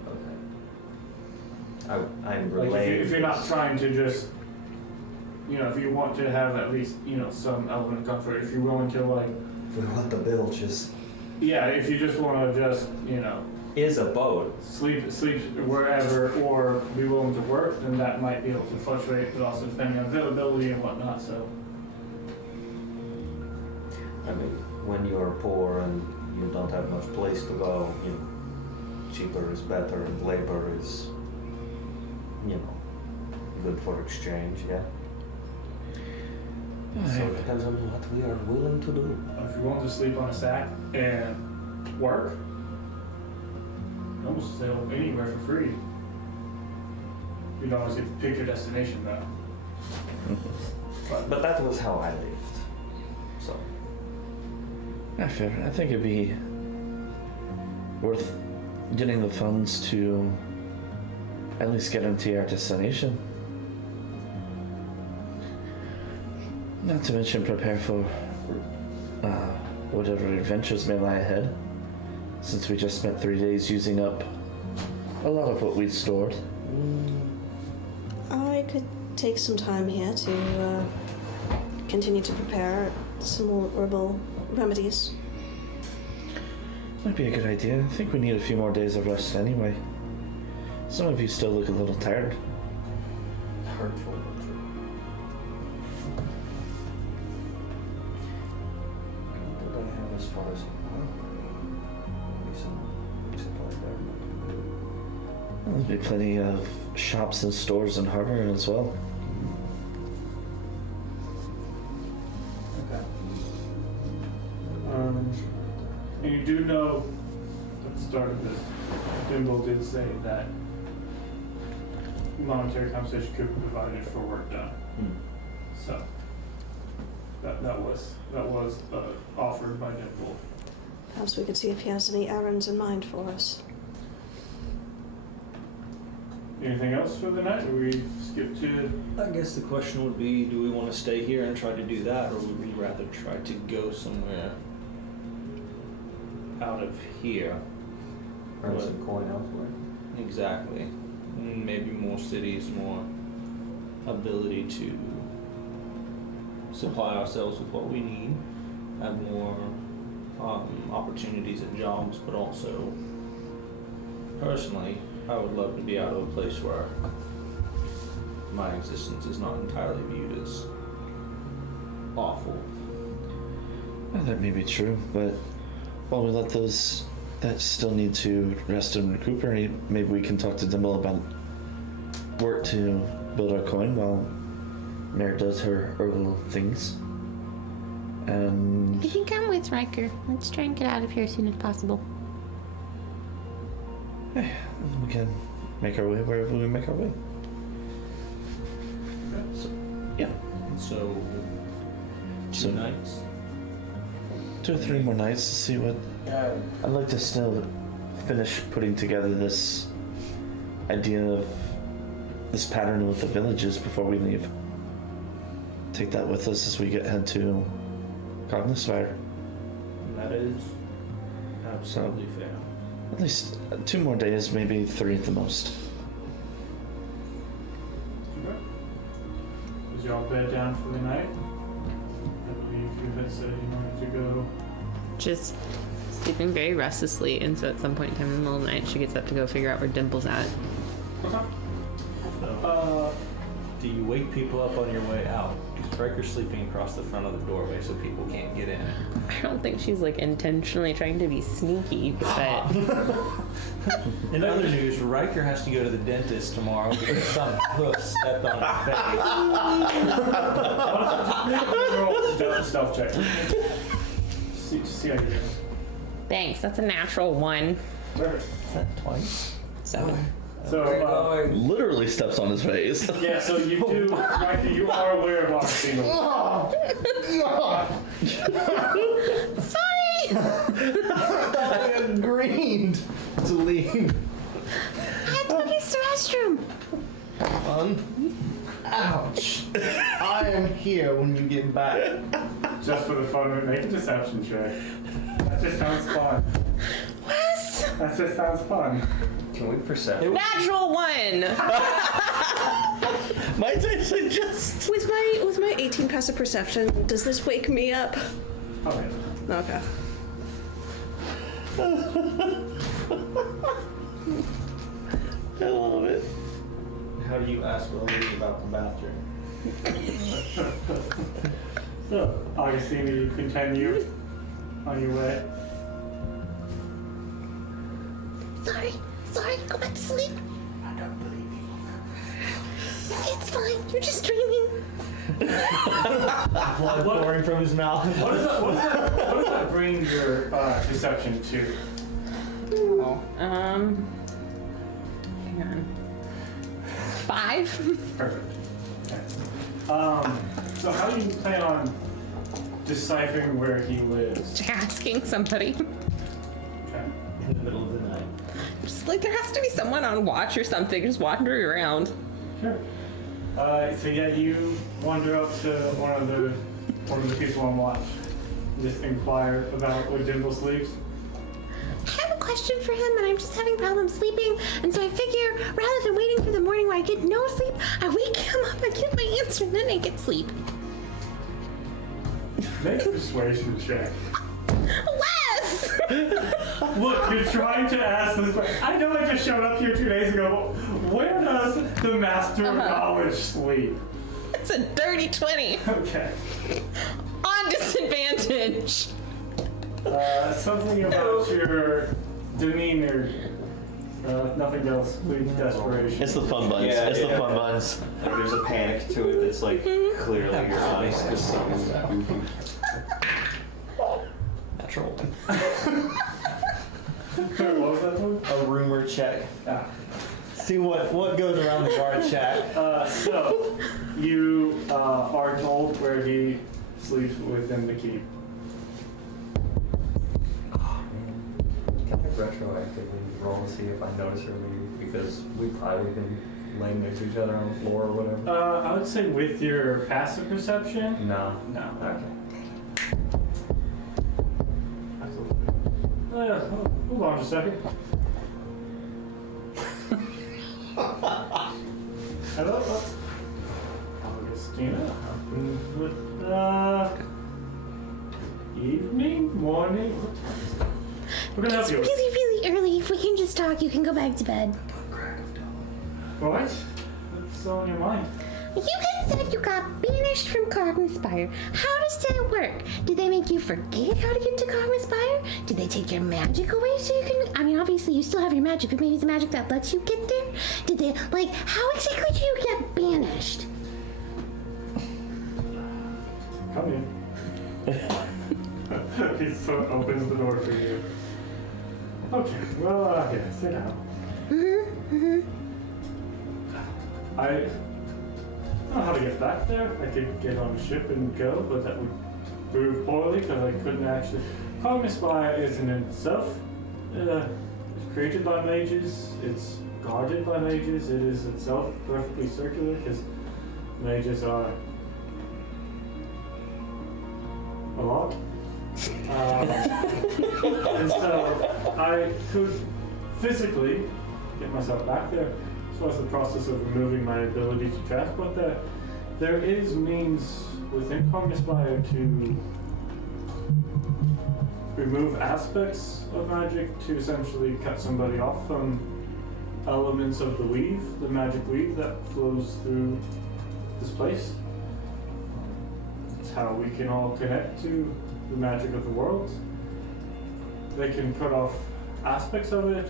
Okay. I'm Like relaying. if you're not trying to just, if you want to have at least, some element of comfort, if you're willing to like, If we want the bilges. yeah, if you just want to just, Is a boat. sleep wherever or be willing to work, then that might be able to fluctuate, but also depending on availability and whatnot, so. I mean, when you're poor and you don't have much place to go, cheaper is better and labor is, good for exchange, yeah? So it depends on what we are willing to do. If you want to sleep on a sack and work, you almost sail anywhere for free. You'd always get to pick your destination though. But that was how I lived. So, Yeah, fair. I think it'd be worth getting the funds to at least get into our destination. Not to mention prepare for whatever adventures may lie ahead, since we just spent 3 days using up a lot of what we'd stored. I could take some time here to continue to prepare some more herbal remedies. Might be a good idea. I think we need a few more days of rest anyway. Some of you still look a little tired. hurtful. What do I have as far as maybe some supplies there? There'll be plenty of shops and stores in Harbor as well. Okay. And you do know at the start of this, Dimble did say that monetary compensation could be provided for work done. So that was offered by Dimble. Perhaps we could see if he has any errands in mind for us. Anything else for the night? Or we skip to? I guess the question would be, do we want to stay here and try to do that, or would we rather try to go somewhere out of here? Earn some coin elsewhere. Exactly. Maybe more cities, more ability to supply ourselves with what we need, have more opportunities and jobs, but also, personally, I would love to be out of a place where my existence is not entirely viewed as awful. Well, that may be true, but while we let those that still need to rest and recuperate, maybe we can talk to Dimble about work to build our coin while Mare does her herbal things. And You can come with Riker. Let's try and get out of here as soon as possible. we can make our way wherever we make our way. So, yeah. So, So- 2 nights? 2 or 3 more nights to see what. I'd like to still finish putting together this idea of this pattern with the villages before we leave. Take that with us as we head to Cognosfire. That is absolutely fair. At least 2 more days, maybe 3 at the most. Okay. Was y'all bed down for the night? I believe you had said you wanted to go. Just sleeping very restlessly, and so at some point in time in the middle of the night, she gets up to go figure out where Dimple's at. Okay. Do you wake people up on your way out? Because Riker's sleeping across the front of the doorway so people can't get in. I don't think she's like intentionally trying to be sneaky, but In other news, Riker has to go to the dentist tomorrow because some hoof stepped on his face. Roll stealth check. See how you do. thanks. That's a natural 1. Perfect. Is that twice? 7. So, Literally steps on his face. yeah, so you do, Riker, you are aware of Augustine. Sorry. I agreed to leave. I had to go use the restroom. Ouch. I am here when you get back. Just for the fun of it, make a deception check. That just sounds fun. Wes. That just sounds fun. Can we percept? Natural 1. Mine's actually just. With my 18 passive perception, does this wake me up? Okay. Okay. I love it. How do you ask Willie about the bathroom? So, Augustine, you continue on your way. Sorry, go back to sleep. I don't believe you. It's fine. You're just dreaming. Blood pouring from his mouth. What does that bring your deception to? Hang on. 5. Perfect. Okay. So how do you plan on deciphering where he lives? Asking somebody. Okay. In the middle of the night. Just like there has to be someone on watch or something, just wandering around. Sure. So yeah, you wander up to one of the people on watch. Just inquire about where Dimble sleeps. I have a question for him, and I'm just having problems sleeping, and so I figure rather than waiting for the morning where I get no sleep, I wake him up, I get my answer, and then I get sleep. Make a persuasion check. Wes! Look, you're trying to ask this question. I know I just showed up here 2 days ago, but where does the Master of Knowledge sleep? It's a dirty 20. Okay. On disadvantage. Something about your demeanor. Nothing else. Please, desperation. It's the fun buns. Yeah, it's the yeah. fun buns. Like, there's a panic to it that's like clearly your eyes because something's goofy. Natural. What was that one? A rumor check. Ah. See what goes around the bar chat. So, you are told where he sleeps within the keep. Can I retroactively roll to see if I notice her leave? Because we've probably been laying next to each other on the floor or whatever. I would say with your passive perception. No. No. Okay. Hold on just a second. Hello? Augustina? Evening? Morning? What time is it? We're gonna help It's you. really, really early. If we can just talk, you can go back to bed. What? What's on your mind? You had said you got banished from Cognispire. How does that work? Did they make you forget how to get to Cognispire? Did they take your magic away so you can... I mean, obviously you still have your magic, but maybe it's the magic that lets you get there? Did they... Like, how exactly do you get banished? Come in. He sort of opens the door for you. Okay, well, yeah, sit down. I don't know how to get back there. I could get on a ship and go, but that would prove poorly because I couldn't actually... Cognispire isn't in itself. It's created by mages. It's guarded by mages. It is itself perfectly circular because mages are a lot. And so I could physically get myself back there. So as the process of removing my ability to transport there, there is means within Cognispire to remove aspects of magic to essentially cut somebody off from elements of the weave, the magic weave that flows through this place. It's how we can all connect to the magic of the world. They can cut off aspects of it.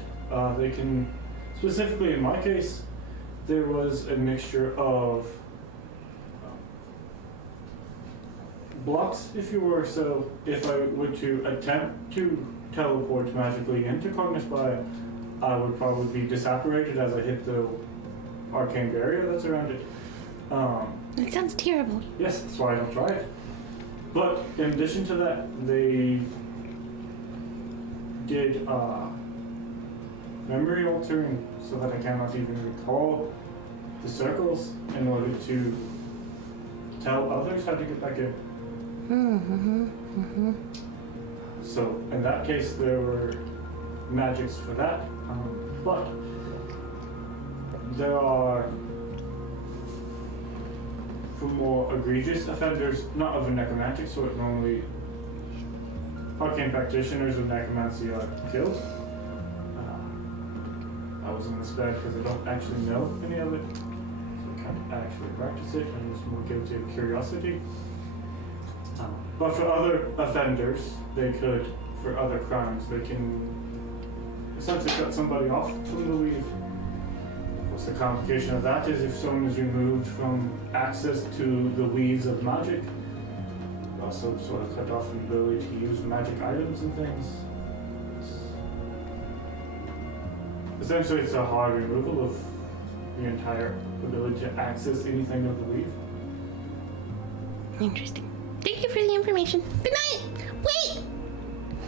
They can, specifically in my case, there was a mixture of blocks, if you were. So if I were to attempt to teleport magically into Cognispire, I would probably be disapparated as I hit the arcane barrier that's around it. That sounds terrible. Yes, that's why I don't try it. But in addition to that, they did memory altering so that I cannot even recall the circles in order to tell others how to get back in. So in that case, there were magics for that. But there are, for more egregious offenders, not of a necromantic sort, normally arcane practitioners of necromancy are killed. I was in this bed because I don't actually know any of it, so I can't actually practice it. I'm just more guilty of curiosity. But for other offenders, they could, for other crimes, they can essentially cut somebody off from the weave. Of course, the complication of that is if someone is removed from access to the weaves of magic, they also sort of cut off the ability to use magic items and things. Essentially, it's a hard removal of the entire ability to access anything of the weave. Interesting. Thank you for the information. Good night. Wait!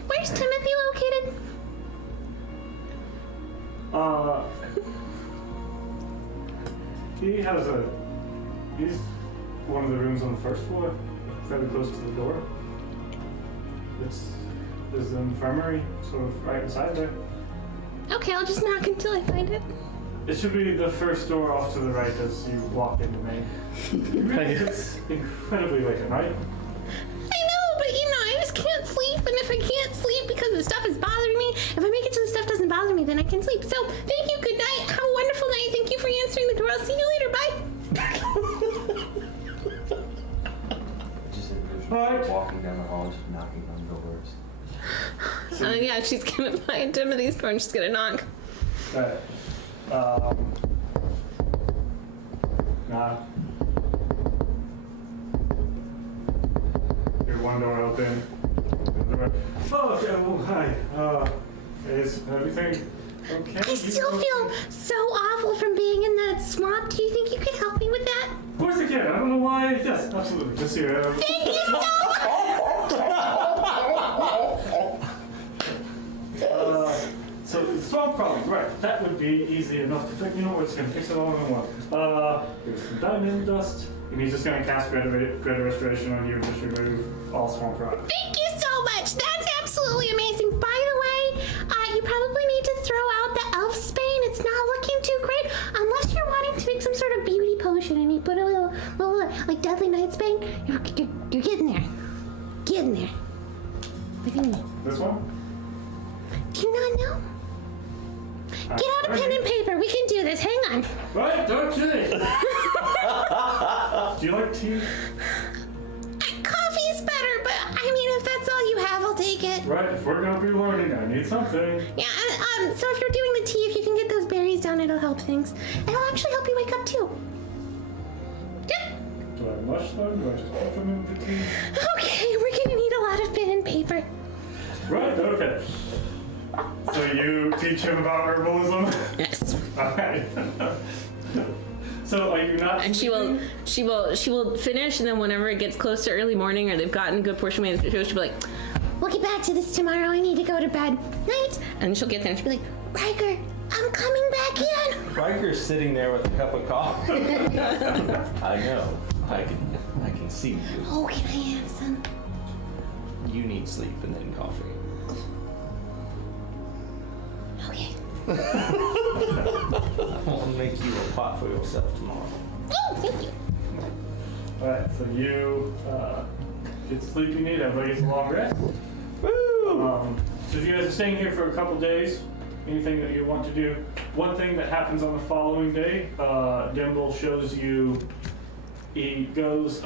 Where's Timothy located? He's one of the rooms on the first floor, fairly close to the door. There's an infirmary sort of right inside there. Okay, I'll just knock until I find it. It should be the first door off to the right as you walk into Maine. It's incredibly late at night. I know, but I just can't sleep, and if I can't sleep because the stuff is bothering me, if I make it so the stuff doesn't bother me, then I can sleep. So, thank you, good night, have a wonderful night, thank you for answering the door, I'll see you later, bye! Just envision Right. walking down the hall, just knocking on doors. Yeah, she's gonna find Timothy's door and she's gonna knock. Right. Nah. Your one door open. Oh, okay, well, hi. Is everything okay? I still feel so awful from being in that swamp. Do you think you could help me with that? Of course I can. I don't know why. Yes, absolutely. Just here. Thank you so much! So the swamp problem, right? That would be easy enough to fix. You know what? It's gonna fix it all in one. There's some diamond dust, and he's just gonna cast greater restoration on you and just remove all swamp rot. Thank you so much. That's absolutely amazing. By the way, you probably need to throw out the elf's bane. It's not looking too great unless you're wanting to make some sort of beauty potion and you put a little like Deadly Knight's bane. You're getting there. Getting there. Look at me. This one? Do you not know? Get out a pen and paper. We can do this. Hang on. Right, okay. Do you like tea? Coffee's better, but I mean, if that's all you have, I'll take it. Right, if we're gonna be learning, I need something. Yeah, so if you're doing the tea, if you can get those berries down, it'll help things. It'll actually help you wake up, too. Yep. Do I mush them? Do I just put them in the tea? Okay, we're gonna need a lot of pen and paper. Right, okay. So you teach him about herbalism? Yes. Alright. So are you not And she will finish, and then whenever it gets close to early morning, or they've gotten a good portion of the show, she'll be like, "We'll get back to this tomorrow. I need to go to bed. Night." And she'll get there and she'll be like, "Riker, I'm coming back in." Riker's sitting there with a cup of coffee. I know. I can see you. Oh, can I have some? You need sleep and then coffee. Okay. I'll make you a pot for yourself tomorrow. Oh, thank you. Alright, so you get the sleep you need, everybody gets a long rest. Woo! So if you guys are staying here for a couple days, anything that you want to do, one thing that happens on the following day, Dimble shows you he goes,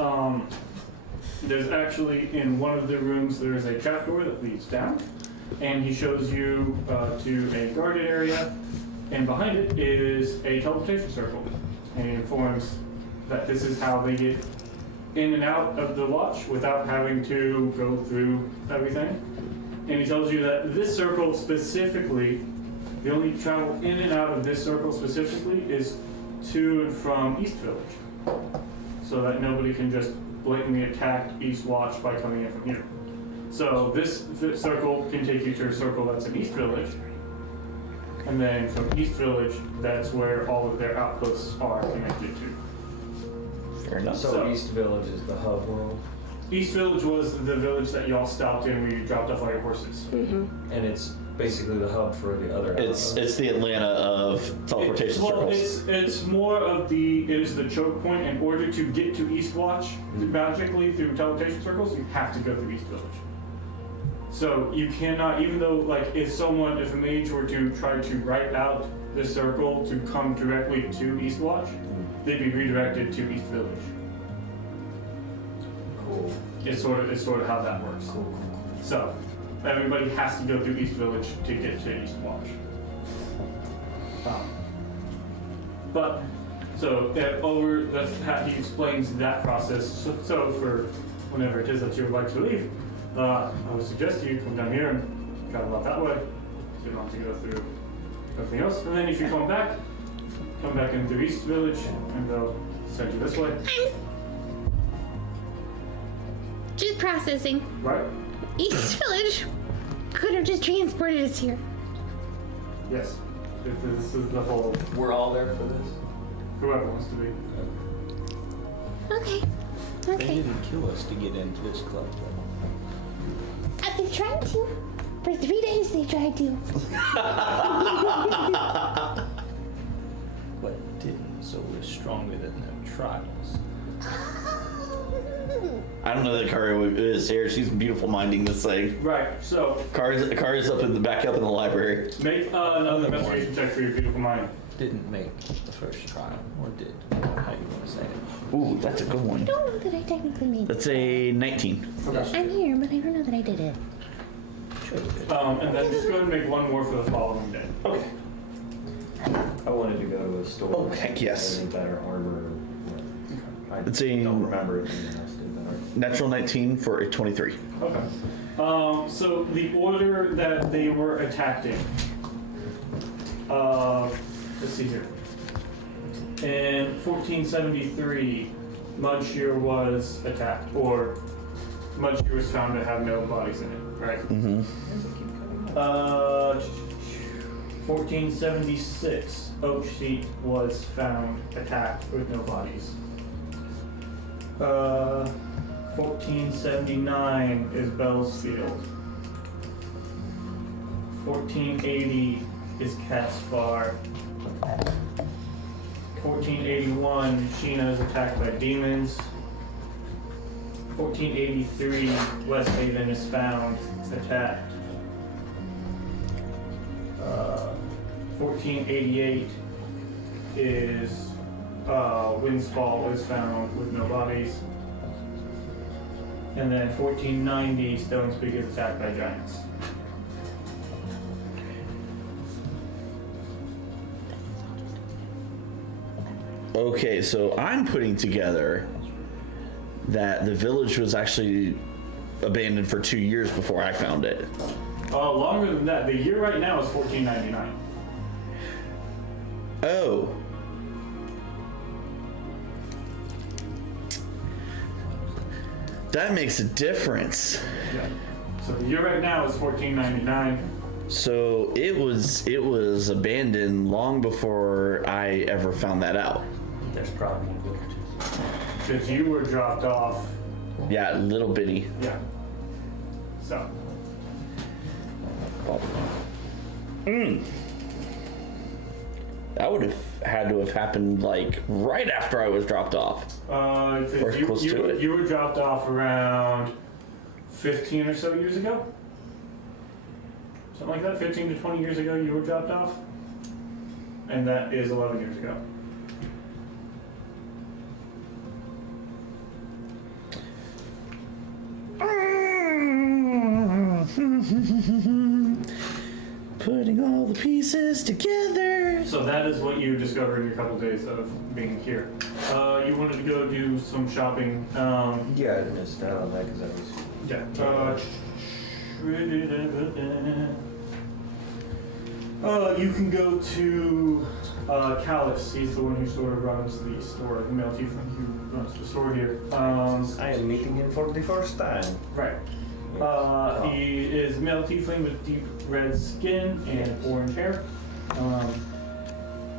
there's actually, in one of the rooms, there's a trapdoor that leads down, and he shows you to a guarded area, and behind it is a teleportation circle, and he informs that this is how they get in and out of the watch without having to go through everything. And he tells you that this circle specifically, the only travel in and out of this circle specifically is to and from East Village, so that nobody can just blatantly attack Eastwatch by coming in from here. So this circle can take you to a circle that's in East Village, and then from East Village, that's where all of their outposts are connected to. Fair enough. So East Village is the hub world, East Village was the village that y'all stopped in where you dropped off all your horses. Mm-hmm. and it's basically the hub for the other. It's the Atlanta of teleportation circles. It's more of it is the choke point. In order to get to Eastwatch magically through teleportation circles, you have to go through East Village. So you cannot, even though like if a mage were to try to write out the circle to come directly to Eastwatch, they'd be redirected to East Village. Cool. It's sort of how that works. Cool. So everybody has to go through East Village to get to Eastwatch. That's how he explains that process. So for whenever it is that you would like to leave, I would suggest you come down here and travel out that way, so you don't have to go through everything else. And then if you come back in through East Village, and they'll send you this way. Just processing. Right? East Village could have just transported us here. Yes. This is the whole. We're all there for this. Whoever wants to be. Okay. They Okay. didn't kill us to get into this club. I've been trying to. For 3 days they tried to. But didn't, so we're stronger than their trials. I don't know that Kari is here. She's beautiful minding this thing. Right. So Kari's up in the back up in the library. make another investigation check for your beautiful mind. Didn't make the first trial, or did, how you want to say it. Ooh, that's a good I one. don't know that I technically made it. That's a 19. Okay. I'm here, but I don't know that I did it. And then just go ahead and make one more for the following day. Okay. I wanted to go to a store. Oh, heck yes. Any better armor. I It's a- don't remember if anyone else did better. Natural 19 for a 23. Okay. So the order that they were attacked in. Let's see here. In 1473, Mudshear was attacked, or Mudshear was found to have no bodies in it, right? Mm-hmm. 1476, Oak Sheet was found attacked with no bodies. 1479 is Bell's Field. 1480 is Cat's Bar. 1481, Sheena is attacked by demons. 1483, West Haven is found attacked. 1488 is Windsfall is found with no bodies. And then 1490, Stone's Peak is attacked by giants. Okay, so I'm putting together that the village was actually abandoned for 2 years before I found it. Longer than that. The year right now is 1499. Oh. That makes a difference. Yeah. So the year right now is 1499. So it was abandoned long before I ever found that out. There's probably villages. Because you were dropped off. Yeah, little bitty. Yeah. So. That would have had to have happened like right after I was dropped off. Or close to it. You were dropped off around 15 or so years ago? Something like that? 15 to 20 years ago you were dropped off? And that is 11 years ago. the pieces together. So that is what you discovered in your couple days of being here. You wanted to go do some shopping. Yeah, I missed out on that because I was. You can go to Callus. He's the one who sort of runs the store, the male tiefling who runs the store here. I am meeting him for the first time. Right. He is male tiefling with deep red skin and orange hair.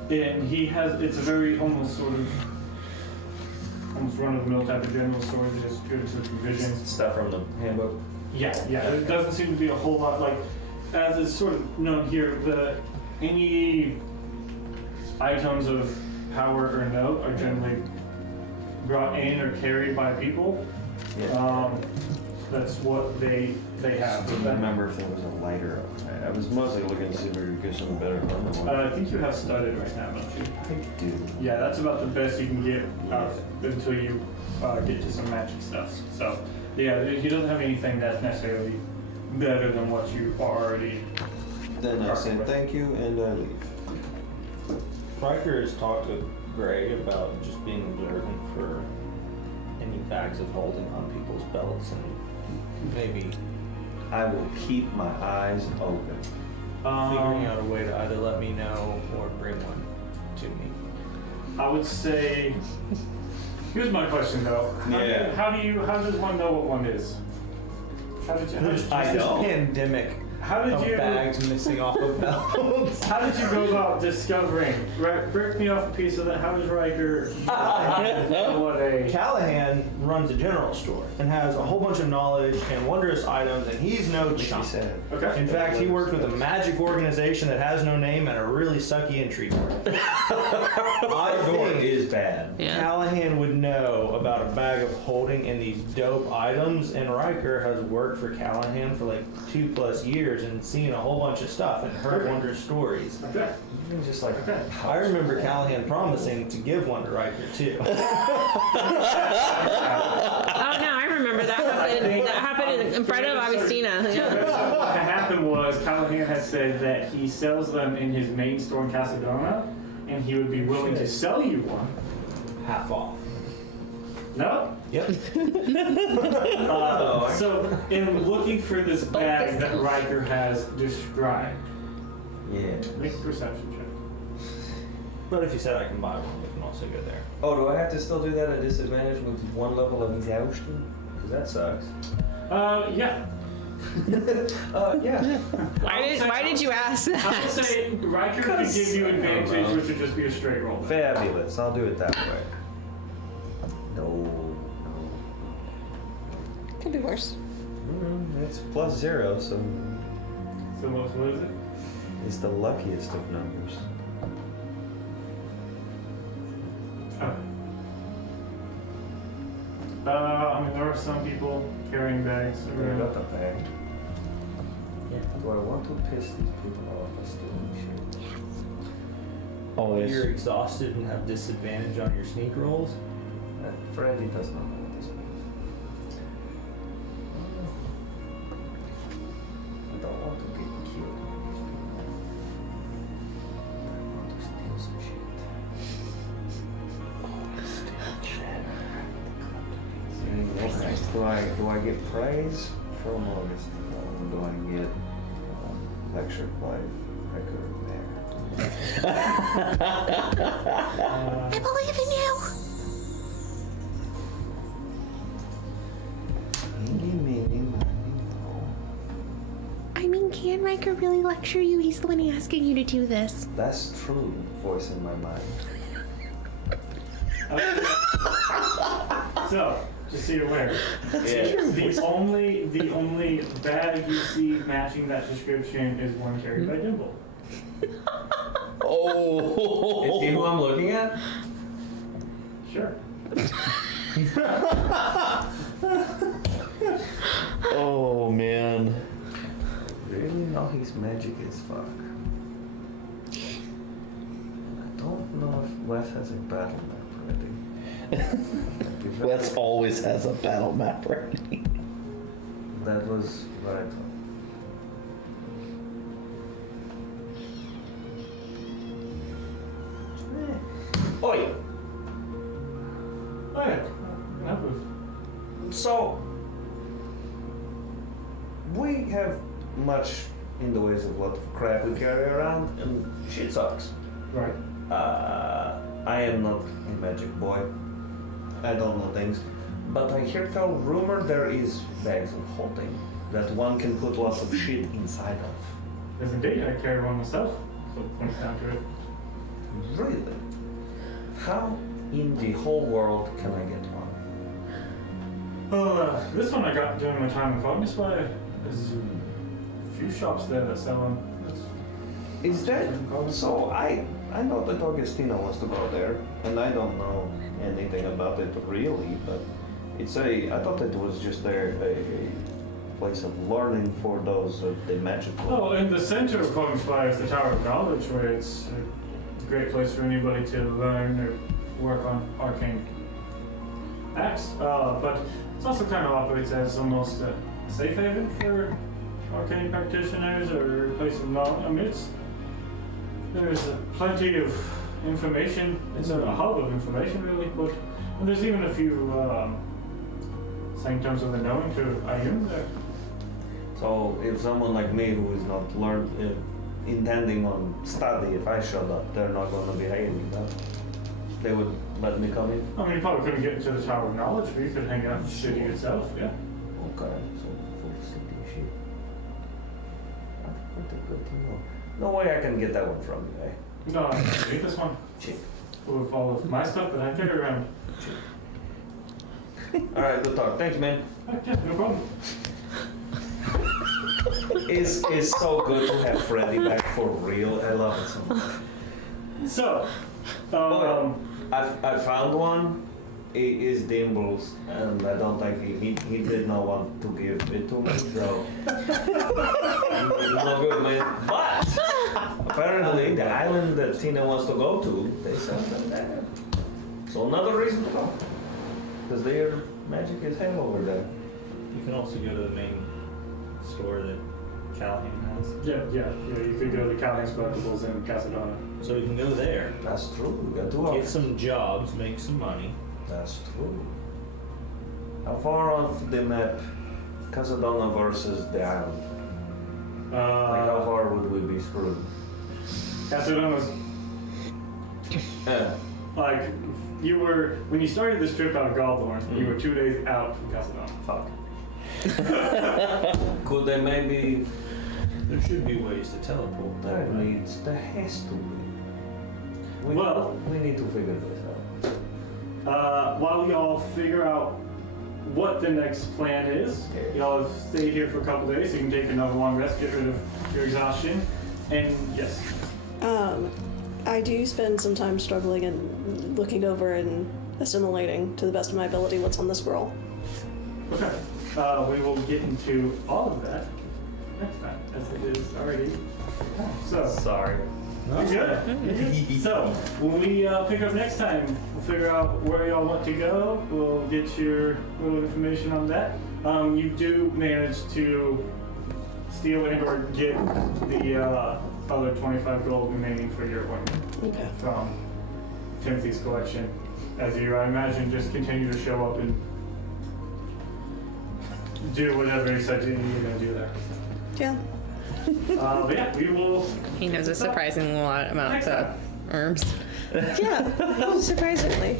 And he has, it's a very almost run-of-the-mill type of general store. Just good for provisions. Stuff from the handbook. Yeah. It doesn't seem to be a whole lot, like, as is sort of known here, any items of power or note are generally brought in or carried by people. That's what they have. I don't remember if there was a lighter. I was mostly looking to see if we could get some better armor. I think you have studded right now, don't you? I do. Yeah, that's about the best you can get until you get to some magic stuff. So, yeah, he doesn't have anything that's necessarily better than what you already. Then I say thank you and I leave. Riker has talked to Gray about just being observant for any bags of holding on people's belts and maybe I will keep my eyes open. figuring out a way to either let me know or bring one to me. I would say. Here's my question though. How does one know what one is? There's this pandemic How did of you? bags missing off of belts. How did you go about discovering? Break me off a piece of that. How does Riker know what a? Callahan runs a general store and has a whole bunch of knowledge and wondrous items, and he's no chump. Okay. In fact, he worked with a magic organization that has no name and a really sucky entry door. I think is bad. Yeah. Callahan would know about a bag of holding and these dope items, and Riker has worked for Callahan for like 2+ years and seen a whole bunch of stuff and heard wondrous stories. Okay. Just like I remember Callahan promising to give one to Riker too. Oh no, I remember that happened. That happened in front of Augustina. Yeah. What happened was Callahan had said that he sells them in his main store in Casadona, and he would be willing to sell you one. Half off. No? Yep. So, in looking for this bag that Riker has described, make a perception check. But if you said I can buy one, we can also go there. Oh, do I have to still do that at disadvantage with one level of exhaustion? Because that sucks. Yeah. Yeah. Why did you ask I would that? say Riker could give you advantage, which would just be a straight roll. Fabulous. I'll do it that way. No. Could be worse. It's +0, so So what is it? it's the luckiest of numbers. Oh. I mean, there are some people carrying bags I around. got the bag. Yeah. Do I want to piss these people off by stealing shit? Always. You're exhausted and have disadvantage on your sneak rolls. Freddy does not know what this means. I don't want to get killed by these people. I want to steal some shit. Do I get praise from August? Or do I get lectured by Riker there? I believe in you. I mean, can Riker really lecture you? He's the one asking you to do this. That's true, voice in my mind. So, just so you're aware, the only bag you see matching that description is one carried by Dimble. Oh. Is he who I'm looking at? Sure. Oh man. Really? No, he's magic as fuck. I don't know if Wes has a battle map ready. Wes always has a battle map ready. That was what I thought. Oi! Oh yeah. That was. So, we have much in the ways of a lot of crap we carry around, and shit sucks. Right. I am not a magic boy. I don't know things. But I hear tell rumor there is bags of holding that one can put lots of shit inside of. Yes, indeed. I carry one myself. So it comes down to it. Really? How in the whole world can I get one? Well, this one I got during my time in Cognizant. There's a few shops there that sell them. Is that so? I know that Augustina wants to go there, and I don't know anything about it really, but I thought it was just a place of learning for those of the magical. Oh, in the center of Cognizant is the Tower of Knowledge, where it's a great place for anybody to learn or work on arcane acts. But it also kind of operates as almost a safe haven for arcane practitioners or a place of knowledge. I mean, there's plenty of information. It's a hub of information, really. But and there's even a few sanctums of the knowing to Ayun there. So if someone like me who is not intending on study, if I showed up, they're not going to be hating me. No? They would let me come in. I mean, you probably couldn't get into the Tower of Knowledge, but you could hang out in the city itself, yeah. Okay, so full city shit. That's pretty good to know. No way I can get that one from you, eh? No, I need this one. Cheap. Full of all of my stuff that I carry around. All right, good talk. Thanks, man. Yeah, no problem. It's so good to have Freddy back for real. I love it so much. So, I found one. It is Dimble's, and I don't think he did not want to give it to me, so no good, man. But apparently, the island that Tina wants to go to, they sell them there. So another reason to go, because their magic is hell over there. You can also go to the main store that Callahan has. yeah, you could go to Callahan's Collectibles in Casadona. So we can go there, That's true. We got two get options. some jobs, make some money. That's true. How far off the map, Casadona versus the island? Like how far would we be screwed? Casadona's like when you started this trip out of Galdorn, you were 2 days out from Casadona. Fuck. Could they maybe? There should be ways to teleport there, right? There has to be. We need to figure this out. While we all figure out what the next plan is, y'all have stayed here for a couple days, so you can take another long rest, get rid of your exhaustion, and yes. I do spend some time struggling and looking over and assimilating to the best of my ability what's on the scroll. Okay. We will get into all of that next time, as it is already. So. Sorry. You're good. So, when we pick up next time, we'll figure out where y'all want to go. We'll get your little information on that. You do manage to steal and or get the other 25 gold remaining for your ornament from Timothy's collection. As you, I imagine, just continue to show up and do whatever he said you're going to do there. Yeah. But yeah, we will. He knows a surprising lot amount of herbs. Yeah, surprisingly.